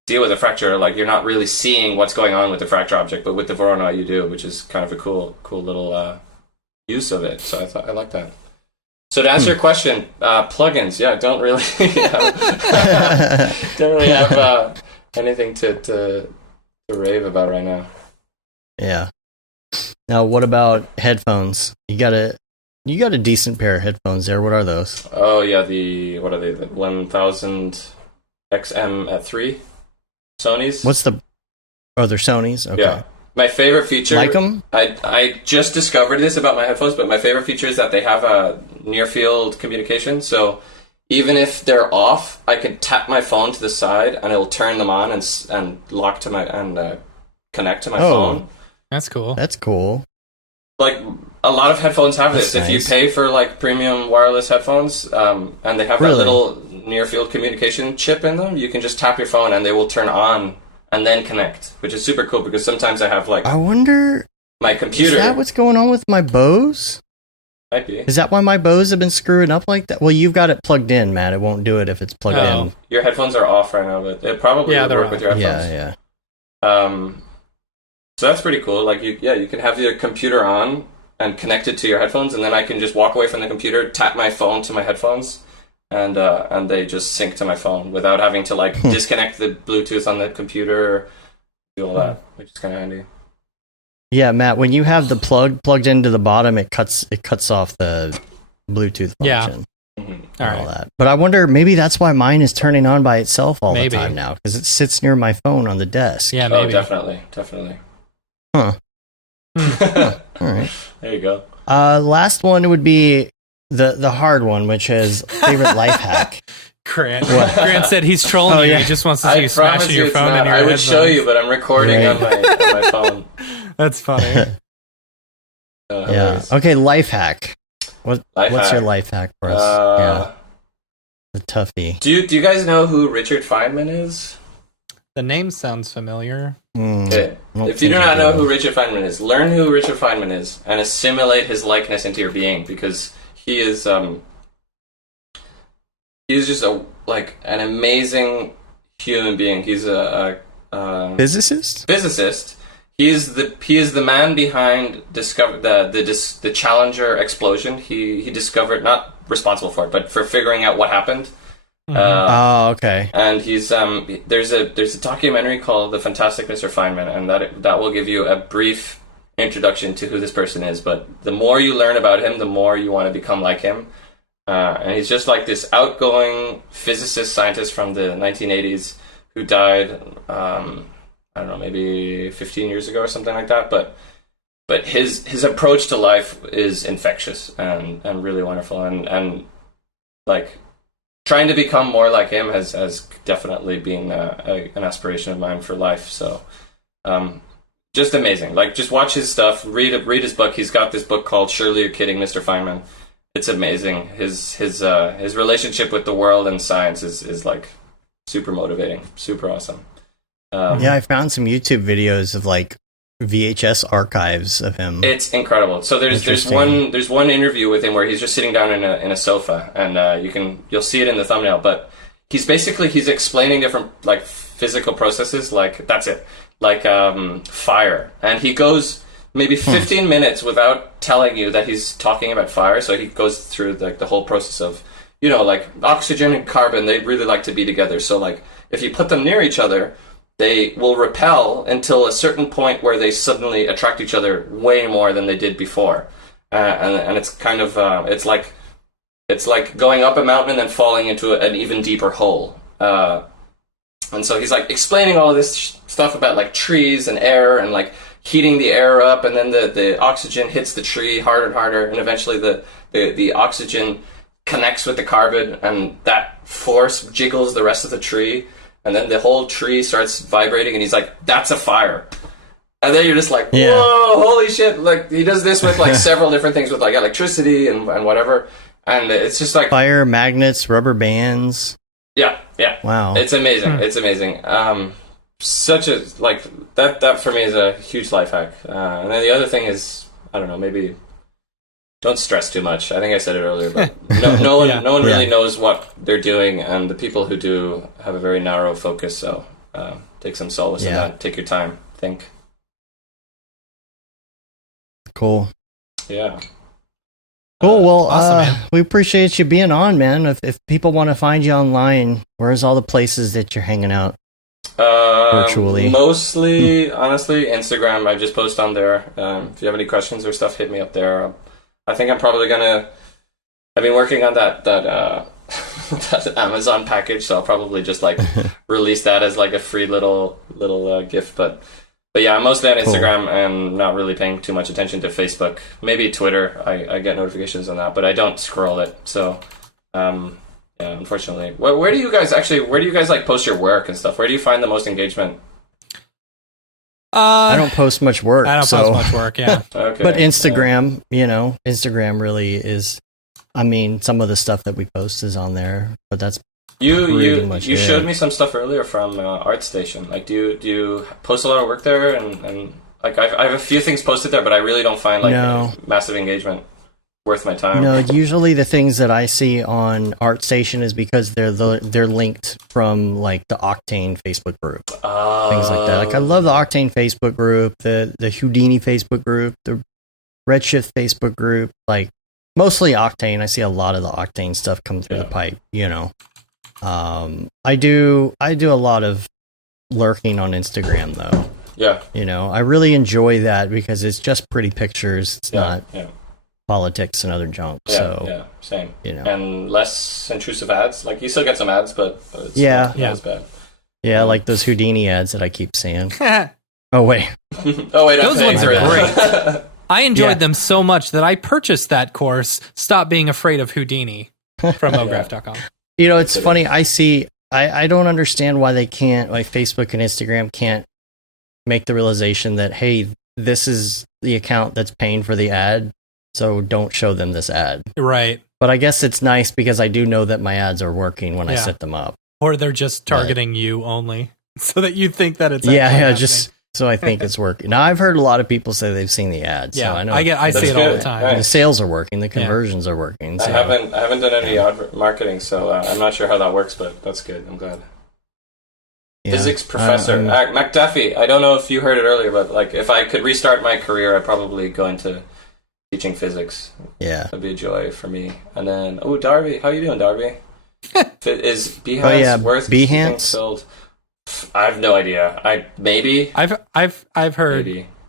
deal with a fracture. Like you're not really seeing what's going on with the fracture object, but with the Voronoi you do, which is kind of a cool little use of it. So I like that. So to answer your question, plugins, don't really have anything to rave about right now. Yeah. Now, what about headphones? You got a decent pair of headphones there. What are those? Oh yeah, what are they? The 1000 XM at 3 Sony's. What's the? Oh, they're Sony's. Okay. Yeah. My favorite feature. Like them? I just discovered this about my headphones, but my favorite feature is that they have a near field communication. So even if they're off, I can tap my phone to the side and it'll turn them on and lock to my connect to my phone. That's cool. That's cool. Like a lot of headphones have this. That's If you nice. pay for like premium wireless headphones, and they have that Really? little near field communication chip in them, you can just tap your phone and they will turn on and then connect, which is super cool because sometimes I have like I wonder. my computer. Is that what's going on with my Bose? Might be. Is that why my Bose have been screwing up like that? Well, you've got it plugged in, Matt. It won't do it if it's plugged in. Your headphones are off right now, but it probably would they're work off. with your headphones. Yeah. So that's pretty cool. Like you can have your computer on and connect it to your headphones, and then I can just walk away from the computer, tap my phone to my headphones, and they just sync to my phone without having to like disconnect the Bluetooth on the computer, or do all that, which is kind of handy. Yeah, Matt. When you have the plug plugged into the bottom, it cuts off the Bluetooth function. Yeah. Mm-hmm. All that. But I wonder, maybe that's why mine is turning on by itself all Maybe. the time now, because it sits near my phone on the desk. Yeah, Oh, maybe. definitely. Huh. There All right. you go. Last one would be the hard one, which is favorite life hack. Grant. What? Grant said he's trolling Oh, you. yeah. He just wants to see you smashing your it's phone not. in your I would headphones. show you, but I'm recording Right. on my phone. That's funny. Yeah. Hilarious. Okay, life hack. What's hack. your life hack for us? Yeah. The toughie. Do you guys know who Richard Feynman is? The name sounds familiar. Okay. I don't If you do think not I know do. who Richard Feynman is, learn who Richard Feynman is and assimilate his likeness into your being, because he is just an amazing human being. He's a Physicist? physicist. He is the man behind the Challenger explosion. He discovered, not responsible for it, but for figuring out what happened. Oh, okay. And he's there's a documentary called The Fantastic Mr. Feynman, and that will give you a brief introduction to who this person is. But the more you learn about him, the more you want to become like him. And he's just like this outgoing physicist scientist from the 1980s who died, I don't know, maybe 15 years ago or something like that. But his approach to life is infectious and really wonderful, and like trying to become more like him has definitely been an aspiration of mine for life. So just amazing. Like, just watch his stuff, read his book. He's got this book called Surely You're Kidding, Mr. Feynman. it's amazing. His relationship with the world and science is like super motivating, super awesome. I found some YouTube videos of like VHS archives of him. It's incredible. So there's one interview with him where he's just sitting down in a sofa, and you'll see it in the thumbnail. But he's explaining different like physical processes, like that's it, like fire, and he goes maybe 15 minutes without telling you that he's talking about fire. So he goes through like the whole process of, like oxygen and carbon, they really like to be together. So like if you put them near each other, they will repel until a certain point where they suddenly attract each other way more than they did before. And it's kind of, it's like going up a mountain and then falling into an even deeper hole. And so he's like explaining all of this stuff about like trees and air and like heating the air up, and then the oxygen hits the tree harder and harder, and eventually the oxygen connects with the carbon, and that force jiggles the rest of the tree, and then the whole tree starts vibrating, and he's like, that's a fire. And then you're just like, whoa, holy shit. Like, he does this with like several different things with like electricity and whatever, and it's just like fire, magnets, rubber bands. Yeah. Wow. It's amazing. It's amazing. Such a, like, that for me is a huge life hack. And then the other thing is, I don't know, maybe don't stress too much. I think I said it earlier, but no one really knows what they're doing, and the people who do have a very narrow focus, so take some solace in that. Take your time. Think. Cool. Yeah. Cool. Well, awesome, we appreciate you being on, man. If people want to find you online, where's all the places that you're hanging out? Virtually. Mostly, honestly, Instagram. I just post on there. If you have any questions or stuff, hit me up there. I think I'm probably gonna. I've been working on that that Amazon package, so I'll probably just like release that as like a free little gift. But yeah, I'm mostly on Instagram and not really paying too much attention to Facebook. Maybe Twitter. I get notifications on that, but I don't scroll it. So. Yeah, unfortunately. Where do you guys like post your work and stuff? Where do you find the most engagement? I don't post much work. I don't post much work, yeah. Okay. But Instagram, Instagram really is, I mean, some of the stuff that we post is on there, but that's you showed me some stuff earlier from ArtStation. Like, do you post a lot of work there? And like, I have a few things posted there, but I really don't find like massive engagement worth my time. No, usually the things that I see on ArtStation is because they're linked from like the Octane Facebook group, things like that. Like I love the Octane Facebook group, the Houdini Facebook group, the Redshift Facebook group. Like mostly Octane. I see a lot of the Octane stuff come through the pipe. I do a lot of lurking on Instagram though. Yeah. I really enjoy that because it's just pretty pictures. It's not. Yeah. Politics and other junk. Same. And less intrusive ads. Like you still get some ads, but it's not as bad. Yeah, like those Houdini ads that I keep seeing. Oh wait. Those ones are great. I enjoyed them so much that I purchased that course, Stop Being Afraid of Houdini, from Mograph.com. It's funny. I don't understand why they can't, like Facebook and Instagram can't make the realization that, hey, this is the account that's paying for the ad. So don't show them this ad. Right. But I guess it's nice because I do know that my ads are working when I set them up. Or they're just targeting you only so that you think that it's just so I think it's working. Now I've heard a lot of people say they've seen the ads. Yeah, so I know I see it all the time. Nice. The sales are working, the conversions are working. So. I haven't done any ad marketing, so I'm not sure how that works, but that's good. I'm glad. Physics professor McDuffie. I don't know if you heard it earlier, but like if I could restart my career, I'd probably go into teaching physics. Yeah, that'd be a joy for me. And then, Darby, how you doing, Darby? Is Behance worth being sold? I have no idea. I've heard. Maybe.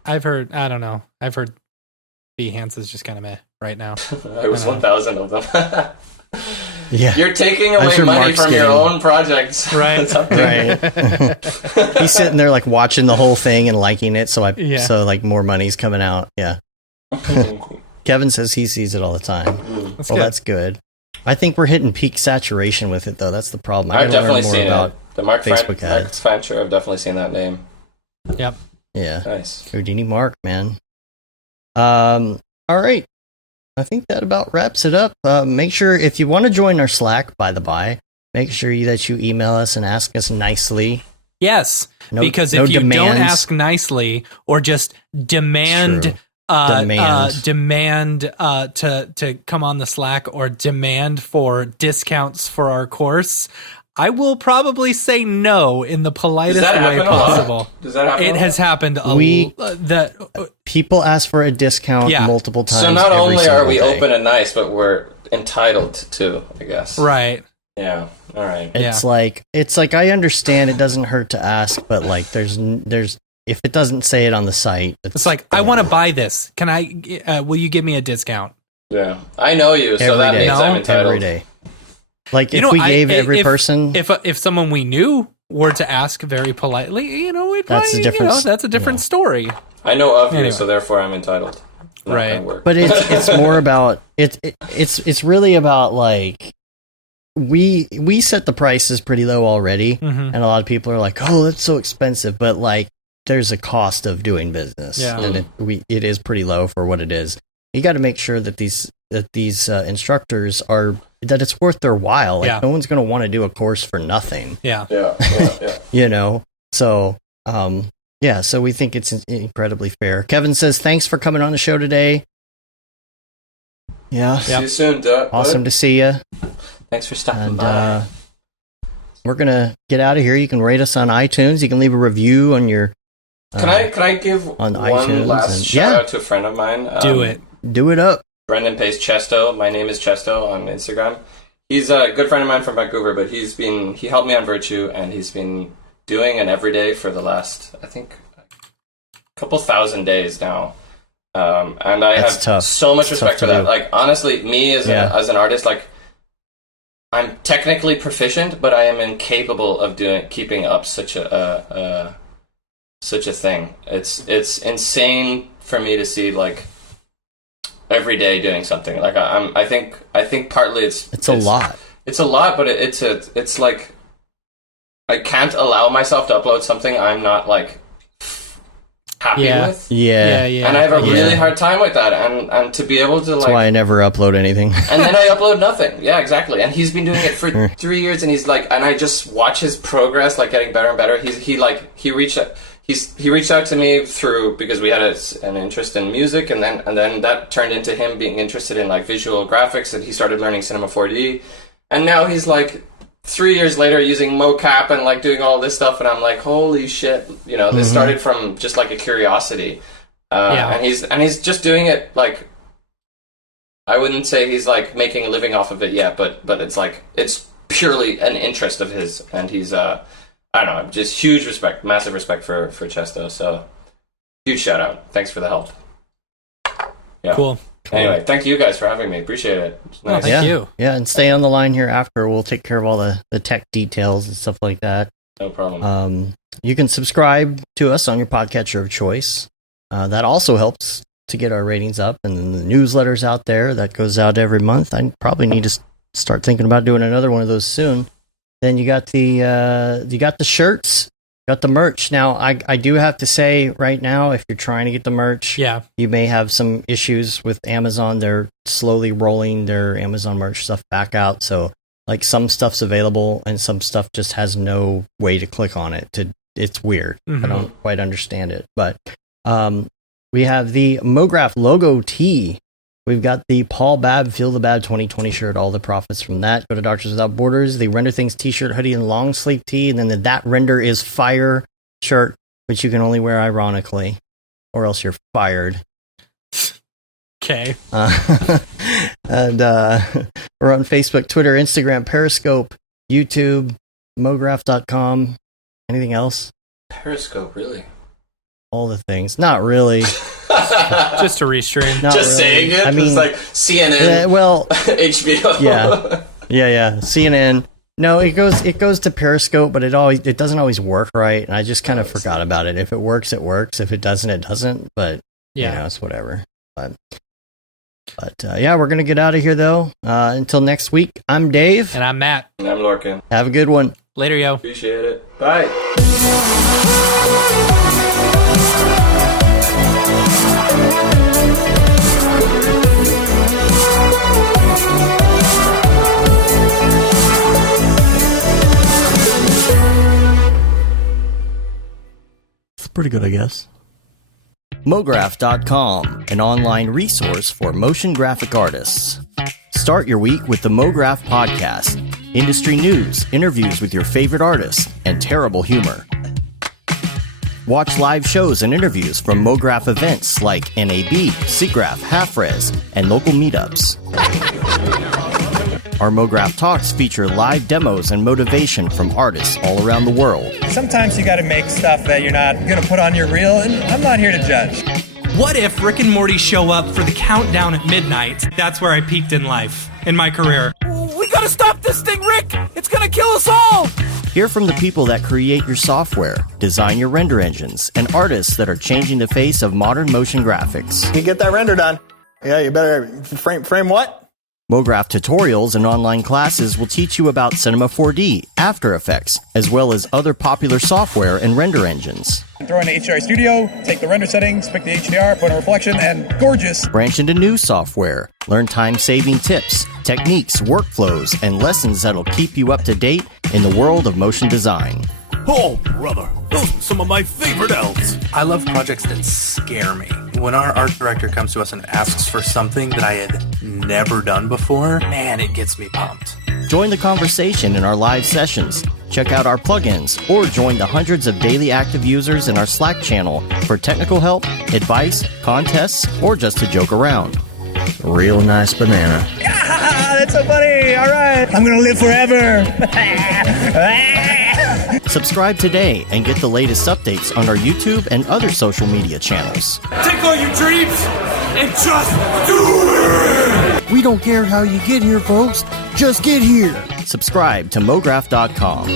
I've heard. I don't know. I've heard Behance is just kind of meh right now. I was 1,000 of them. Yeah, you're taking away money from your own projects, right? Right. He's sitting there like watching the whole thing and liking it, so like more money's coming out. Yeah. Kevin says he sees it all the time. That's good. I think we're hitting peak saturation with it, though. That's the problem. I've definitely seen it. The Mark Fancher, I've definitely seen that name. Yep. Yeah. Nice. Houdini Mark, man. All right. I think that about wraps it up. Make sure if you want to join our Slack, by the by, make sure that you email us and ask us nicely. Yes, No- because no if you don't demands. ask nicely or just demand True. Demand. to come on the Slack or demand for discounts for our course, I will probably say no in the politest Does that way happen a lot? possible. Does that happen? It has happened People ask for a discount Yeah. multiple times. So not every only are single we day. open and nice, but we're entitled to, I guess. right. Yeah. All right. It's like I understand it doesn't hurt to ask, but like there's if it doesn't say it on the site, It's like, I want to buy this. Can I? Will you give me a discount? Yeah. I know you, so Every that day. means I'm No. entitled. every day. Like You if know, we I- gave every if- person, If someone we knew were to ask very politely, we'd That's probably, a different- that's a different story. I know of Anyway. you, so therefore I'm entitled. Not Right. gonna work. but it's more about it's really about like we set the prices pretty low already, Mm-hmm. and a lot of people are like, oh, that's so expensive, but like there's a cost of doing business, Yeah. and it is pretty low for what it is. You got to make sure that these instructors are that it's worth their while. Like Yeah. no one's going to want to do a course for nothing, Yeah. Yeah. So yeah, so we think it's incredibly fair. Kevin says thanks for coming on the show today. Yeah, See you soon, Doug. awesome to see you. Thanks for stopping And by. we're gonna get out of here. You can rate us on iTunes. You can leave a review on your. Can I give on one iTunes last and- shout yeah. out to a friend of mine? Do it. Do it up. Brendan Pace Chesto. My name is Chesto on Instagram. He's a good friend of mine from Vancouver, but he helped me on Virtue, and he's been doing an everyday for the last, I think, a couple thousand days now. And I That's have tough. so much It's respect tough for to that. do. Like, honestly, me as an artist, like, I'm technically proficient, but I am incapable of keeping up such a thing. It's insane for me to see, like, every day doing something. Like I think partly It's a lot. It's a lot, but it's like I can't allow myself to upload something I'm not like happy Yeah. with. Yeah. And I have a Yeah. really hard time with that, and to be able to That's like, why I never upload anything. and then I upload nothing. Yeah, exactly. And he's been doing it for 3 years, and he's like, and I just watch his progress, like getting better and better. He reached out to me because we had an interest in music, and then that turned into him being interested in like visual graphics, and he started learning Cinema 4D, and now he's like 3 years later using mocap and like doing all this stuff, and I'm like, holy shit, this started from just like a curiosity, and he's just doing it like, I wouldn't say he's like making a living off of it yet, but it's like it's purely an interest of his, and he's I don't know, just huge respect, massive respect for Chesto. So huge shout out. Thanks for the help. Yeah. Cool. Anyway, thank you guys for having me. Appreciate it. It's nice. Thank you. Yeah, and stay on the line here after. We'll take care of all the tech details and stuff like that. No problem. You can subscribe to us on your podcatcher of choice. That also helps to get our ratings up, and then the newsletter's out there that goes out every month. I probably need to start thinking about doing another one of those soon. Then you got the shirts, got the merch. Now I do have to say right now, if you're trying to get the merch, Yeah. you may have some issues with Amazon. They're slowly rolling their Amazon merch stuff back out. So like some stuff's available and some stuff just has no way to click on it. It's weird. I don't quite understand it. But we have the Mograph logo tee. We've got the Paul Babb Feel the Bad 2020 shirt, all the profits from that. Go to Doctors Without Borders, the Render Things t-shirt, hoodie, and long sleeve tee. And then the That Render is Fire shirt, which you can only wear ironically, or else you're fired. Okay. And we're on Facebook, Twitter, Instagram, Periscope, YouTube, mograph.com. Anything else? Periscope, really? All the things. Not really. Just to restream. Not Just really. saying it. I mean, it's like CNN, well, HBO. yeah. CNN. No, it goes to Periscope, but it doesn't always work right, and I just kind of forgot about it. If it works, it works. If it doesn't, it doesn't. But Yeah. it's whatever. But yeah, we're gonna get out of here though. Until next week, I'm Dave. And I'm Matt. And I'm Lorcan. Have a good one. Later, yo. Appreciate it. Bye. Pretty good, I guess. Mograph.com, an online resource for motion graphic artists. Start your week with the Mograph podcast. Industry news, interviews with your favorite artists, and terrible humor. Watch live shows and interviews from Mograph events like NAB, SIGGRAPH, Half-Res, and local meetups. Our Mograph Talks feature live demos and motivation from artists all around the world. Sometimes you gotta make stuff that you're not gonna put on your reel, and I'm not here to judge. What if Rick and Morty show up for the countdown at midnight? That's where I peaked in life, in my career. We gotta stop this thing, Rick! It's gonna kill us all! Hear from the people that create your software, design your render engines, and artists that are changing the face of modern motion graphics. You get that render done. Yeah, you better frame what? Mograph tutorials and online classes will teach you about Cinema 4D, After Effects, as well as other popular software and render engines. Throw in the HDR Studio, take the render settings, pick the HDR, put in a reflection, and gorgeous. Branch into new software, learn time-saving tips, techniques, workflows, and lessons that'll keep you up to date in the world of motion design. Oh, brother, those are some of my favorite elves. I love projects that scare me. When our art director comes to us and asks for something that I had never done before, man, it gets me pumped. Join the conversation in our live sessions, check out our plugins, or join the hundreds of daily active users in our Slack channel for technical help, advice, contests, or just to joke around. Real nice banana. Ah, that's so funny! Alright, I'm gonna live forever! Subscribe today and get the latest updates on our YouTube and other social media channels. Take all your dreams and just do it! We don't care how you get here, folks. Just get here. Subscribe to Mograph.com.